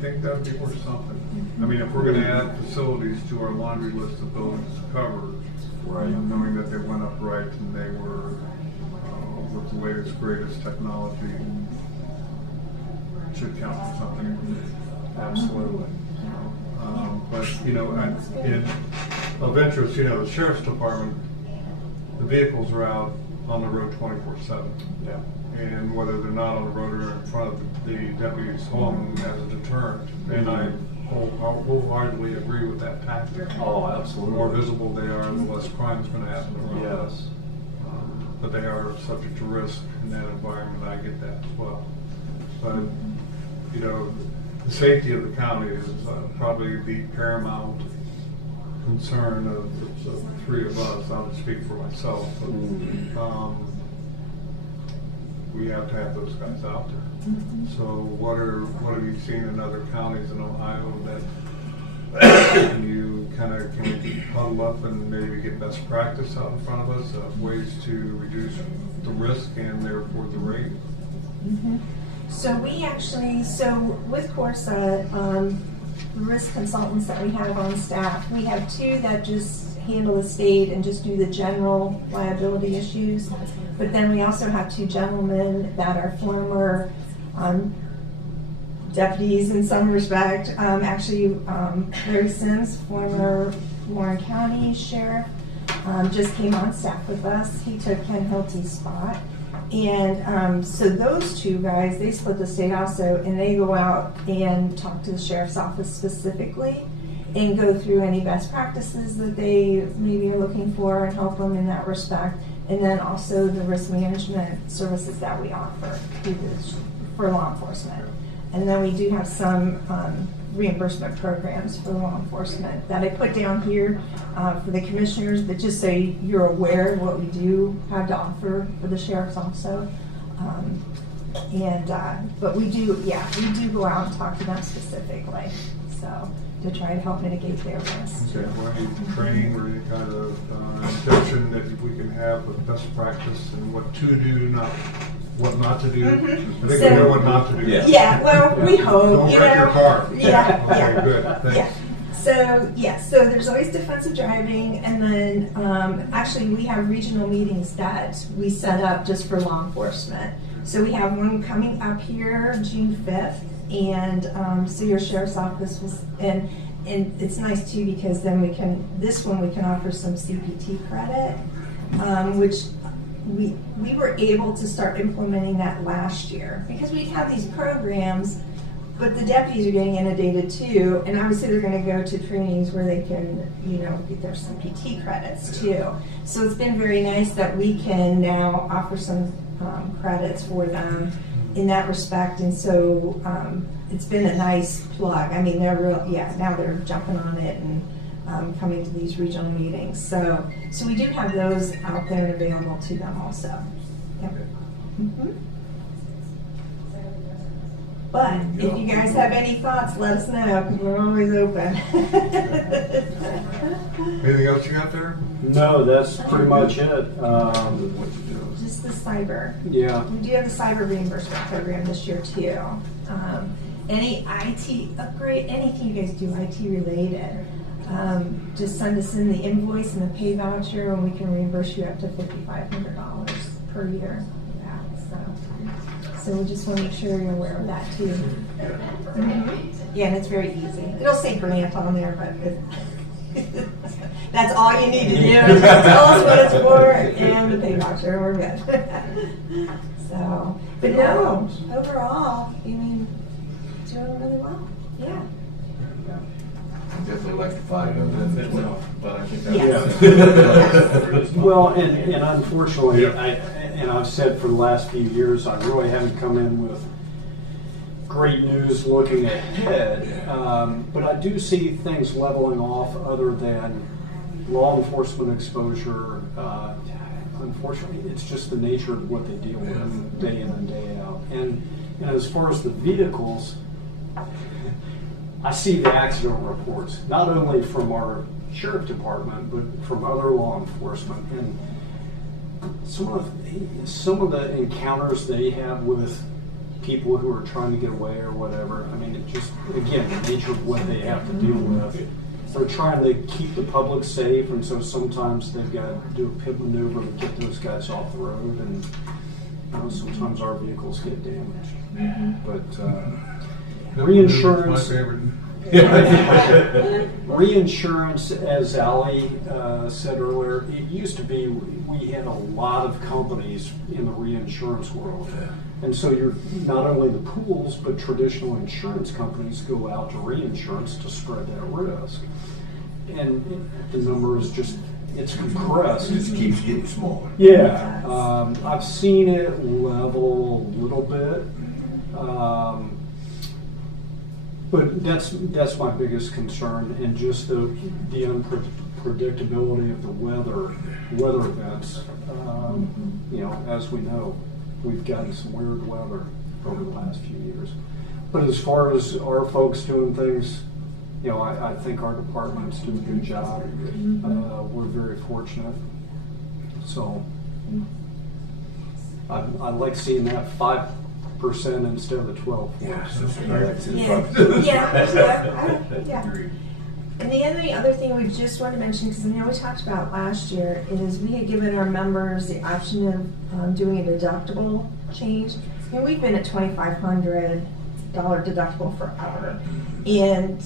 think that'd be worth something. I mean, if we're gonna add facilities to our laundry list of buildings to cover, Right. knowing that they went up right and they were with the latest, greatest technology, should count for something. Absolutely. But, you know, of interest, you know, the sheriff's department, the vehicles are out on the road 24/7. Yeah. And whether they're not on the road or in front of the deputy's home as a deterrent. And I wholeheartedly agree with that tactic. Oh, The absolutely. more visible they are, the less crime's gonna happen around us. Yes. But they are subject to risk in that environment, I get that as well. But, you know, the safety of the county is probably the paramount concern of the three of us. I would speak for myself, but, we have to have those guys out there. So what have you seen in other counties in Ohio that can we huddle up and maybe get best practice out in front of us of ways to reduce the risk and therefore the rate? So we actually, with Corsa, the risk consultants that we have on staff, we have two that just handle the state and just do the general liability issues. But then we also have two gentlemen that are former deputies in some respect. Actually, Larry Sims, former Warren County Sheriff, just came on staff with us. He took Ken Hilty's spot. And so those two guys, they split the state also, and they go out and talk to the sheriff's office specifically and go through any best practices that they maybe are looking for and help them in that respect. And then also the risk management services that we offer for law enforcement. And then we do have some reimbursement programs for law enforcement that I put down here for the commissioners, but just so you're aware of what we do have to offer for the sheriffs also. But we do go out and talk to them specifically, so to try to help mitigate their risk. Okay, or any training or any kind of intention that we can have with best practice and what to do, what not to do. I think we know what not to do. Yeah, well, we hope, Don't wreck your car. Yeah, Okay, good, thanks. Yeah. So there's always defensive driving, and then actually we have regional meetings that we set up just for law enforcement. So we have one coming up here June 5th, and so your sheriff's office was, and it's nice too because then we can offer some CPT credit, which we were able to start implementing that last year because we have these programs, but the deputies are getting inundated too, and obviously they're going to go to trainings where they can, get their CPT credits too. So it's been very nice that we can now offer some credits for them in that respect, and so it's been a nice plug. I mean, now they're jumping on it and coming to these regional meetings. So we do have those out there and available to them also. Yep. But if you guys have any thoughts, let us know, because we're always open. Anything else you got there? No, that's pretty much it. Just the cyber. Yeah. We do have the cyber reimbursement program this year too. Any IT upgrade, anything you guys do IT related, just send us in the invoice and the pay voucher, and we can reimburse you up to $5,500 per year. So we just want to make sure you're aware of that too. Yeah, and it's very easy. It'll say grant on there, but that's all you need to do. Tell us what it's for and the pay voucher, we're good. So, but no, overall, doing really well. Yeah. Definitely electrified them as well. But I think that's Well, and unfortunately, I've said for the last few years, I really haven't come in with great news looking ahead. But I do see things leveling off other than law enforcement exposure. Unfortunately, it's just the nature of what they deal with day in and day out. And as far as the vehicles, I see the accident reports, not only from our sheriff department, but from other law enforcement. And some of the encounters they have with people who are trying to get away or whatever. I mean, it just, again, the nature of what they have to deal with. They're trying to keep the public safe, and so sometimes they've got to do a pit maneuver to get those guys off the road, and sometimes our vehicles get damaged. But reinsurance. My favorite. Reinsurance, as Ally said earlier, it used to be we had a lot of companies in the reinsurance world. And so you're not only the pools, but traditional insurance companies go out to reinsurance to spread that risk. And the number is just, it's compressed. It just keeps getting smaller. Yeah, I've seen it level a little bit. But that's my biggest concern, and just the unpredictability of the weather events. You know, as we know, we've gotten some weird weather over the last few years. But as far as our folks doing things, you know, I think our department's doing a good job. We're very fortunate. So I like seeing that 5% instead of the 12. Yeah. And the other thing we just want to mention, because I know we talked about last year, is we had given our members the option of doing a deductible change. I mean, we've been at $2,500 deductible forever, and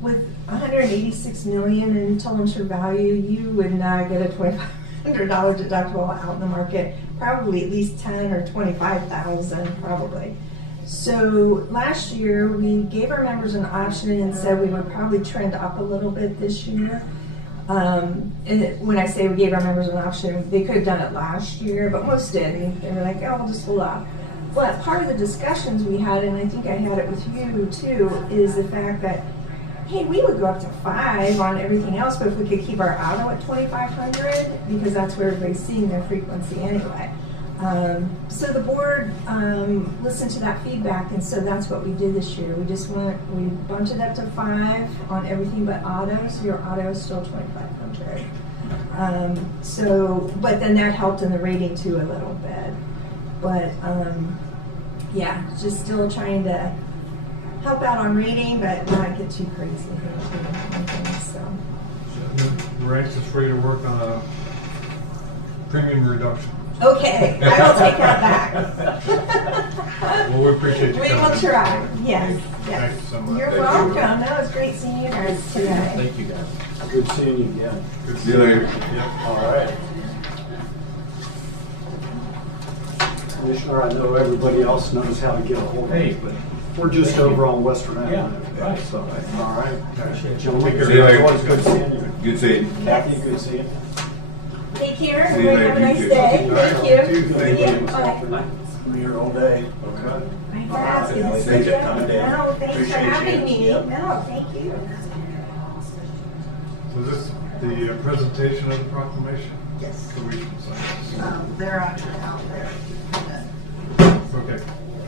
with $186 million in total insured value, you would not get a $2,500 deductible out in the market. Probably at least 10 or 25,000, probably. So last year we gave our members an option and said we would probably trend up a little bit this year. And when I say we gave our members an option, they could have done it last year, but most didn't. They were like, oh, we'll just hold up. But part of the discussions we had, and I think I had it with you too, is the fact that, hey, we would go up to 5 on everything else, but if we could keep our auto at 2,500, because that's where everybody's seeing their frequency anyway. So the board listened to that feedback, and so that's what we did this year. We bumped it up to 5 on everything but auto, so your auto is still 2,500. But then that helped in the rating too a little bit. But yeah, just still trying to help out on rating, but not get too crazy. So We're anxious for you to work on a premium reduction. okay, I will take that back. Well, we appreciate you We coming. will try. Yes. Thank you so much. You're welcome. That was great seeing you guys today. Thank you, guys. Good seeing you again. Good to See you later. Yep. All right. Commissioner, I know everybody else knows how to get a hold of me, but we're just over on Western Avenue. right. So, all right. Gentlemen, Take care. See you later. always good seeing you. Good seeing you. Kathy, good seeing you. Take care. See you Everybody have a later. nice You too. day. All right. Thank you. Thank See you. ya. Bye. I'm here all day. Okay. Thanks for asking. Yeah, This is thank you. good. No, thanks for Appreciate having you. me. Yep. No, thank you. So this is the presentation of the proclamation? Yes. So we can sign They're actually out there. this. Okay.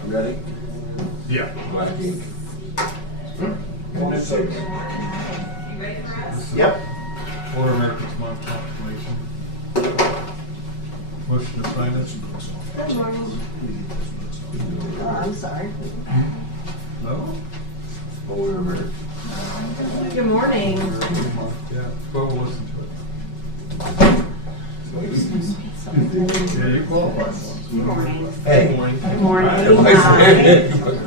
Ready? Yeah. Black ink. Yep. Order America's Month proclamation. Motion to sign this? Good morning. Oh, I'm sorry. No? Order America. Good morning. Yeah, well, we'll listen to it. Yeah, you qualify for it. Good morning. Hey. Good morning. Hi. Hi.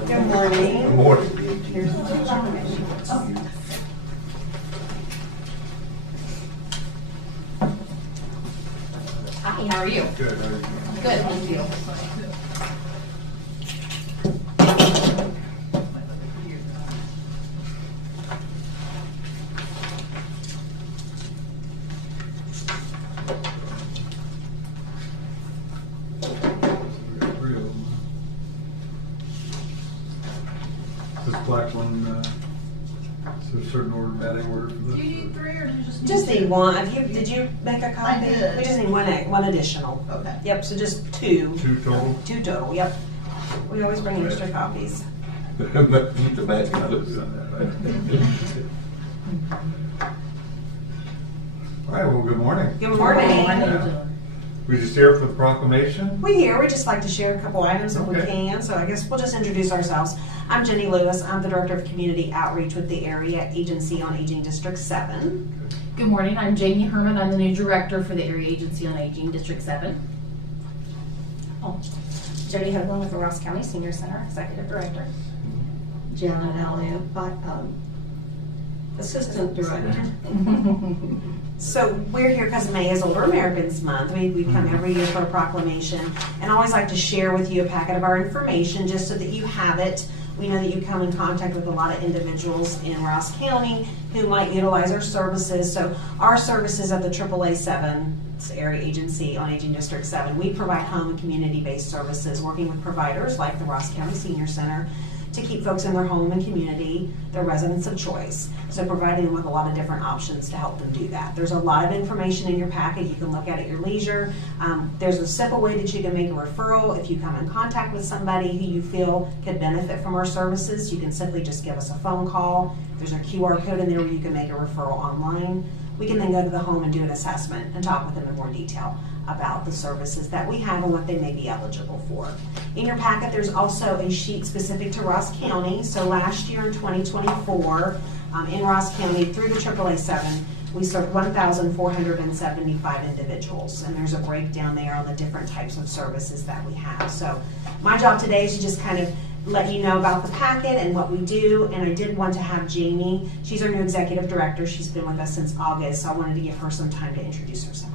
Good morning. Good morning. Here's the proclamation. Hi, how are you? Good. Good, thank you. Three of them. This black one, is there a certain order, batting order for Do this? you need 3 or do you just need Just 2? need one. Did you make a copy? I did. We just need one additional. Okay. Yep, so just 2. 2 total? 2 total, yep. We always bring extra copies. Keep the match colors. All right, well, good morning. Good morning. Yeah. We just here for the proclamation? We just like to share a couple items if we Okay. can, so I guess we'll just introduce ourselves. I'm Jenny Lewis, I'm the Director of Community Outreach with the Area Agency on Aging District 7. Good morning, I'm Jamie Herman. I'm the new director for the Area Agency on Aging District 7. Oh, Jody Hoagland with the Ross County Senior Center, Executive Director. Janet Elliott, Assistant Director. So we're here because May is Older Americans Month. We come every year for a proclamation, and I always like to share with you a packet of our information just so that you have it. We know that you come in contact with a lot of individuals in Ross County who might utilize our services. So our services at the AAA 7 Area Agency on Aging District 7, we provide home and community-based services, working with providers like the Ross County Senior Center to keep folks in their home and community, their residents of choice. So providing them with a lot of different options to help them do that. There's a lot of information in your packet you can look at your leisure. There's a simple way that you can make a referral. If you come in contact with somebody who you feel could benefit from our services, you can simply just give us a phone call. There's a QR code in there where you can make a referral online. We can then go to the home and do an assessment and talk with them in more detail about the services that we have and what they may be eligible for. In your packet, there's also a sheet specific to Ross County. So last year in 2024, in Ross County through the AAA 7, we served 1,475 individuals, and there's a breakdown there on the different types of services that we have. So my job today is to just kind of let you know about the packet and what we do, and I did want to have Jamie, she's our new executive director, she's been with us since August, so I wanted to give her some time to introduce herself.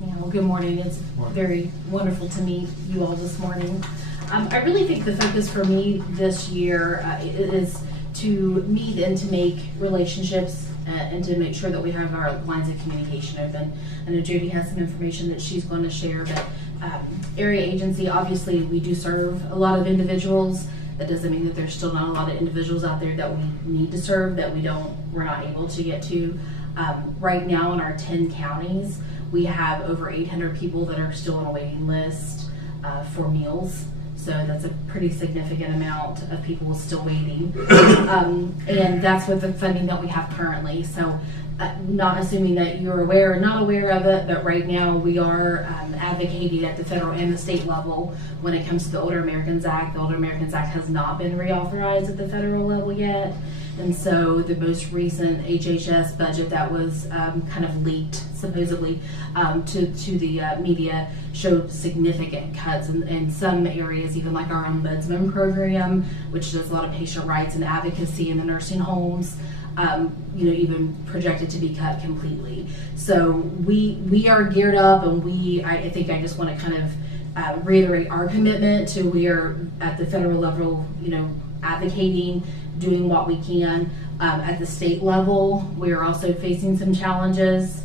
Yeah, well, good morning. It's very wonderful to meet you all this morning. I really think the focus for me this year is to meet and to make relationships and to make sure that we have our lines of communication open. I know Jody has some information that she's going to share, but Area Agency, obviously we do serve a lot of individuals. That doesn't mean that there's still not a lot of individuals out there that we need to serve that we're not able to get to. Right now in our 10 counties, we have over 800 people that are still on a waiting list for meals. So that's a pretty significant amount of people still waiting. And that's with the funding that we have currently. So not assuming that you're aware or not aware of it, but right now we are advocating at the federal and the state level when it comes to the Older Americans Act. The Older Americans Act has not been reauthorized at the federal level yet. And so the most recent HHS budget that was kind of leaked, supposedly, to the media showed significant cuts in some areas, even like our Ombudsman program, which does a lot of patient rights and advocacy in the nursing homes, even projected to be cut completely. So we are geared up, and I think I just want to kind of reiterate our commitment to we are at the federal level, advocating, doing what we can. At the state level, we are also facing some challenges.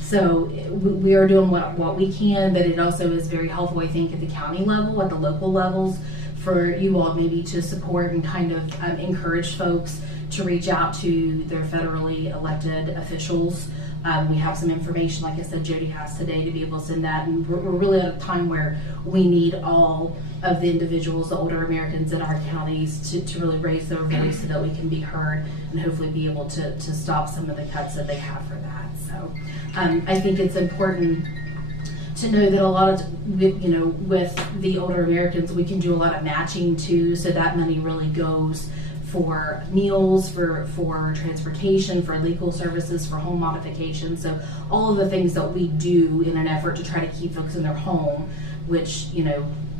So we are doing what we can, but it also is very helpful, I think, at the county level, at the local levels, for you all maybe to support and kind of encourage folks to reach out to their federally elected officials. We have some information, like I said, Jody has today to be able to send that, and we're really at a time where we need all of the individuals, the older Americans in our counties to really raise their voice so that we can be heard and hopefully be able to stop some of the cuts that they have for that. So I think it's important to know that a lot of, with the older Americans, we can do a lot of matching too, so that money really goes for meals, for transportation, for legal services, for home modification. So all of the things that we do in an effort to try to keep folks in their home, which,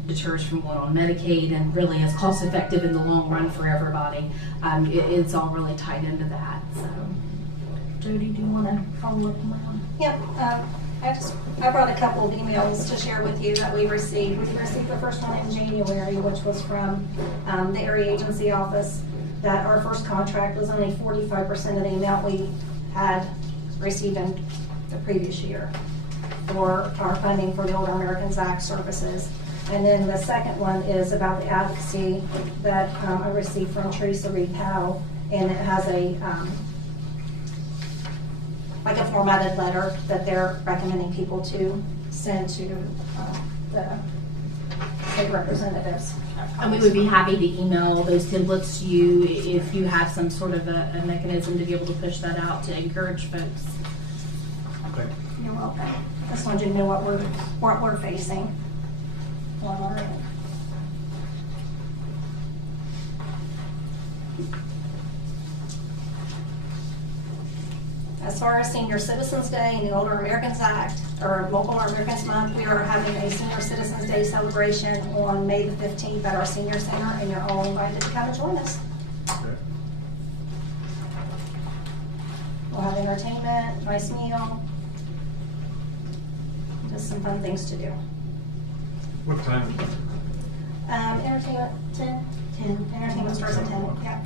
deters from going on Medicaid and really is cost effective in the long run for everybody. It's all really tied into that. So, Jody, do you want to follow up on that one? Yep. I brought a couple of emails to share with you that we received. We received the first one in January, which was from the Area Agency office, that our first contract was only 45% of the amount we had received in the previous year for our funding for the Older Americans Act services. And then the second one is about the advocacy that I received from Teresa Reed Powell, and it has like a formatted letter that they're recommending people to send to the state representatives. And we would be happy to email those templates to you if you have some sort of a mechanism to be able to push that out to encourage folks. You're welcome. Just wanted you to know what we're facing on our end. As far as Senior Citizens Day and the Older Americans Act, or Local Older Americans Month, we are having a Senior Citizens Day celebration on May the 15th at our Senior Center, and you're all invited to come and join us. We'll have entertainment, nice meal, just some fun things to do. What time? Entertainment, 10? 10. Entertainment starts at 10, yeah.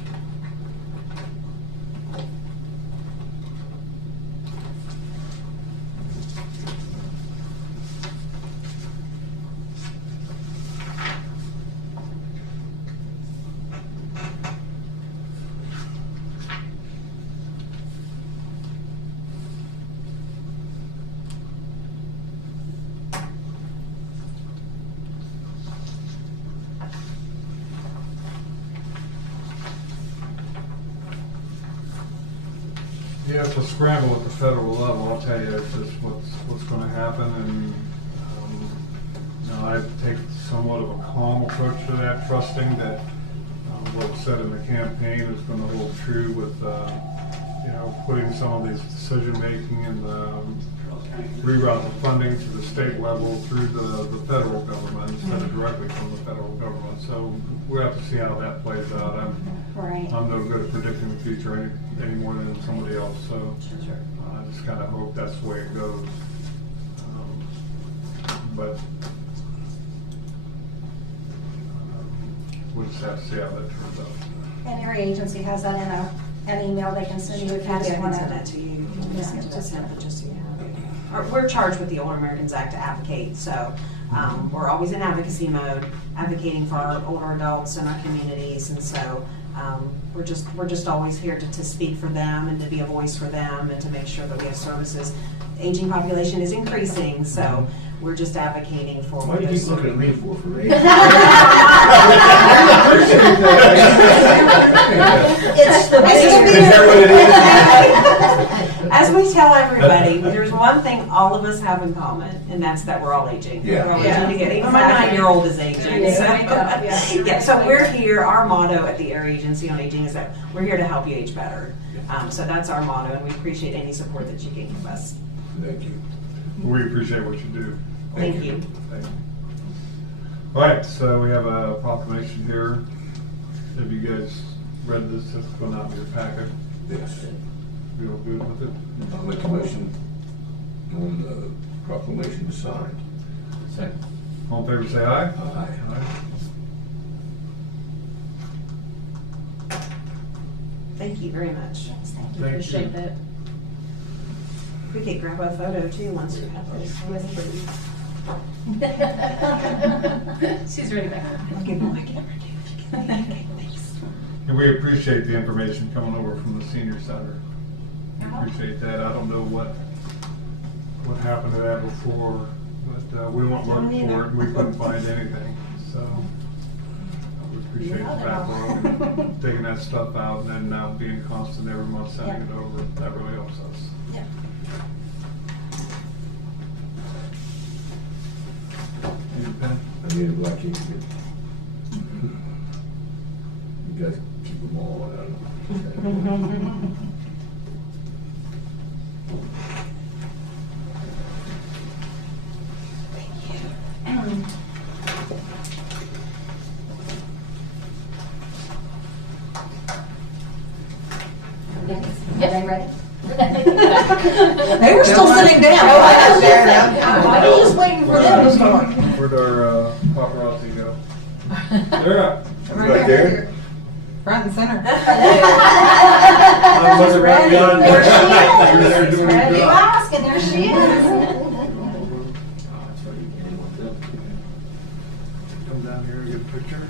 Yeah, it's a scramble at the federal level, I'll tell you, it's just what's gonna happen, and, I take somewhat of a calm approach to that, trusting that, what's said in the campaign is gonna hold true with, putting some of these decision-making and, reroute the funding to the state level through the federal government instead of directly from the federal government. So we have to see how that plays out. I'm no good at predicting the future any more than somebody else. So I just kind of hope that's the way it goes. But we'll just have to see how that turns out. And every agency has that in an email they can send you if you Patty, I just can want send to. that to you. Just so you have it. We're charged with the Older Americans Act to advocate, so we're always in advocacy mode, advocating for our older adults in our communities, and so we're just always here to speak for them and to be a voice for them and to make sure that we have services. The aging population is increasing, so we're just advocating for. Why do you keep looking at me for age? It's the As we tell everybody, there's one thing all of us have in common, and that's that we're all aging. Yeah. We're all aging together. Even my 9-year-old is aging. So we're here, our motto at the Area Agency on Aging is that we're here to help you age better. So that's our motto, and we appreciate any support that you can give us. Thank you. We appreciate what you do. Thank you. Thank you. All right, so we have a proclamation here. Have you guys read this? It's going out in your packet. Yes. Feel good with it? I'll make a motion on the proclamation to sign. Second. All in favor, say aye. Aye. Thank you very much. Thank you. Appreciate that. We could grab a photo too once you have this. She's ready back. I'll give my camera too. Okay, thanks. And we appreciate the information coming over from the senior center. We appreciate that. I don't know what happened to that before, but we went looking for it and we couldn't find anything. So we appreciate the background and taking that stuff out and then now being constant every month sending it over. That really helps us. Yeah. Need a pen? I need a black ink. You guys keep them all out. Are they ready? They were still sitting down. I was just waiting for them to start. Where'd our paparazzi go? They're up. Right there? Front and center. I wasn't ready beyond There she that. is. You're there doing your You job. ask, and there she is. Come down here and get a picture.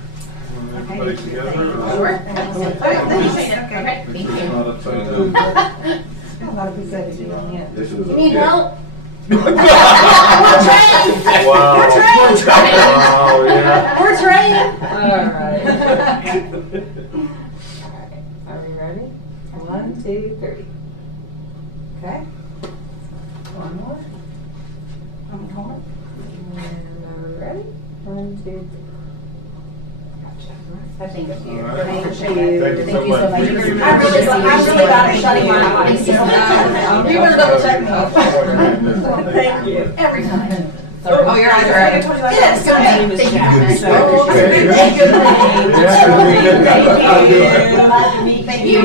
Want everybody together? or- Sure. Okay. Thank you. Not upside down. A lot of pathetic on yet. This is You need help? Wow. We're trained. Oh, yeah. We're trained. All right. Are we ready? 1, 2, 3. Okay. One more. Tuesday. Thank you. All right. Thank you. Thank you so much. I'm really glad I'm shutting my eyes. You better double check me. Thank you. Every time. Oh, your eyes are open. Yes, my name is Jack. Thank you.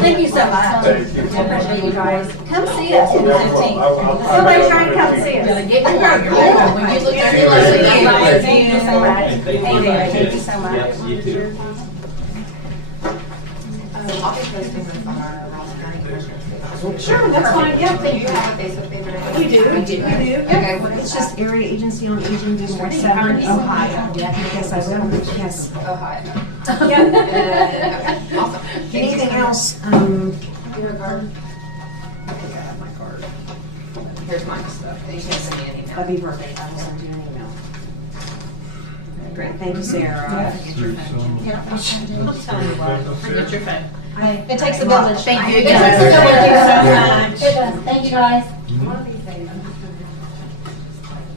Thank you so much. Thank you guys. Come see us on the 15th. Somebody try and come see us. Get your when you look at it. Thank you so much. Thank you so much. Yes, you too. I'll be posting this on our Ross County Commissioners. Sure, that's fine, yeah, thank Do you. you have a Facebook page or anything? We do, we do. Okay, what is It's that? just Area Agency on Aging District How 7, many? Ohio. Yes, I will, yes. Ohio. Yeah. Okay, awesome. Thank you so Anything much. else? Do you have a card? I think I have my card. Here's my stuff. You can send me an email. That'd be perfect, I will send you an email. Great, thank you, Sarah. Forget your phone. Yeah, I'll send you. I'm telling you what. Forget your phone. It takes a village. Thank you. It takes a village. Thank you so much. It does. Thank you, guys.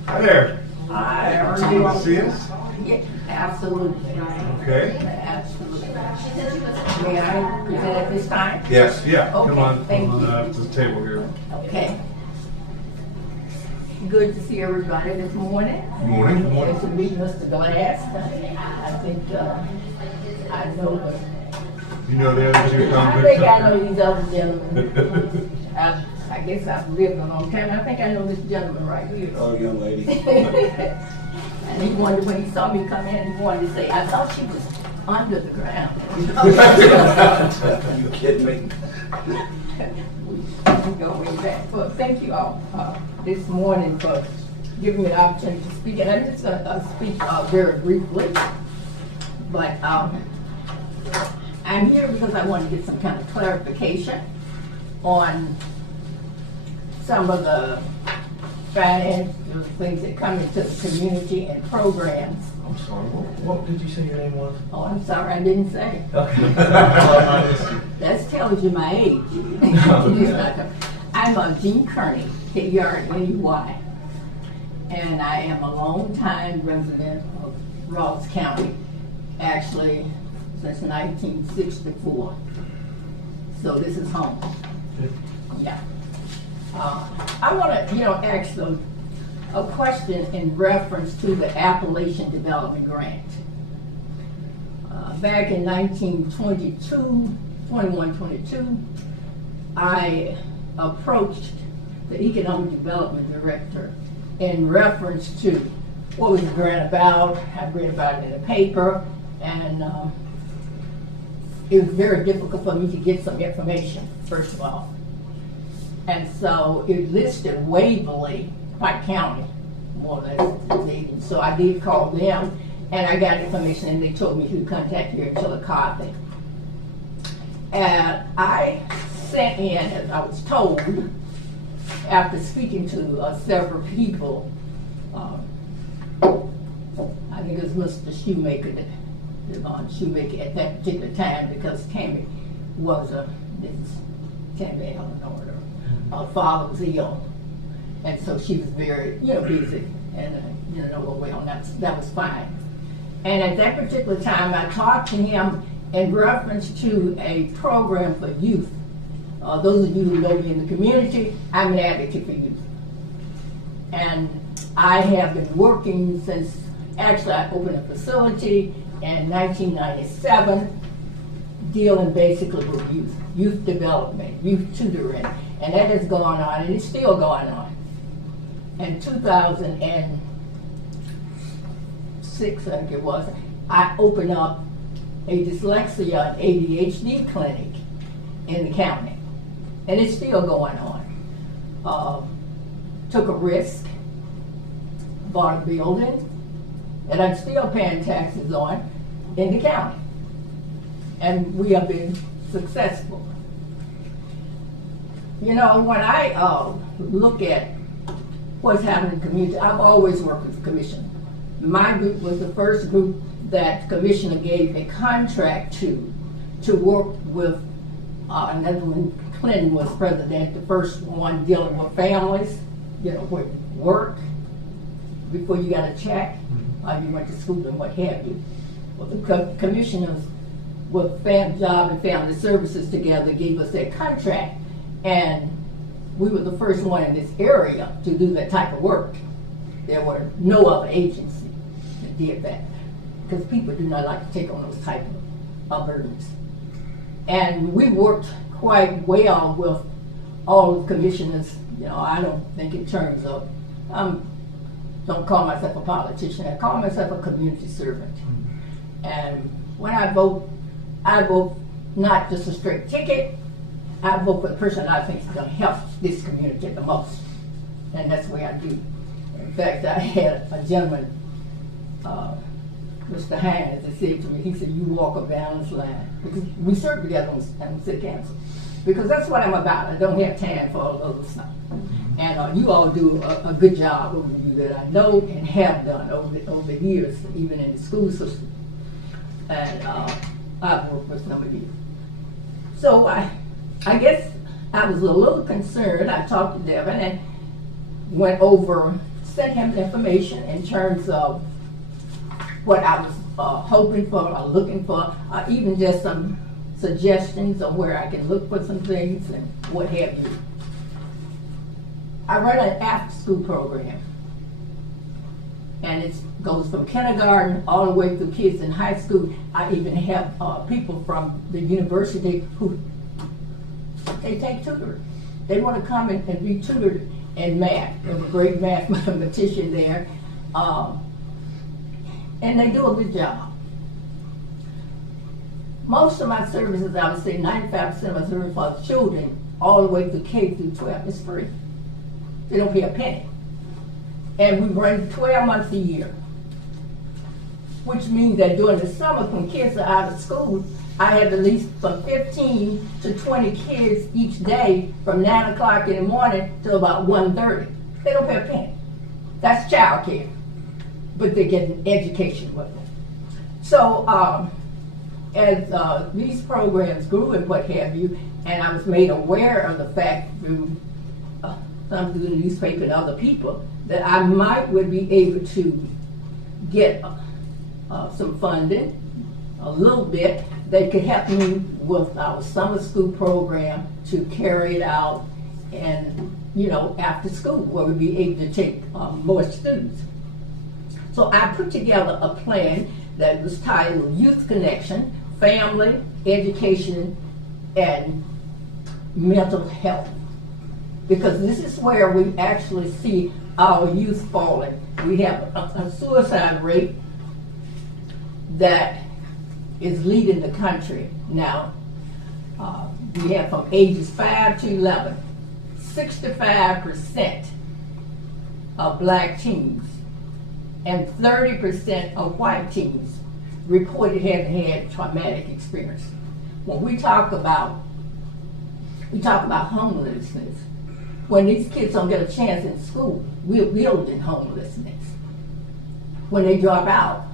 Hi there. Hi, Good to see us. Yeah, absolutely. Okay. Absolutely. May I present at this time? Yes. Yeah. Okay, Come on. thank Come you. on to the table here. Okay. Good to see everybody this morning. Morning. Good to meet Mr. Glass. I think, I know the. You know the other two I convicts? think I know these other gentlemen. I guess I've lived a long time. I think I know this gentleman right here. Oh, young lady. And he wanted, when he saw me come in, he wanted to say, I thought she was under the ground. You kidding me? We go way back. Well, thank you all this morning for giving me the opportunity to speak. And I'm just going to speak very briefly. But I'm here because I want to get some kind of clarification on some of the financial things that come into the community and programs. I'm sorry, what did you say your name was? Oh, I'm sorry, I didn't say. Okay. That tells you my age. I'm Jean Kearney, K-E-R-N-E-Y. And I am a longtime resident of Ross County, actually since 1964. So this is home. Yeah. I want to, ask a question in reference to the Appalachian Development Grant. Back in 21-22, I approached the Economic Development Director in reference to what was the grant about. I read about it in the paper, and it was very difficult for me to get some information, first of all. And so it listed Waverly, Pike County, more or less. So I did call them, and I got information, and they told me to contact your Chillicothe. And I sent in, as I was told, after speaking to several people, I think it was Mr. Shoemaker, Shoemaker at that particular time, because Tammy was Tammy Eleanor. Her father was ill, and so she was very, busy, and well, that was fine. And at that particular time, I talked to him in reference to a program for youth. Those of you who know me in the community, I'm an advocate for youth, and I have been working since. Actually, I opened a facility in 1997, dealing basically with youth development, youth tutoring. And that has gone on, and it's still going on. In 2006, I think it was, I opened up a dyslexia and ADHD clinic in the county. And it's still going on. Took a risk, bought a building, and I'm still paying taxes on in the county. And we have been successful. When I look at what's happening in the community, I've always worked with the commission. My group was the first group that the commissioner gave a contract to work with, Netherland Clinton was president, the first one dealing with families, with work, before you got a check, or you went to school and what have you. Well, the commissioners with Job and Family Services together gave us that contract, and we were the first one in this area to do that type of work. There were no other agency that did that, because people do not like to take on those type of burdens. And we worked quite well with all the commissioners. You know, I don't think in terms of, don't call myself a politician, I call myself a community servant. And when I vote not just a straight ticket, I vote for the person I think is going to help this community the most. And that's the way I do. In fact, I had a gentleman, Mr. Hines, that said to me, he said, you walk a balanced line. Because we serve together on city council. Because that's what I'm about. I don't have time for all the other stuff. And you all do a good job over you that I know and have done over the years, even in the school system. And I've worked with some of you. So I guess I was a little concerned. I talked to Devin and sent him information in terms of what I was hoping for or looking for, even just some suggestions on where I can look for some things and what have you. I run an after-school program, and it goes from kindergarten all the way through kids in high school. I even have people from the university who they take tutoring. They want to come and be tutored in math. There's a great mathematician there, and they do a good job. Most of my services, I would say 95% of my services for children all the way through K through 12 is free. They don't pay a penny. And we run 12 months a year, which means that during the summer when kids are out of school, I have at least from 15 to 20 kids each day from 9 o'clock in the morning till about 1:30. They don't pay a penny. That's child care, but they get an education with it. So as these programs grew and what have you, and I was made aware of the fact through some through the newspaper and other people that I would be able to get some funding, a little bit, that could help me with our summer school program to carry it out and, after school, where we'd be able to take more students. So I put together a plan that was titled Youth Connection, Family, Education, and Mental Health. Because this is where we actually see our youth falling. We have a suicide rate that is leading the country now. We have from ages 5 to 11, 65% of black teens and 30% of white teens reported having had traumatic experience. When we talk about homelessness. When these kids don't get a chance in school, we're building homelessness. When they drop out,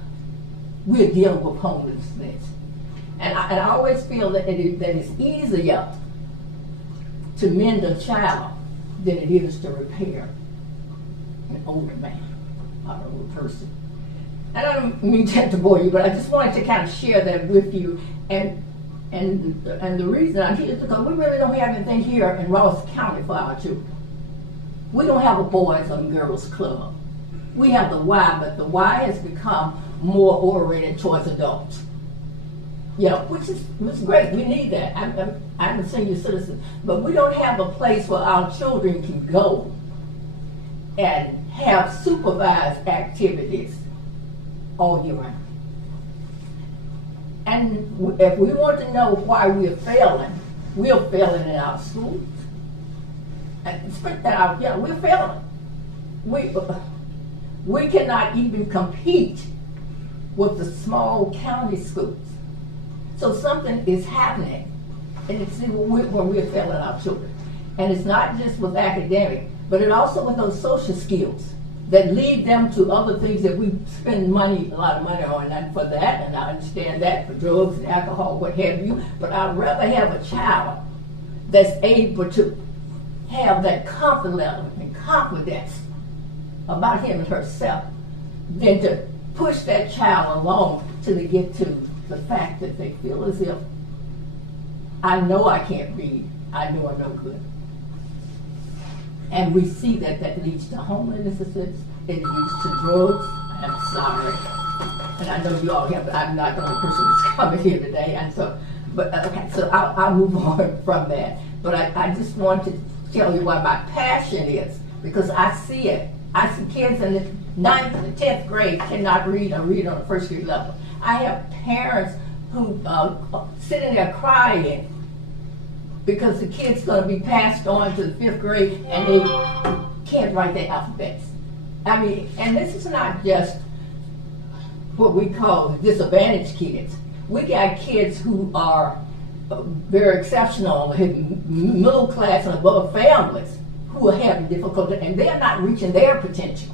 we're dealing with homelessness. And I always feel that it's easier to mend a child than it is to repair an older man or an older person. And I don't mean that to bore you, but I just wanted to kind of share that with you. And the reason I'm here is because we really don't have anything here in Ross County for our children. We don't have a boys and girls club. We have the Y, but the Y has become more oriented towards adults. Which is great. We need that. I'm a senior citizen, but we don't have a place where our children can go and have supervised activities all year round. And if we want to know why we're failing in our schools. We're failing. We cannot even compete with the small county schools. So something is happening, and it's when we're failing our children. And it's not just with academic, but it also with those social skills that lead them to other things that we spend a lot of money on, and for that, and I understand that, for drugs and alcohol, what have you, but I'd rather have a child that's able to have that comfort level and confidence about him and herself than to push that child along till they get to the fact that they feel as if, I know I can't read, I know I'm no good. And we see that that leads to homelessness, it leads to drugs. I'm sorry. And I know you all have, I'm not the only person that's coming here today, and so, but, okay, so I'll move on from that. But I just want to tell you what my passion is, because I see it. I see kids in the 9th and the 10th grade cannot read or read on the first grade level. I have parents who sitting there crying because the kid's going to be passed on to the 5th grade and they can't write their alphabets. I mean, and this is not just what we call disadvantaged kids. We got kids who are very exceptional, middle class and above families who are having difficulty, and they're not reaching their potential.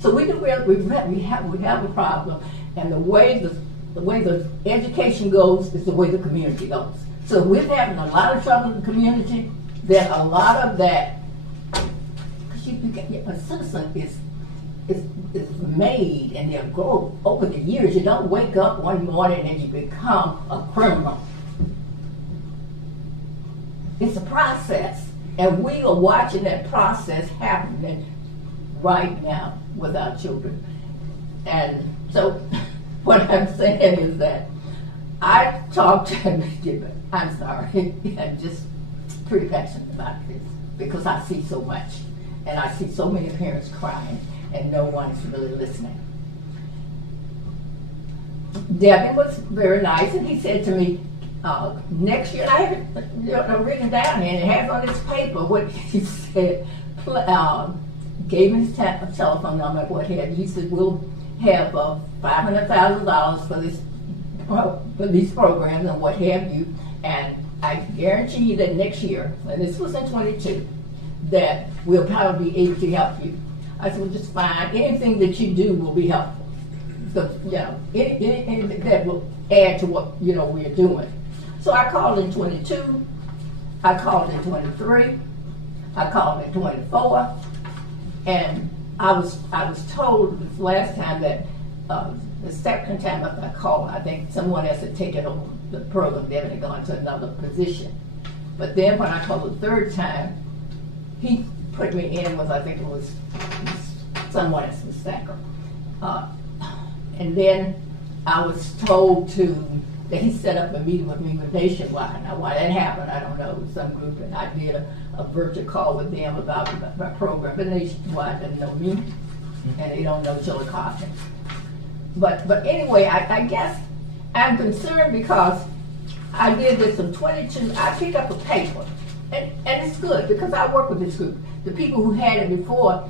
So we have a problem, and the way the education goes is the way the community goes. So we're having a lot of trouble in the community. That a lot of that, because a citizen is made and they'll grow over the years. You don't wake up one morning and you become a criminal. It's a process, and we are watching that process happening right now with our children. And so what I'm saying is that I talked to I'm sorry, I'm just pretty passionate about this because I see so much, and I see so many parents crying and no one's really listening. Devin was very nice, and he said to me, next year, and I have it written down here, and it has on this paper what he said, gave me his telephone number, what have you. He said, we'll have $500,000 for these programs and what have you, and I guarantee you that next year, and this was in 22, that we'll probably be able to help you. I said, well, just fine. Anything that you do will be helpful. So, anything that will add to what, we're doing. So I called in 22, I called in 23, I called in 24, and I was told this last time that the second time I called, I think someone else had taken over the program, they had gone to another position. But then when I called the third time, he put me in with, I think it was someone else, Ms. Sacker. And then I was told that he set up a meeting with me with Nationwide. Now, why that happened, I don't know, with some group, and I did a virtual call with them about my program, but Nationwide doesn't know me, and they don't know Chillicothe. But anyway, I guess I'm concerned because I did this in 22, I picked up a paper, and it's good because I work with this group. The people who had it before,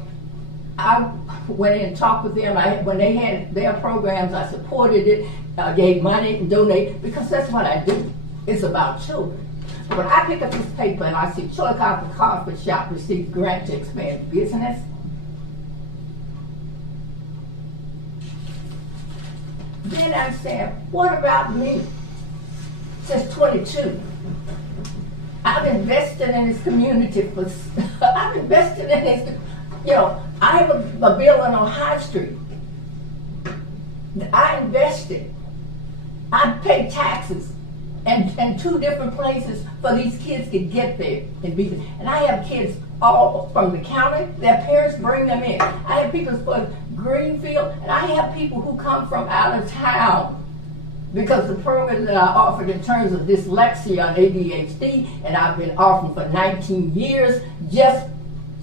I went in and talked with them. When they had their programs, I supported it, gave money and donated, because that's what I do. It's about children. When I pick up this paper and I see Chillicothe Coffee Shop received grant to expand business, then I'm saying, what about me? Since 22. I've invested in this community I've invested in this, I have a building on High Street. I invested. I pay taxes and 2 different places for these kids to get there and be there. And I have kids all from the county, their parents bring them in. I have people from Greenfield, and I have people who come from out of town because the program that I offered in terms of dyslexia and ADHD, and I've been offering for 19 years, just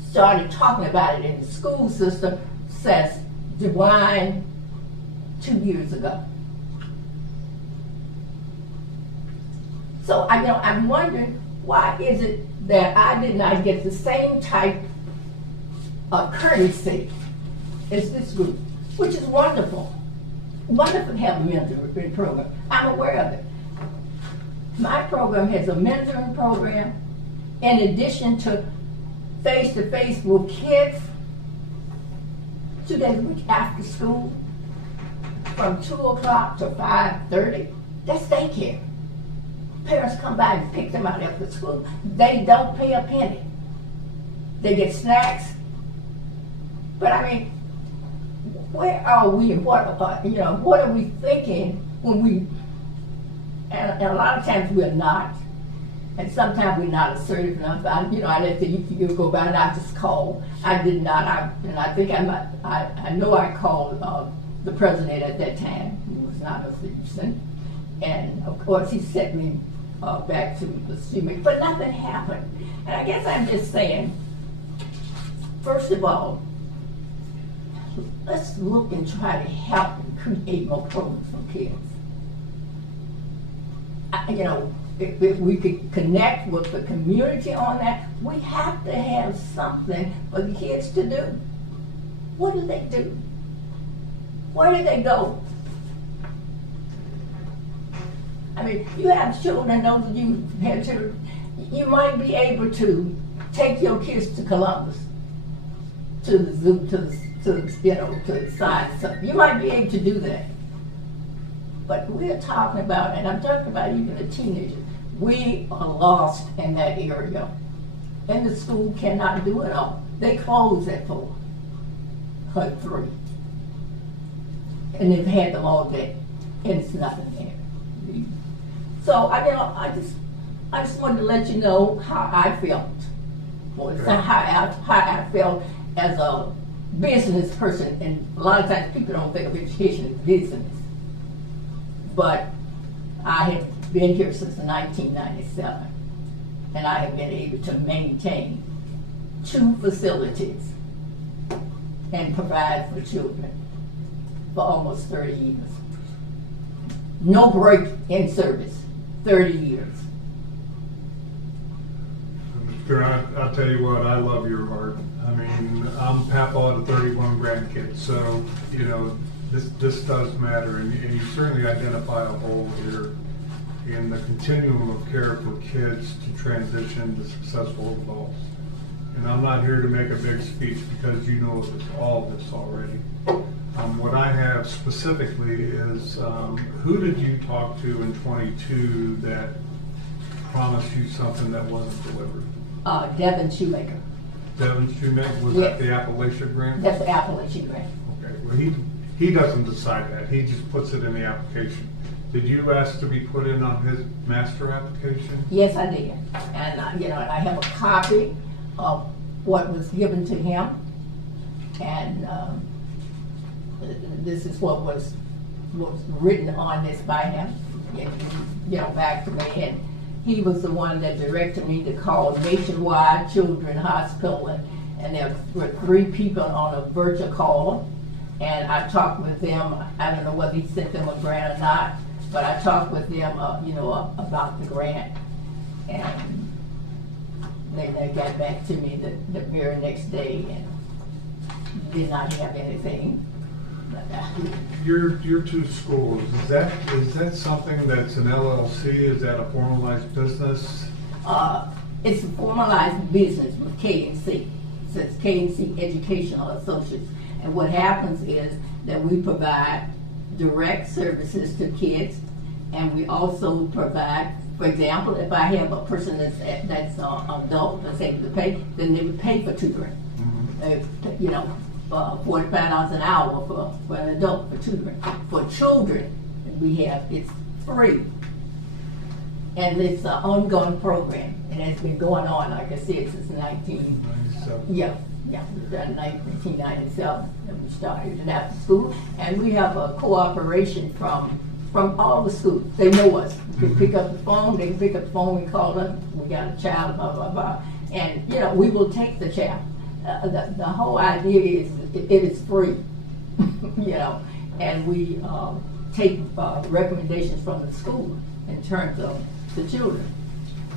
started talking about it in the school system since DeWine 2 years ago. So I'm wondering, why is it that I did not get the same type of courtesy as this group, which is wonderful. Wonderful to have a mentoring program. I'm aware of it. My program has a mentoring program in addition to face-to-face with kids 2 days a week after school from 2 o'clock to 5:30. That's daycare. Parents come by and pick them out after school. They don't pay a penny. They get snacks But I mean, where are we and what are we thinking when we, and a lot of times we're not, and sometimes we're not assertive enough. I let the year go by and I just called. I did not, I think I know I called the president at that time, who was not a citizen, and of course he sent me back to the student, but nothing happened. And I guess I'm just saying, first of all, let's look and try to help and create more programs for kids. If we could connect with the community on that, we have to have something for the kids to do. What do they do? Where do they go? I mean, you have children, those of you who have children, you might be able to take your kids to Columbus, to the zoo, to the science. You might be able to do that. But we're talking about, and I'm talking about even a teenager, we are lost in that area. And the school cannot do it all. They close at 4, at 3. And they've had them all day, and it's nothing there. So, I just wanted to let you know how I felt. Well, it's not how I felt as a business person, and a lot of times people don't think of education as business. But I have been here since 1997, and I have been able to maintain 2 facilities and provide for children for almost 30 years. No break in service, 30 years. I'll tell you what, I love your heart. I mean, I'm papa to 31 grandkids, so, this does matter, and you certainly identify a hole here in the continuum of care for kids to transition to successful adults. And I'm not here to make a big speech because you know all this already. What I have specifically is, who did you talk to in 22 that promised you something that wasn't delivered? Devin Shoemaker. Devin Shoemaker, was Yes. that the Appalachian grant? That's the Appalachian grant. Okay, well, he doesn't decide that, he just puts it in the application. Did you ask to be put in on his master application? Yes, I did. And, I have a copy of what was given to him. And this is what was written on this by him, back to me. And he was the one that directed me to call Nationwide Children's Hospital. And there were 3 people on a virtual call. And I talked with them. I don't know whether he sent them a grant or not, but I talked with them, about the grant. And they got back to me the very next day and did not have anything. Your 2 schools, is that something that's an LLC? Is that a formalized business? It's a formalized business with K&C. So it's K&C Educational Associates. And what happens is that we provide direct services to kids, and we also provide, for example, if I have a person that's adult that's able to pay, then they would pay for tutoring. $45 an hour for an adult for tutoring. For children, it's free. And it's an ongoing program, and it's been going on, like I said, since 1997 that we started it after school. And we have a cooperation from all the schools. They know us. We can pick up the phone, they can pick up the phone, we call them, we got a child, blah, blah, blah. And, we will take the child. The whole idea is it is free, and we take recommendations from the school in terms of the children.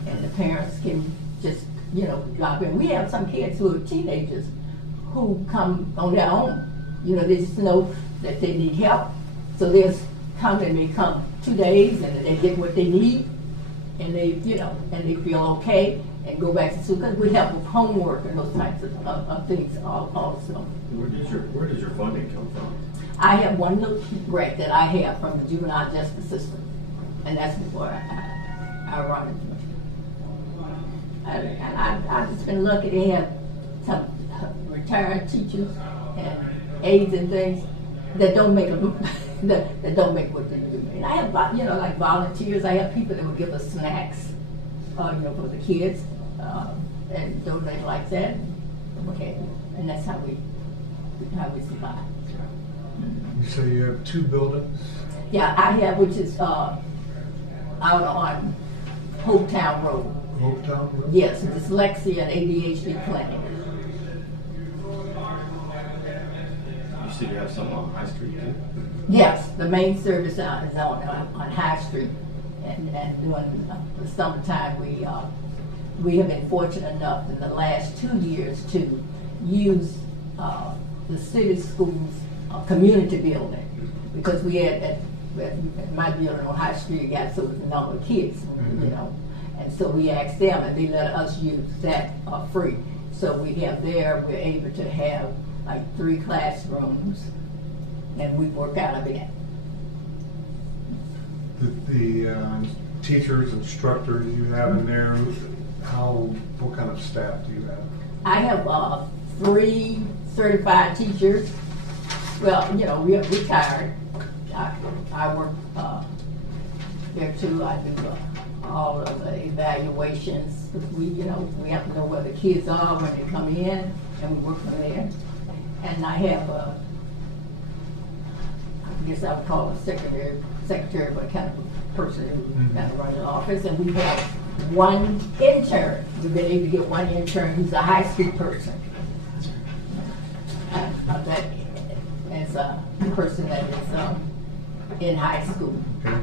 And the parents can just, drop in. We have some kids who are teenagers who come on their own. They just know that they need help. So they'll come and they come 2 days and they get what they need, and they, and they feel okay and go back to school, because we help with homework and those types of things also. Where does your funding come from? I have one little grant that I have from the juvenile justice system, and that's before I run it. And I've just been lucky to have some retired teachers and aids and things that don't make them, that don't make what they do. And I have, like volunteers. I have people that will give us snacks, for the kids, and donate like that. Okay, and that's how we survive. You say you have 2 buildings? Yeah, I have, which is out on Hopetown Road. Hopetown Road? Yes, dyslexia and ADHD clinic. You said you have something on High Street too? Yes, the main service is on High Street, and during the summertime we have been fortunate enough in the last 2 years to use the city schools community building, because we had at my building on High Street got so with a number of kids, and so we asked them and they let us use that free. So we have there, we're able to have like 3 classrooms, and we work out of it. The teachers, instructors you have in there, what kind of staff do you have? I have 3 certified teachers. Well, we are retired. I work there too. I do all of the evaluations. We have to know where the kids are when they come in, and we work from there. And I have I guess I would call it a secretary, but kind of a person who kind of runs the office. And we have 1 intern. We've been able to get 1 intern who's a high school person. That is a person that is in high school. Okay.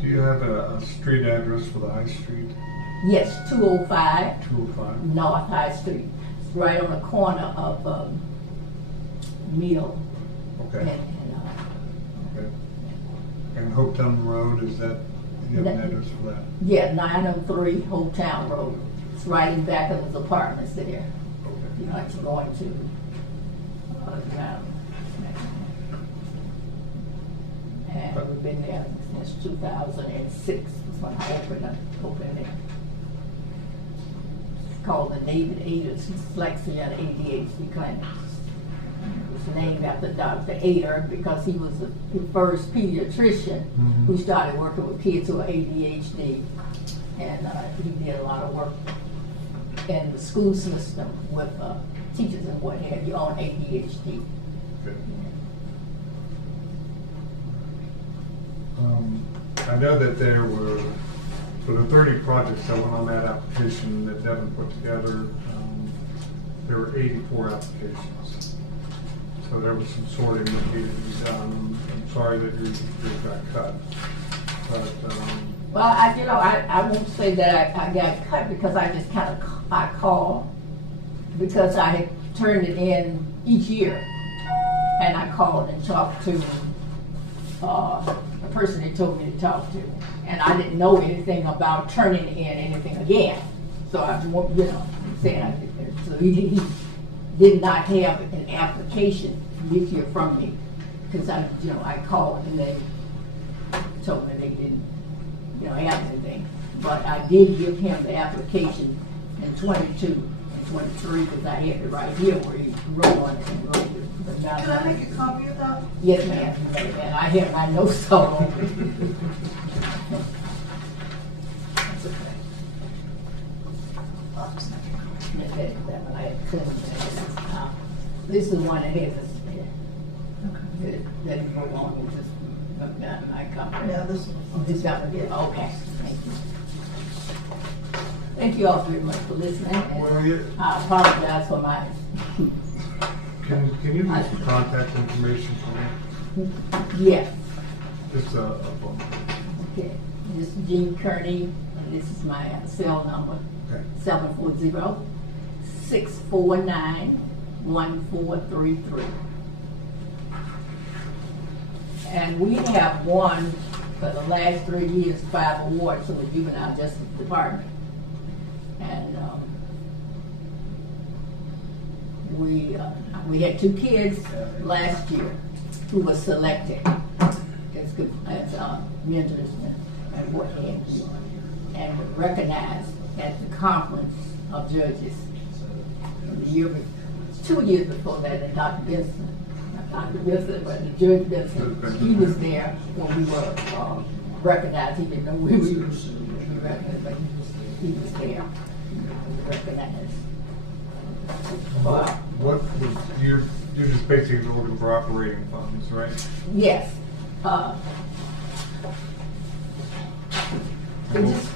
Do you have a street address for the High Street? Yes, 205 205. North High Street. It's right on the corner of Mill. Okay. And Hopetown Road, is that, you have an address for that? Yeah, 903 Hopetown Road. It's right in back of those apartments there. It's going to and we've been there since 2006 when I opened it. It's called the David Ader's Dyslexia and ADHD Clinic. It was named after Dr. Ader because he was the first pediatrician who started working with kids who are ADHD, and he did a lot of work in the school system with teachers and what have you on ADHD. Okay. I know that there were, for the 30 projects that went on that application that Devin put together, there were 84 applications. So there was some sorting that needed to be done. I'm sorry that yours got cut. But, well, I won't say that I got cut because I just I called because I had turned it in each year, and I called and talked to the person they told me to talk to, and I didn't know anything about turning in anything again. So so he did not have an application this year from me because I called and they told me they didn't have anything. But I did give him the application in 22 and 23 because I had it right here where he wrote on it and wrote it. Can I make a copy of that? Yes, ma'am. And I have my notes on it. That's okay. This is the one that has that is no longer just my company. Yeah, this got to be okay. Thank you. Thank you all very much for listening. And I apologize for my. Can you leave some contact information for me? Yes. Just a phone. Okay. This is Jean Kearney, and this is my cell number. Okay. 740-649-1433. And we have won for the last 3 years 5 awards from the Juvenile Justice Department. And we had 2 kids last year who were selected as mentors and what have you, and recognized at the conference of judges the year 2 years before that, and Dr. Benson, not Dr. Benson, but Judge Benson, he was there when we were recognized. He didn't know we were recognized, but he was there, recognized. What was, you're just basically looking for operating funds, right? Yes. What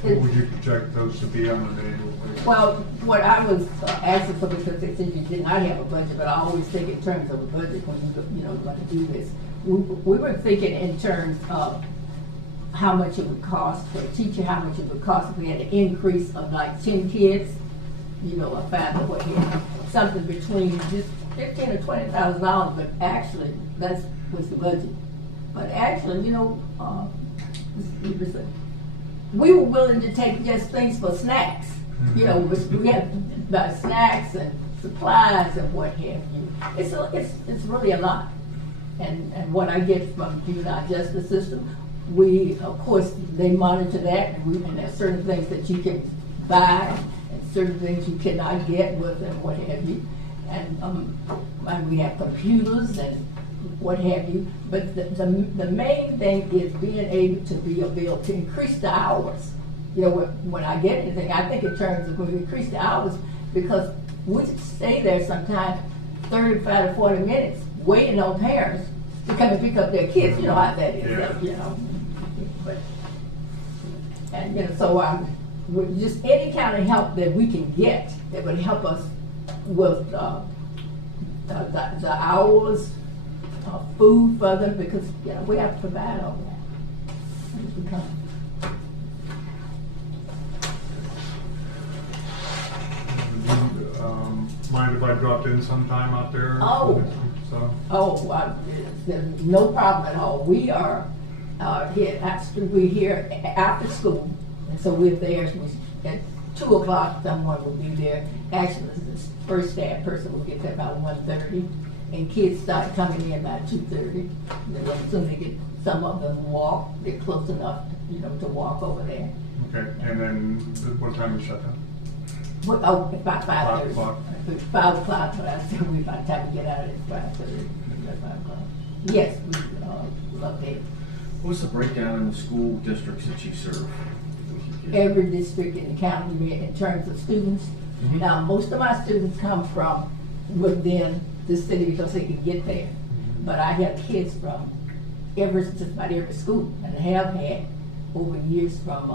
would you project those to be on an annual basis? Well, what I was asking for, because they said you did not have a budget, but I always think in terms of a budget when you going to do this. We were thinking in terms of how much it would cost for a teacher, how much it would cost if we had an increase of like 10 kids, a family, what have you, something between just $15,000 or $20,000, but actually that's was the budget. But actually, we were willing to take just things for snacks. We had snacks and supplies and what have you. It's really a lot. And what I get from the juvenile justice system, of course, they monitor that, and there's certain things that you can buy and certain things you cannot get with and what have you. And we have computers and what have you. But the main thing is being able to increase the hours. When I get anything, I think in terms of when we increase the hours, because we stay there sometimes 35 to 40 minutes waiting on parents to come and pick up their kids. You know how that is, So with just any kind of help that we can get that would help us with the hours, food for them, because we have to provide all that. Mind if I dropped in sometime out there? There's no problem at all. We are we're here after school, and so we're there at 2 o'clock. Someone will be there. Actually, the first staff person will get there about 1:30, and kids start coming in about 2:30. As soon as they get, some of them walk, they're close enough, to walk over there. Okay, and then what time is shut down? About 5:30. 5 o'clock, but I said by the time we get out at 5:30. 5 o'clock. Yes, we love that. What's the breakdown in the school districts that you serve? Every district in the county in terms of students. Mm-hmm. Now, most of my students come from within the city because they can get there. Mm-hmm. But I have kids from just about every school, and have had over years from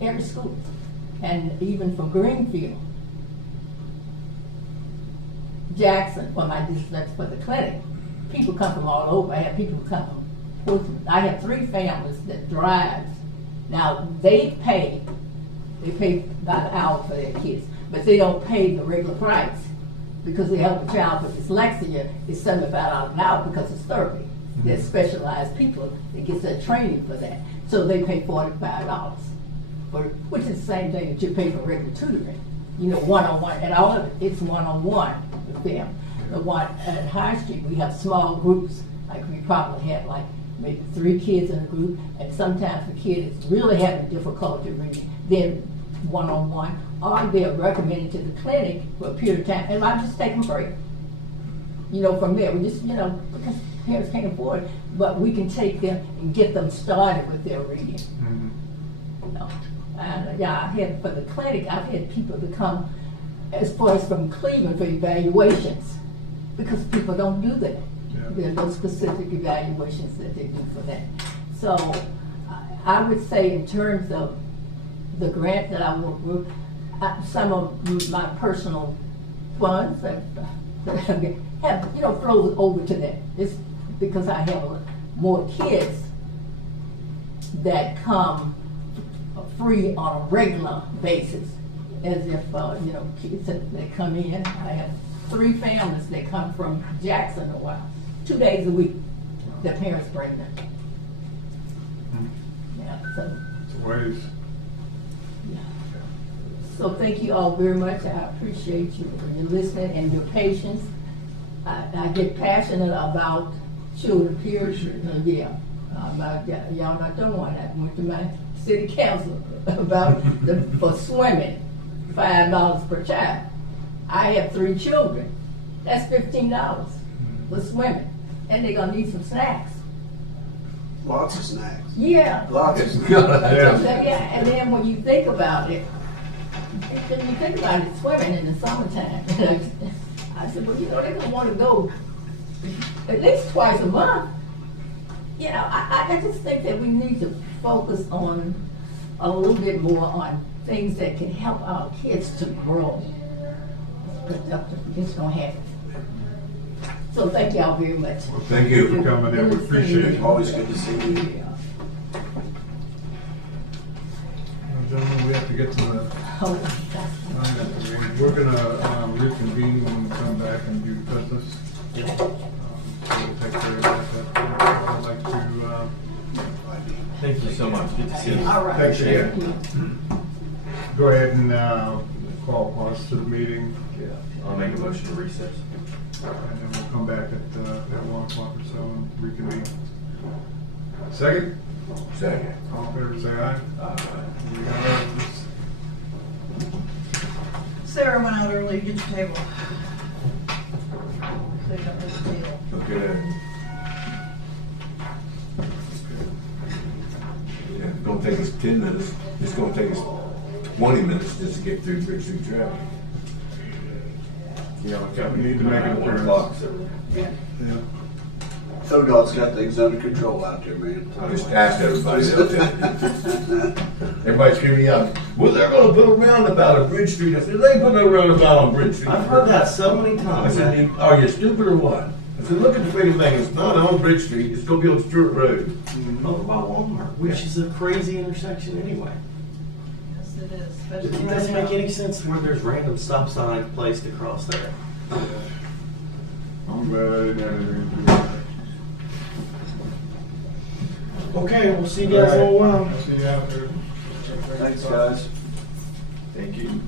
every school, and even from Greenfield, Jackson, for my district, for the clinic. People come from all over. I have people who come from Portsmouth. I have 3 families that drive. Now, they pay by the hour for their kids, but they don't pay the regular price because they help a child with dyslexia is $75 an hour because it's therapy. Mm-hmm. There's specialized people that get their training for that. So they pay $45, which is the same thing that you pay for regular tutoring. One-on-one, and all of it, it's one-on-one with them. The one at High Street, we have small groups, like we probably have like maybe 3 kids in a group, and sometimes the kid is really having difficulty reading, then one-on-one, or they're recommended to the clinic for a period of time, and I just take them free. From there, we just, because parents can't afford it, but we can take them and get them started with their reading. Mm-hmm. And I had, for the clinic, I've had people to come as far as from Cleveland for evaluations, because people don't do that. Yeah. There are no specific evaluations that they do for that. So I would say in terms of the grant that I work with, some of my personal funds that have flowed over to that. It's because I have more kids that come free on a regular basis, as if kids that come in. I have 3 families that come from Jackson a while, 2 days a week. The parents bring them. Yeah, it's ways. Yeah. So thank you all very much. I appreciate you for your listening and your patience. I get passionate about children, period. Y'all not doing one. I went to my city council about for swimming, $5 per child. I have 3 children. That's $15 for swimming. And they're gonna need some snacks. Lots of snacks. Yeah. Lots of snacks. Yeah, and then when you think about it, swimming in the summertime. I said, well, you know, they're gonna wanna go at least twice a month. You know, I just think that we need to focus on a little bit more on things that can help our kids to grow. It's productive, we just don't have it. So thank y'all very much. Well, thank you for coming in, we appreciate it. Always good to see you. Well, gentlemen, we have to get to the we're gonna reconvene when we come back and do business. So we'll take care of that. I'd like to, Thank you so much. Good to see you. All right. thank you. Go ahead and call upon us to the meeting, Yeah, I'll make a motion to recess. and then we'll come back at 1 o'clock or so and reconvene. Second? Second. All in favor, say aye. We got this. Sarah went out early, get your table. Clean up this deal. Okay. Yeah, it's gonna take us 10 minutes, it's gonna take us 20 minutes just to get through Bridge Street traffic. Yeah, We need to make it 1 o'clock, so. Yeah. ODOT's got things under control out there, man. I just asked everybody, they'll tell you. Everybody's screaming out, well, they're gonna put a roundabout on Bridge Street. I said, they ain't put no roundabout on Bridge Street. I've heard that so many I times. said, are you stupid or what? I said, look at the freaking thing, it's not on Bridge Street, it's gonna be on Stewart Road. Over by Walmart, which is a crazy intersection anyway. Yes, it is, It especially doesn't right make now. any sense where there's random stop sign placed across there. I'm glad I didn't have anything to do with that. Okay, we'll see you guys in a little while. I'll see you out there. Thanks, guys. Thank you.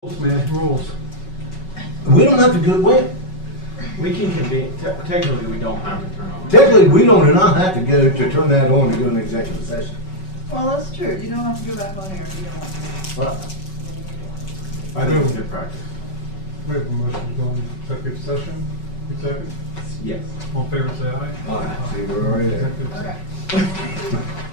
Man, rules. We don't have to do it when. We can convene, technically, we don't have to turn on. Technically, we do not have to go to turn that on to go into executive session. Well, that's true, you don't have to go back on air if you don't want to. Well, I think it's good practice. We have a motion to go into executive session. Executive. Yes. All in favor, say aye. Aye. See, we're already there. Executive Okay.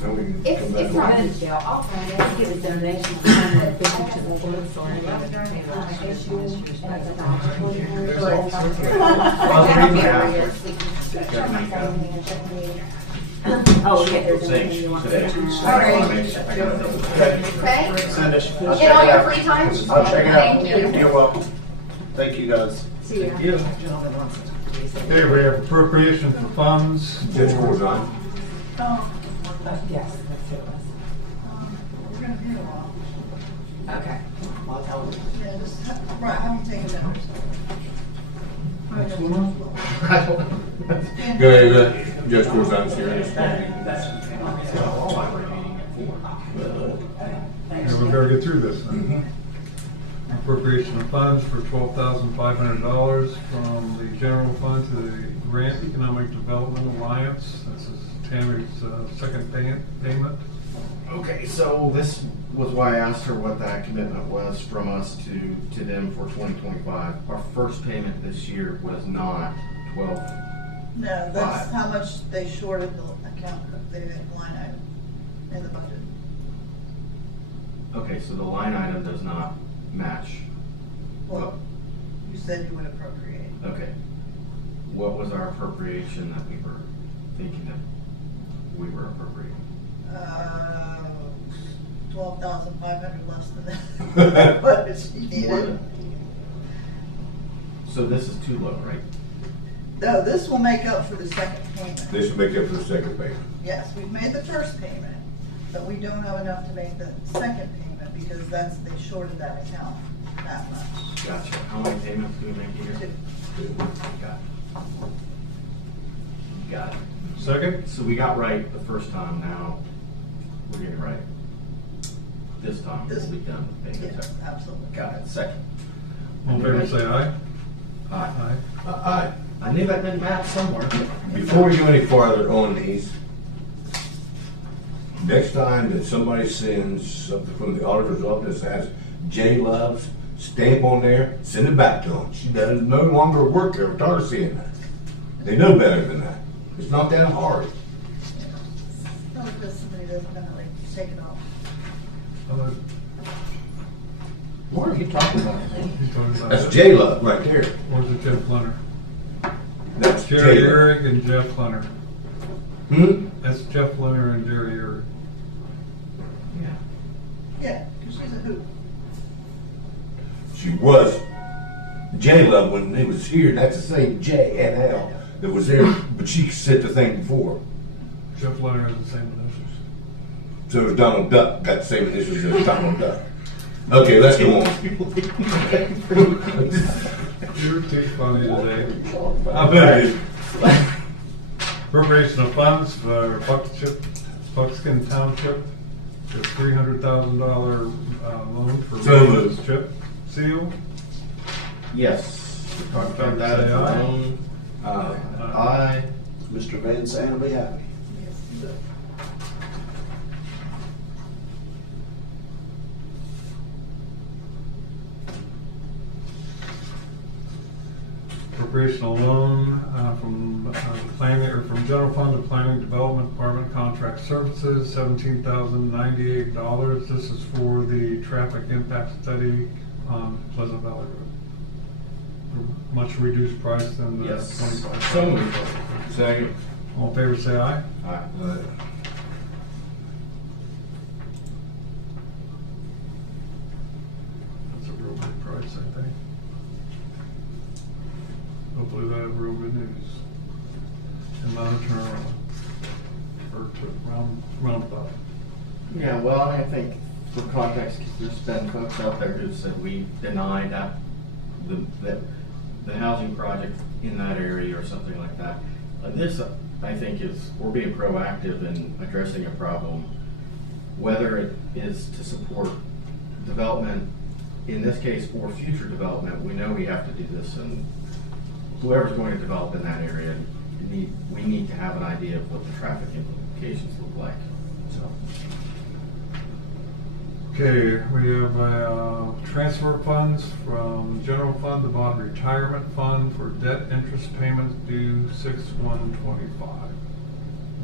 Then we can It's, come back it's not on. good, Jill. I'll find it. Give a donation to the flood story. Oh, okay, there's Thanks anything you want today. to do. So I wanna make sure I got it. Okay? Send us. I'll In check all it your out. free time? I'll check it out. Thank you. You're welcome. Thank you, guys. See ya. Okay, we have appropriation for funds. Judge Corzine. Yes, that's it. We're gonna do it all. Okay. I'll tell them. Yeah, just, right, have you taken notes? Go ahead, Judge Corzine's here. And we better get through this then. Appropriation of funds for $12,500 from the general fund to the Grant Economic Development Alliance. This is Tammy's second payment. Okay, so this was why I asked her what that commitment was from us to them for 2025. Our first payment this year was not 12. No, that's how much they shorted the account, the line item in the budget. Okay, so the line item does not match. Well, you said you would appropriate. Okay. What was our appropriation that we were thinking that we were appropriating? 12,500 less than that. But it's needed. So this is too low, right? No, this will make up for the second payment. This will make up for the second payment. Yes, we've made the first payment, but we don't have enough to make the second payment because they shorted that account that much. Gotcha. How many payments do we make a year? Two. Got it. Got it. Second? So we got right the first time, now we're getting right. This time, we'll be done with payment. Yes, absolutely. Got it. Second. All in favor, say aye. Aye. Aye. I knew that didn't match somewhere. Before we go any farther on these, next time that somebody sends something from the auditor's office that has J Love's stamp on there, send it back to them. She does no longer work there. Start seeing that. They know better than that. It's not that hard. No, because somebody doesn't know how they take it off. What are you talking about? He's talking about That's J Love right there. Or is it Jeff Leonard? That's Jerry J Love. Eric and Jeff Leonard. That's Jeff Leonard and Jerry Eric. Yeah, because she's a hoot. She was J Love when it was here. That's the same J and L that was there, but she said the thing before. Jeff Leonard has the same initials. So it was Donald Duck, got the same initials as Donald Duck. Okay, let's go on. You're too funny today. I bet it. Appropriation of funds for Buckskin Township, the $300,000 loan for So Rose moved. chip seal. Yes. We talked about that Say as a aye. loan. Aye. Mr. Van Zandt will be happy. Appropriation of loan from planning or from general fund to planning development department contract services, $17,098. This is for the traffic impact study on Pleasant Valley Road. Much reduced price than the Yes. 25. So moved. Second. All in favor, say aye. Aye. That's a real good price, I think. Hopefully they have real good news. And monitor or to roundabout. Yeah, well, I think for context, there's been folks out there who said we denied that, the housing project in that area or something like that. This, I think, is, we're being proactive in addressing a problem, whether it is to support development, in this case, or future development. We know we have to do this, and whoever's going to develop in that area, we need to have an idea of what the traffic implications look like, so. Okay, we have transfer funds from general fund to bond retirement fund for debt interest payments due 6/1/25.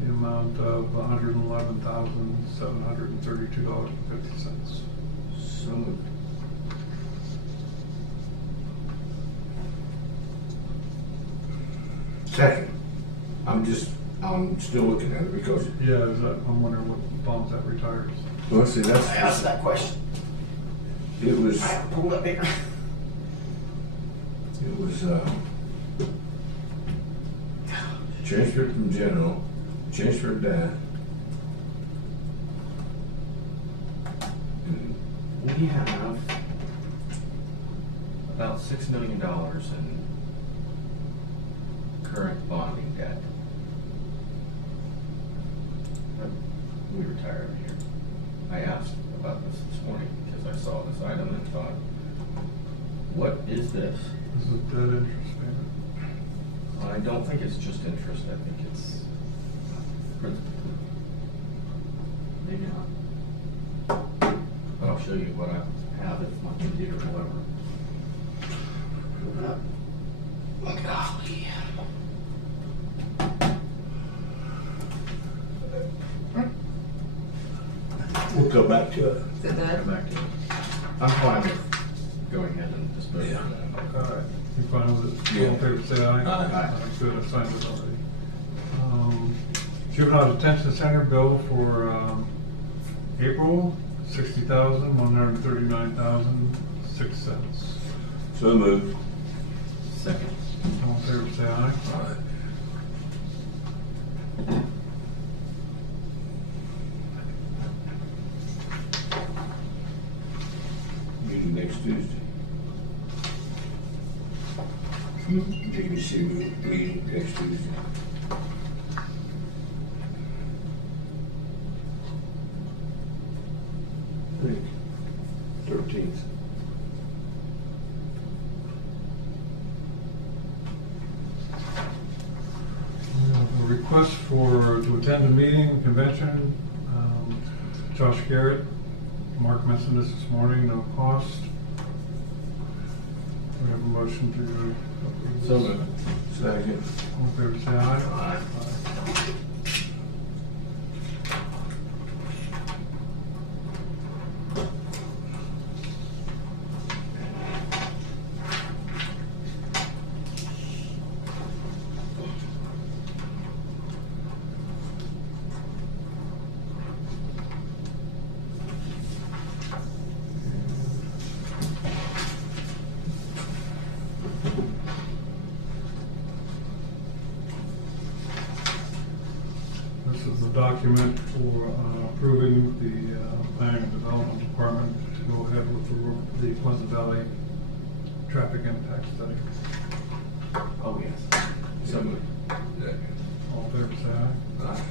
The amount amount of $111,732.50. So moved. Second, I'm still looking at it because, Yeah, I'm wondering what bonds that retires. well, see, that's. I asked that question. It was, I have it pulled up here. it was, transferred from general, transferred that. And We have about $6 million in current bonding debt. We retire every year. I asked about this morning because I saw this item and thought, what is this? This is debt interest payment. I don't think it's just interest, I think it's principal. Maybe not. But I'll show you what I have at my computer or whatever. Golly. we'll go back to it. Come back to it. I'm fine with going ahead and disposing of that. All right, you fine with it? Yeah. All in favor, say aye. Aye. Good, I signed it already. Juvenile Detention Center bill for April, $60,139.06. So moved. Second. All in favor, say aye. Aye. Meeting next Tuesday. JBC meeting next Tuesday. I think 13th. A request to attend a meeting, convention, Josh Garrett, Mark mentioned this morning, no cost. We have a motion to approve this. So moved. Second. All in favor, say aye. Aye. This is the document for approving the planning and development department to go ahead with the Pleasant Valley traffic impact study. Oh, yes. So moved. Second. All in favor, say aye. Aye.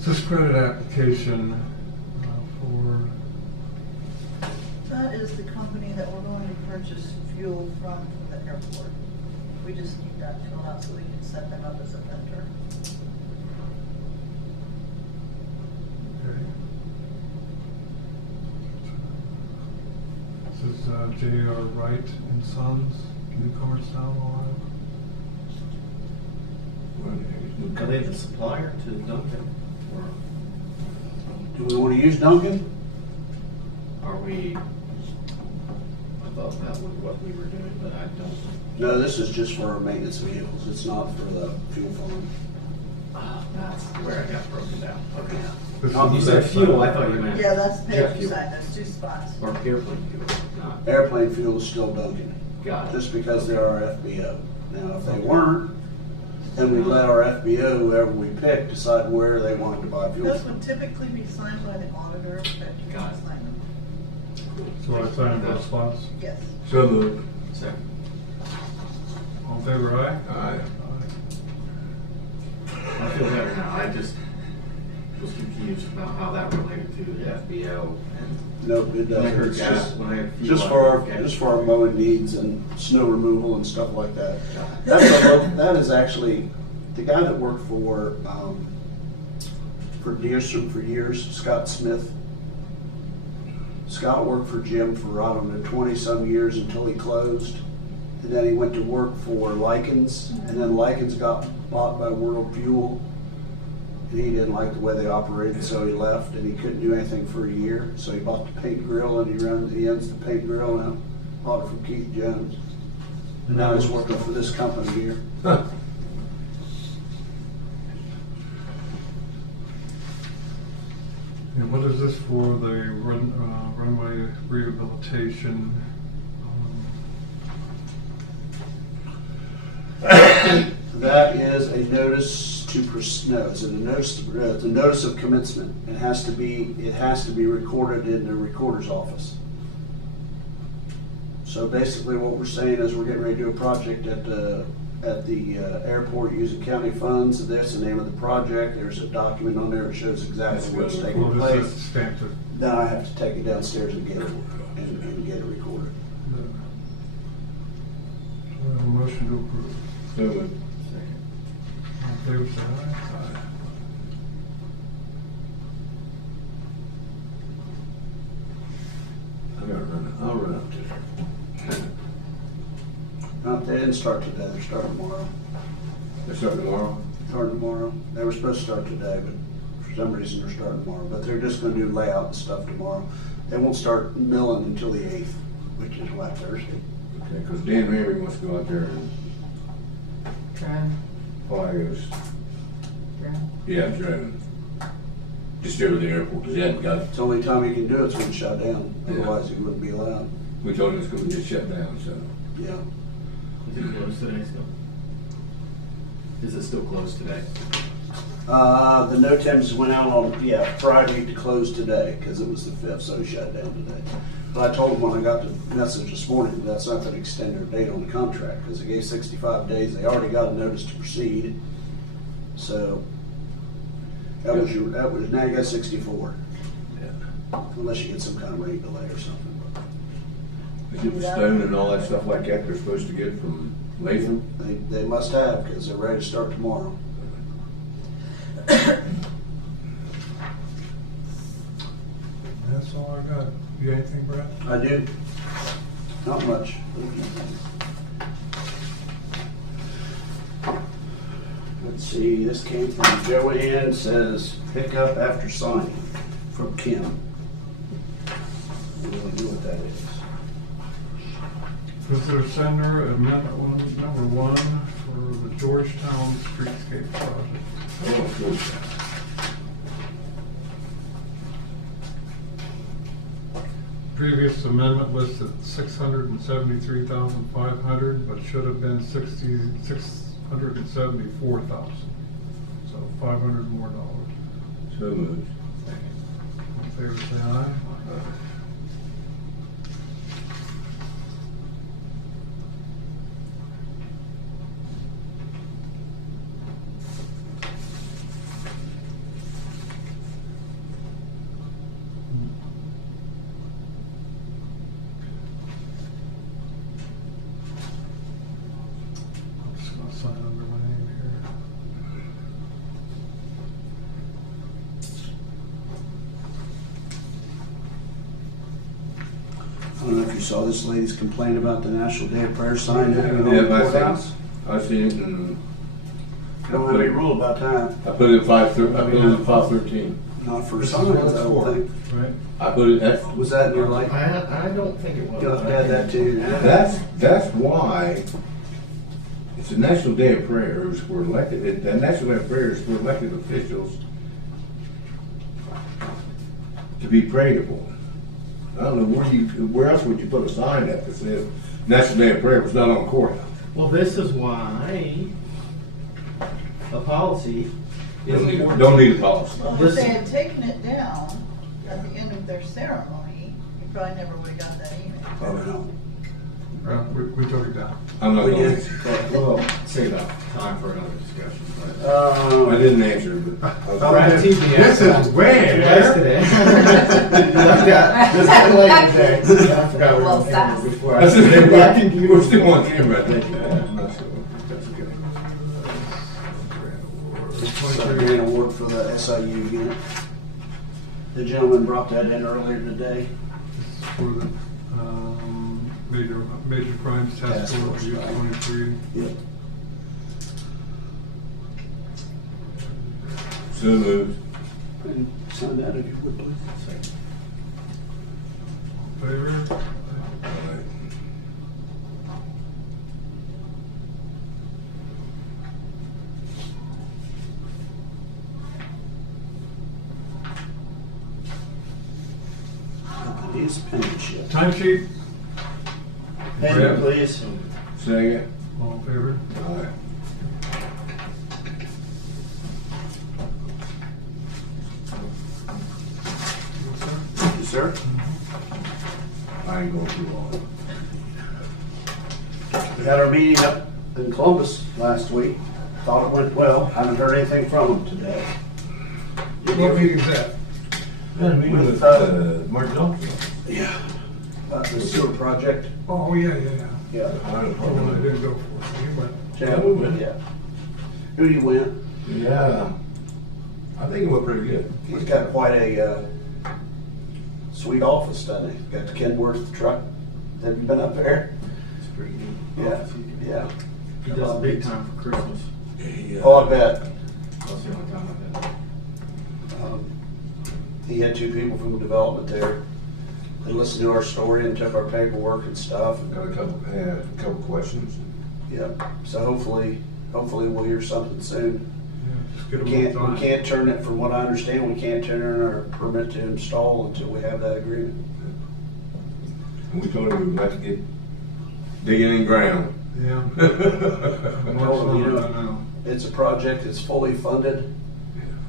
This credit application for, That is the company that we're going to purchase fuel from the airport. We just need that filled out so we can set them up as a vendor. okay. This is J.R. Wright and Sons, Newcomer Style, Ohio. Are they the supplier to Duncan? Or Do we want to use Duncan? are we, I thought that was what we were doing, but I don't. No, this is just for our maintenance vehicles. It's not for the fuel farm. That's where I got broken down. Okay. This Oh, is You the said best fuel, side. I thought you meant. Yeah, that's jet page you fuel. signed, there's two spots. Or airplane fuel, not. Airplane fuel is still Duncan, Got it. just because they're our FBO. Now, if they weren't, then we let our FBO, whoever we pick, decide where they wanted to buy fuel. Those would typically be signed by the auditor, but you Got can it. sign them. So I signed both spots. Yes. So moved. Second. All in favor, aye? Aye. I feel better now. I just was confused confused about how that related to the FBO and. No, it When I heard doesn't. It's gas, just, when I had a few just like for our, gas- just for our mowing needs and snow removal and stuff like that. That is actually, the guy that worked for Deerstrom for years, Scott Smith. Scott worked for Jim for, I don't know, 20-some years until he closed. And then he went to work for Likens, and then Likens got bought by World Fuel. And he didn't like the way they operated, so he left, and he couldn't do anything for a year. So he bought the paint grill, and he owns the paint grill now. Bought it from Keith Jones. And now he's working for this company here. Huh. And what is this for, the runway rehabilitation? That is a notice to, no, it's a notice of commencement. It has to be recorded in the recorder's office. So basically what we're saying is we're getting ready to do a project at the airport using county funds. That's the name of the project. There's a document on there that shows exactly what's taking Well, place. this is stamped it. Then I have to take it downstairs and get it, and get it recorded. Do we have a motion to approve? So moved. All in favor, say aye. Aye. I'll run up to there. They didn't start today, they're starting tomorrow. They start tomorrow? Starting tomorrow. They were supposed to start today, but for some reason they're starting tomorrow. But they're just gonna do layout and stuff tomorrow. They won't start milling until the 8th, which is what, Thursday. Okay, because Dan Ramey wants to go out there and Try. fires. Yeah, drone. Just over the airport, because he hadn't got it. It's the only time he can do it's when it's shut down, Yeah. otherwise he wouldn't be allowed. We told him it's going to get shut down, so. Yeah. Is it closed today still? Is it still closed today? The NOTAMs went out on, Friday to close today, because it was the 5th, so he shut down today. But I told him when I got the message this morning, that's not gonna extend their date on the contract, because they gave 65 days, they already got a notice to proceed. So, now you got 64. Yeah. Unless you get some kind of rate delay or something. They get the stone and all that stuff like that they're supposed to get from Latham. They must have, because they're ready to start tomorrow. That's all I got. You got anything, Brad? I do. Not much. Let's see, this came from Joanne, says pick up after signing from Kim. We don't know what that is. Visitor Center, amendment number 1 for the Georgetown Streetscape Project. Oh, good. Previous amendment listed $673,500, but should have been $674,000. So $500 more dollars. So moved. All in favor, say aye. I'm just gonna sign under my name here. I don't know if you saw this lady's complaint about the National Day of Prayer sign hanging on Yeah, the I courthouse. seen, I seen it and Don't have any rule about time. I put it in 513. Not for signs, I don't think. Right. I put it, that's, Was that in your light? I don't think it was. You'll have to add that too. that's why it's a National Day of Prayer. It was for elected, the National Day of Prayer is for elected officials to be prayed upon. I don't know where else would you put a sign up that says National Day of Prayer was not on courthouse? Well, this is why a policy is important. Don't need a policy. Well, if they had taken it down at the end of their ceremony, you probably never would have got that email. Oh, no. Well, we took it down. I'm not We gonna did. answer. Well, save that time for another discussion, but. I didn't answer, but. Brad TV This is way Yes, there. today. This is late today. I forgot we were on camera before. I said, we're still on camera, I think. That's okay. Grant award for the SIU unit. The gentleman brought that in earlier today. For the major crimes task force, U 23. Yep. So moved. And sign that if you would, please. Favor? His penmanship. Time sheet? Payment, please. Second. All in favor? Aye. Yes, sir. I ain't going through all of it. We had our meeting up in Columbus last week. Thought it went well. Haven't heard anything from them today. What meeting's that? Had a meeting with, Mark Johnson. Yeah. The sewer project. Oh, yeah. Yeah. I don't Oh, know. I didn't go for it. You went. Yeah, we went. Yeah. Who you went? Yeah. I think it went pretty good. He's got quite a sweet office, doesn't he? Got the Kenworth truck. Have you been up there? It's pretty neat. Yeah. Yeah. He does a big time for Christmas. Yeah. Oh, I bet. That's the only time I've been. He had two people from the development there. They listened to our story and took our paperwork and stuff. Got had a couple questions. Yep. So hopefully we'll hear something soon. Yeah, just get We them on time. can't turn it, from what I understand, we can't turn in our permit to install until we have that agreement. And we told him we would have to get digging in ground. Yeah. Well, you know, I know. it's a project that's fully funded.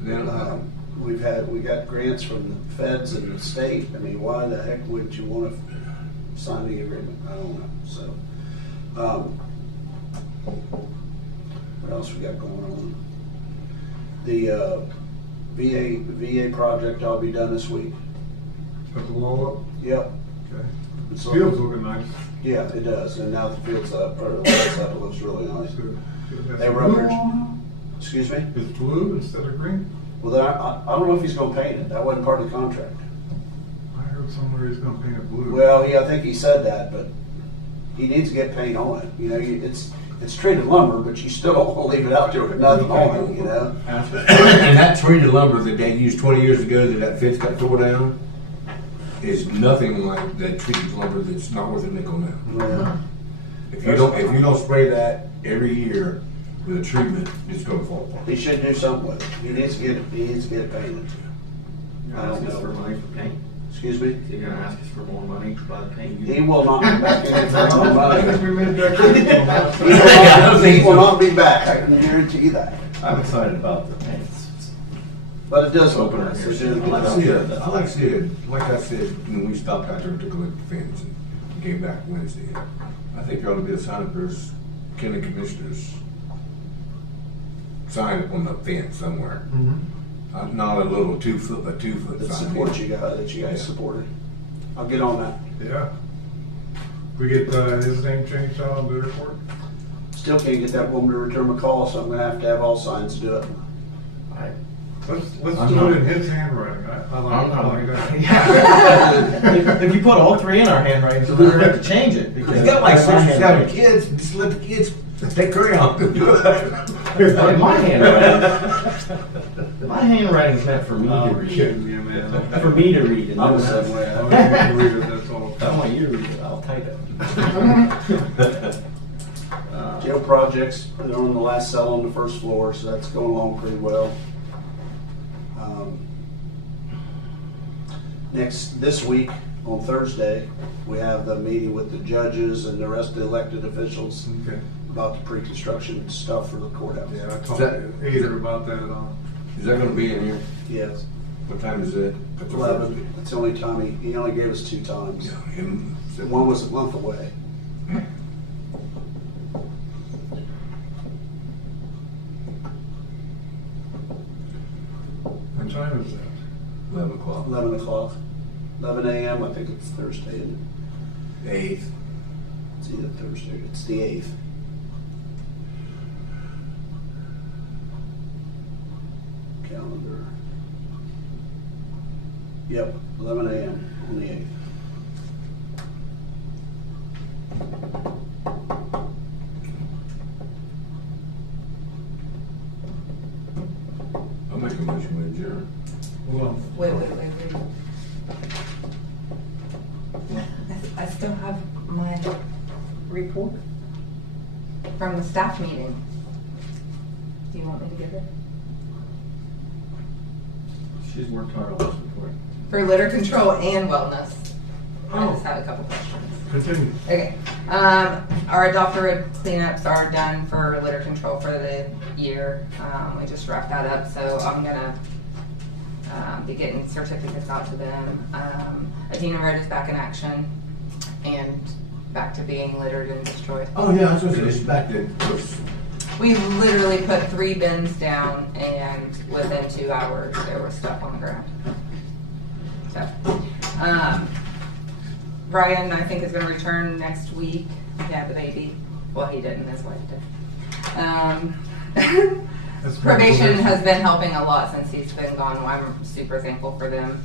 Yeah. We got grants from the feds and the state. I mean, why the heck would you want to sign the agreement? I don't know, so. What else we got going on? The VA project ought to be done this week. Put the wall up? Yep. Okay. It's Field's looking nice. Yeah, it does, and now the field's up, or the wall's up, it looks really nice. Good. Good. They were up there, excuse me? It's blue instead of green? Well, then I don't know if he's gonna paint it, that wasn't part of the contract. I heard somewhere he's gonna paint it blue. Well, I think he said that, but he needs to get paint on it, you know, it's treated lumber, but you still don't wanna leave it out there with nothing on it, you know? And that treated lumber that they used 20 years ago that fence got tore down is nothing like that treated lumber that's not worth a nickel now. Yeah. If you don't spray that every year with a treatment, it's gonna fall apart. He should do something with it, he needs to get it painted. You're gonna ask us for money for paint? Excuse me? You're gonna ask us for more money to buy the paint? He will not be back in it for more money. Yeah, He will not be back, I can guarantee you that. I'm excited about the paints. But it does look nice. It's doing a good job. Like I said, when we stopped out there and took a look at the fence and came back Wednesday, I think there ought to be a sign up there's county commissioners sign up on the fence somewhere. Not a little 2 foot, a 2 foot That sign. support you guys, that you guys supported. I'll get on that. Yeah. We get his name changed out on the report? Still can't get that woman to return my call, so I'm gonna have all signs do it. Let's do it in his handwriting. I like that. Yeah. If you put all three in our handwriting, so we don't have to change it. Because He's got like that's my 6 or 7 handwriting. kids, just let the kids take crayon. My handwriting. My handwriting's meant for me to read. Kidding you, man. For me to read. And I'm no the one same else. way. I want you to read it, that's all. I want you to read it. I'll type it. Jail projects, they're on the last cell on the first floor, so that's going along pretty well. This week, on Thursday, we have the meeting with the judges and the rest of the elected officials Okay. about the pre-construction stuff for the courthouse. Yeah, I talked that- to Ader about that Is that gonna be in here? Yes, What time is it? 11, that's the only time, he only gave us 2 times. Yeah, him. One was a month away. a.m. I think it's Thursday, isn't 8th. it? It's either Thursday, it's the 8th. Calendar. Yep, 11 a.m. on the 8th. I'll make a motion with adjourn. Wait. I still have my report from the staff meeting. Do you want me to give it? She's worked hard on this report. For litter control and wellness. I just have a couple questions. Continue. Okay. Our adopter road cleanups are done for litter control for the year. We just wrapped that up, so I'm gonna be getting certificates out to them. Adena Road is back in action and back to being littered and destroyed. Oh, yeah, I was gonna say, it's back to, We literally put 3 bins down, and within 2 hours, there was stuff on the ground. So, Ryan, I think, is gonna return next week. He had the baby. Well, he didn't, his wife did. Probation has been helping a lot since he's been gone. I'm super thankful for them.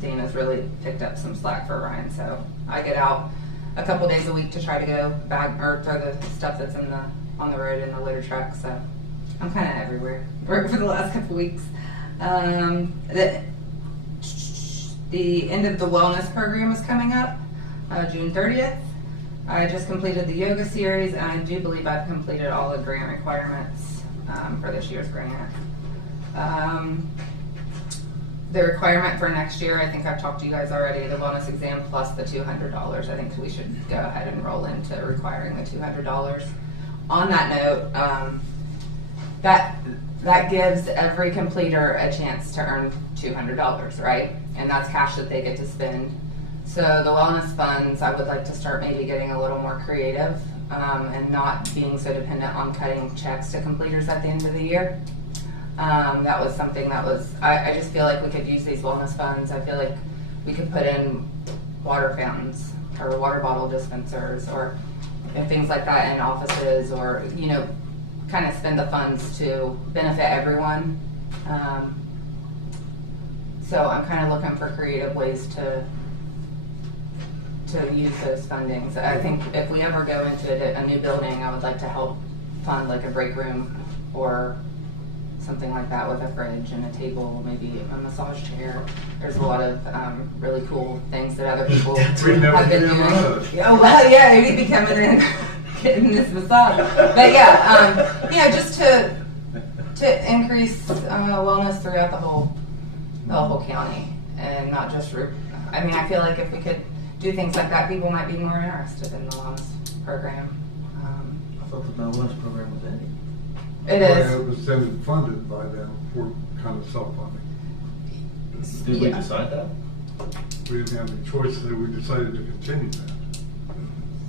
Dana's really picked up some slack for Ryan, so I get out a couple days a week to try to go bag or throw the stuff that's on the road in the litter truck. So I'm kind of everywhere for the last couple weeks. The end of the wellness program is coming up, June 30th. I just completed the yoga series, and I do believe I've completed all the grant requirements for this year's grant. The requirement for next year, I think I've talked to you guys already, the wellness exam plus the $200. I think we should go ahead and roll into requiring the $200. On that note, that gives every completer a chance to earn $200, right? And that's cash that they get to spend. So the wellness funds, I would like to start maybe getting a little more creative and not being so dependent on cutting checks to completers at the end of the year. That was something that was, I just feel like we could use these wellness funds. I feel like we could put in water fountains or water bottle dispensers or things like that in offices, or, you know, kind of spend the funds to benefit everyone. So I'm kind of looking for creative ways to use those fundings. I think if we ever go into a new building, I would like to help fund like a break room or something like that with a fridge and a table, maybe a massage chair. There's a lot of really cool things that other people have been doing. Oh, well, yeah, maybe be coming in, getting this massage. But yeah, you know, just to increase wellness throughout the whole county, and not just, I mean, I feel like if we could do things like that, people might be more interested in the wellness program. I thought the wellness program was ending. It is. It was then funded by them. We're kind of self-funding. Did we decide that? We didn't have any choice, so we decided to continue that.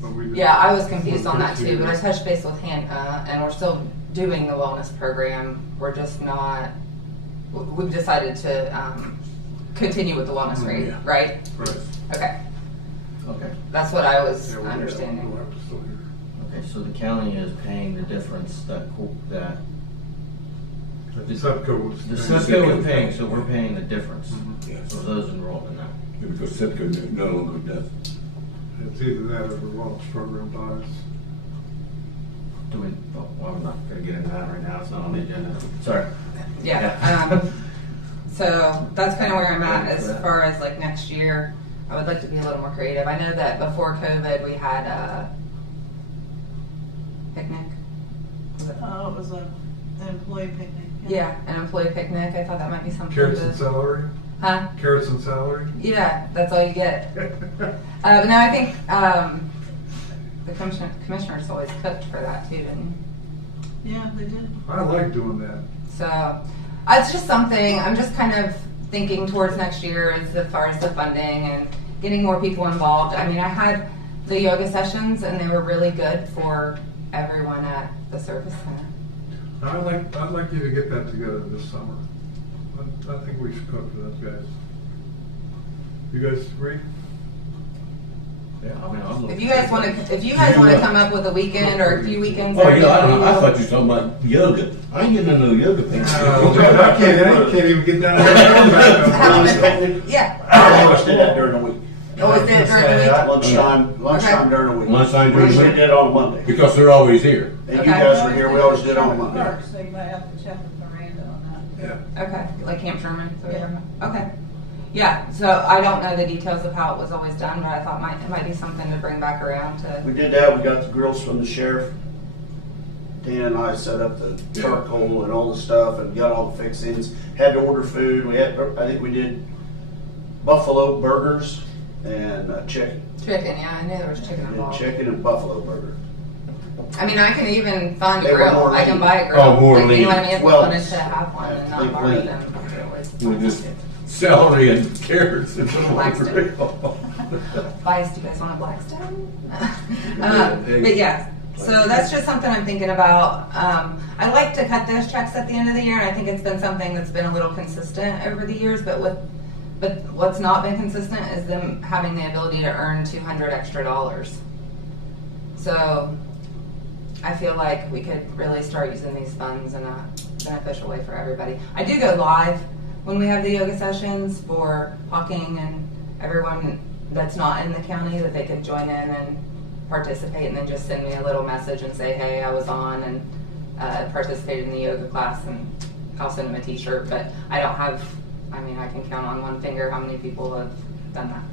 But we didn't. Yeah, I was confused on that too, but I touched base with Hannah, and we're still doing the wellness program. We're just not, we've decided to continue with the wellness rate, right? Right. Okay. Okay. That's what I was understanding. Okay, so the county is paying the difference that The SEPCO was. The SEPCO is paying, so we're paying the difference. Yes. For those enrolled in that. Yeah, because SEPCO no longer does. It's either that or the wellness program dies. Do we, well, I'm not gonna get into that right now, it's not on the agenda. Sorry. Yeah. So that's kind of where I'm at as far as like next year. I would like to be a little more creative. I know that before COVID we had a picnic. Oh, it was an employee picnic. Yeah, an employee picnic. I thought that might be something. Carrots and celery? Huh? Carrots and celery? Yeah, that's all you get. But no, I think the commissioners always cooked for that too, didn't you? Yeah, they did. I like doing that. So it's just something I'm just kind of thinking towards next year as far as the funding and getting more people involved. I mean, I had the yoga sessions and they were really good for everyone at the service center. I'd like you to get that together this summer. I think we should cook for those guys. You guys agree? Yeah, I mean, I'm If you guys wanna come up with a weekend or a few weekends. Oh, yeah, I thought you were talking about yoga. I ain't getting into yoga thing. I can't even get down there. Yeah. I watched that during the week. Oh, is it during the week? Lunchtime during the week. Lunchtime We during the usually week? did it on Monday. Because they're always here. And you guys were here, we always did it on Monday. Park, so you might have to check with Miranda on that. Yeah. Okay, like Camp Sherman, so whatever. Okay. Yeah, so I don't know the details of how it was always done, but I thought it might be something to bring back around to. We did that, we got the grills from the sheriff. Dan and I set up the charcoal and all the stuff and got all the fixings. Had to order food, I think we did buffalo burgers and chicken. Chicken, yeah, I knew there was chicken And involved. chicken and buffalo burger. I mean, I can even find a They were grill. more I can lean. buy a grill. Oh, more Like, you know what I mean? lean. If we Well, wanted to have one and not big borrow lean. them. With just celery and carrots and put them on the Blackstone. grill. Bias, do you guys want a Blackstone? But yeah, so that's just something I'm thinking about. I like to cut those checks at the end of the year, and I think it's been something that's been a little consistent over the years, but what's not been consistent is them having the ability to earn $200 extra. So I feel like we could really start using these funds in a beneficial way for everybody. I do go live when we have the yoga sessions for Hawking and everyone that's not in the county, that they could join in and participate, and then just send me a little message and say, hey, I was on and participated in the yoga class, and I'll send them a t-shirt. But I can count on one finger how many people have done that.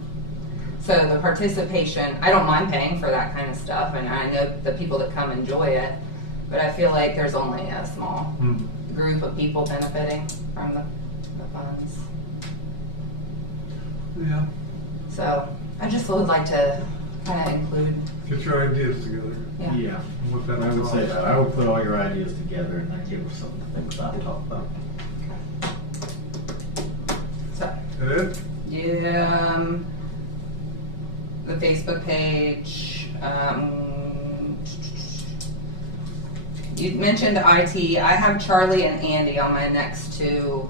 So the participation, I don't mind paying for that kind of stuff, and I know the people that come enjoy it, but I feel like there's only a small group of people benefiting from the funds. Yeah. So I just would like to kind of include. Get your ideas together. Yeah. What that I would say costs. that. I would put all your ideas together and then give us something to think about and talk about. So. That it? Yeah. The Facebook page. You mentioned IT. I have Charlie and Andy on my next two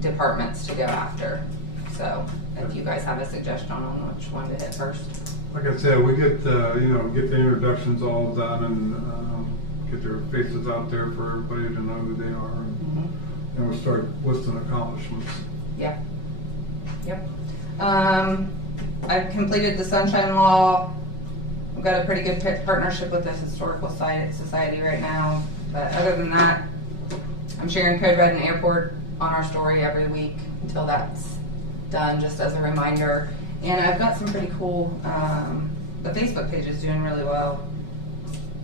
departments to go after. So if you guys have a suggestion on which one to hit first. Like I said, we get the introductions all done and get their faces out there for everybody to know who they are, and we'll start listing accomplishments. Yeah. Yep. I've completed the Sunshine Law. We've got a pretty good partnership with the Historical Society right now. But other than that, I'm sharing Code Red and Airport on our story every week until that's done, just as a reminder. And I've got some pretty cool, the Facebook page is doing really well.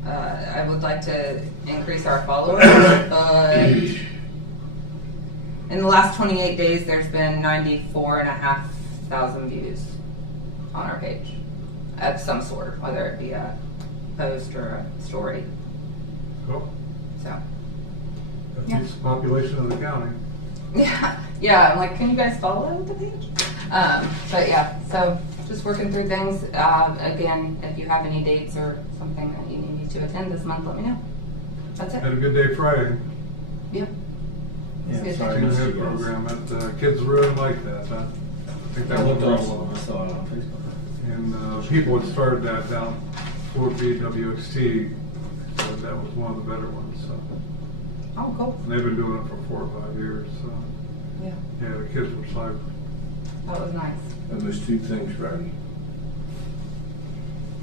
I would like to increase our followers, but in the last 28 days, there's been 94,500 views on our page of some sort, whether it be a post or a story. Cool. So. That beats the population of the county. Yeah, I'm like, can you guys follow the page? But yeah, so just working through things. Again, if you have any dates or something that you need me to attend this month, let me know. That's it. Had a good day Friday. Yep. Yeah, Good. sorry, I missed you guys. program. Kids really like that. I think that looked went awesome. well. I saw it on Facebook. And people had started that down for BWXT, so that was one of the better ones. So. Oh, cool. And they've been doing it for 4 or 5 years. So. Yeah. Yeah, the kids were psyched. That was nice. And there's two things, Friday.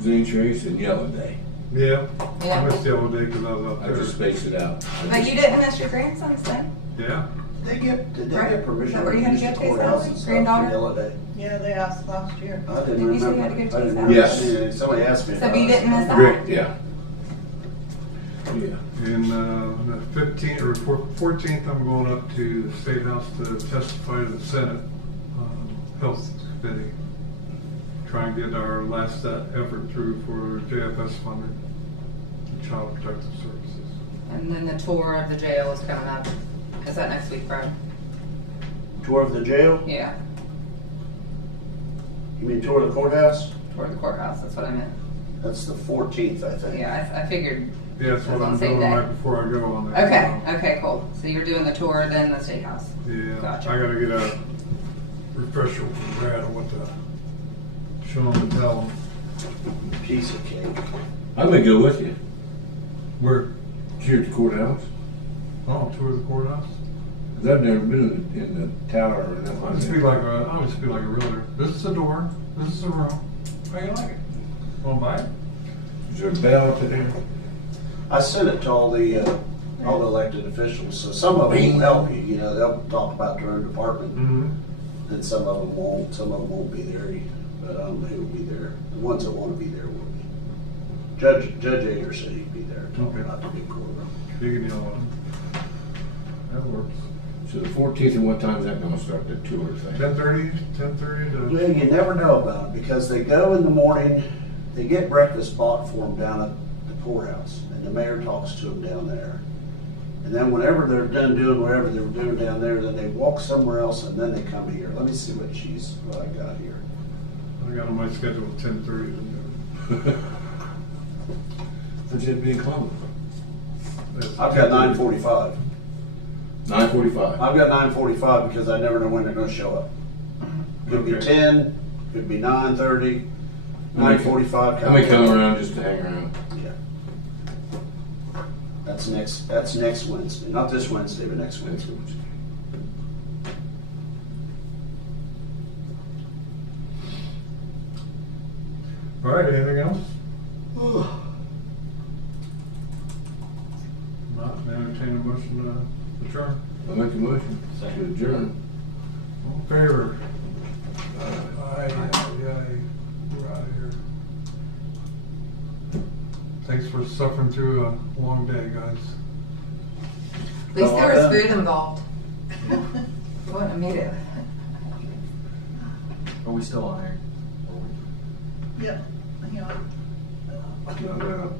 Zane Trace and Yellow Day. Yeah. Yeah. I missed the other day because I was out I there. just spaced it out. But you didn't miss your grandson's thing? Yeah. Did they Right. get permission? Is that where you had to use go the to, courthouse Sally? and stuff Granddaughter? for Yellow Day? Yeah, they asked last year. I didn't Did you say you had remember. to go to I didn't his remember house? seeing it. Somebody asked me. So about you it. didn't miss that? Great, yeah. Yeah. And the 15th or 14th, I'm going up to the State House to testify to the Senate Health Committee. Try and get our last effort through for JFS funding, Child Protective Services. And then the tour of the jail is coming up. Is that next week, Brian? Tour of the jail? Yeah, You mean tour of the courthouse? tour of the courthouse, that's what I meant. That's the 14th, I think. Yeah, I figured. Yeah, that's what on I'm the same doing day. right before I go on there. Okay, cool. So you're doing the tour, then the state house. Yeah, Gotcha. I gotta get a refresher from Brad on what to show them and tell them. Piece of cake. I'm gonna go with you. Where? Here at the courthouse. Oh, tour the courthouse? 'Cause I've never been in the tower or nothing I like just be that. like I always feel like a realtor. This is the door. This is the room. How you like it? Want to buy it? Is there a bell up there? I sent it to all the elected officials, so some of them will help you, you know, they'll talk about their own department. Mm-hmm. And some of them won't be there, but I don't know who will be there. The ones that want to be there will be. Judge Ager said he'd be there talking about the big courtroom. Big deal on them. That works. So the 14th, and what time is that gonna start, the tour thing? 10:30, 10:30 to. Well, you never know about it, because they go in the morning, they get breakfast bought for them down at the courthouse, and the mayor talks to them down there. And then whenever they're done doing whatever they're doing down there, then they walk somewhere else, and then they come here. Let me see what I got here. I got on my schedule at 10:30 to do. That should be in common. I've got 9:45. 9:45. I've got 9:45 because I never know when they're gonna show up. Could be 10, could be 9:30, 9:45. I may come around just to hang around. Yeah. That's next Wednesday, not this Wednesday, but next Wednesday. All right, anything else? Not entertain a motion to adjourn. I make a motion to adjourn. All in favor? Aye. We're out of here. Thanks for suffering through a long day, guys. At least there was food involved. Wouldn't have made it. Are we still on air? Yep, hang on. No.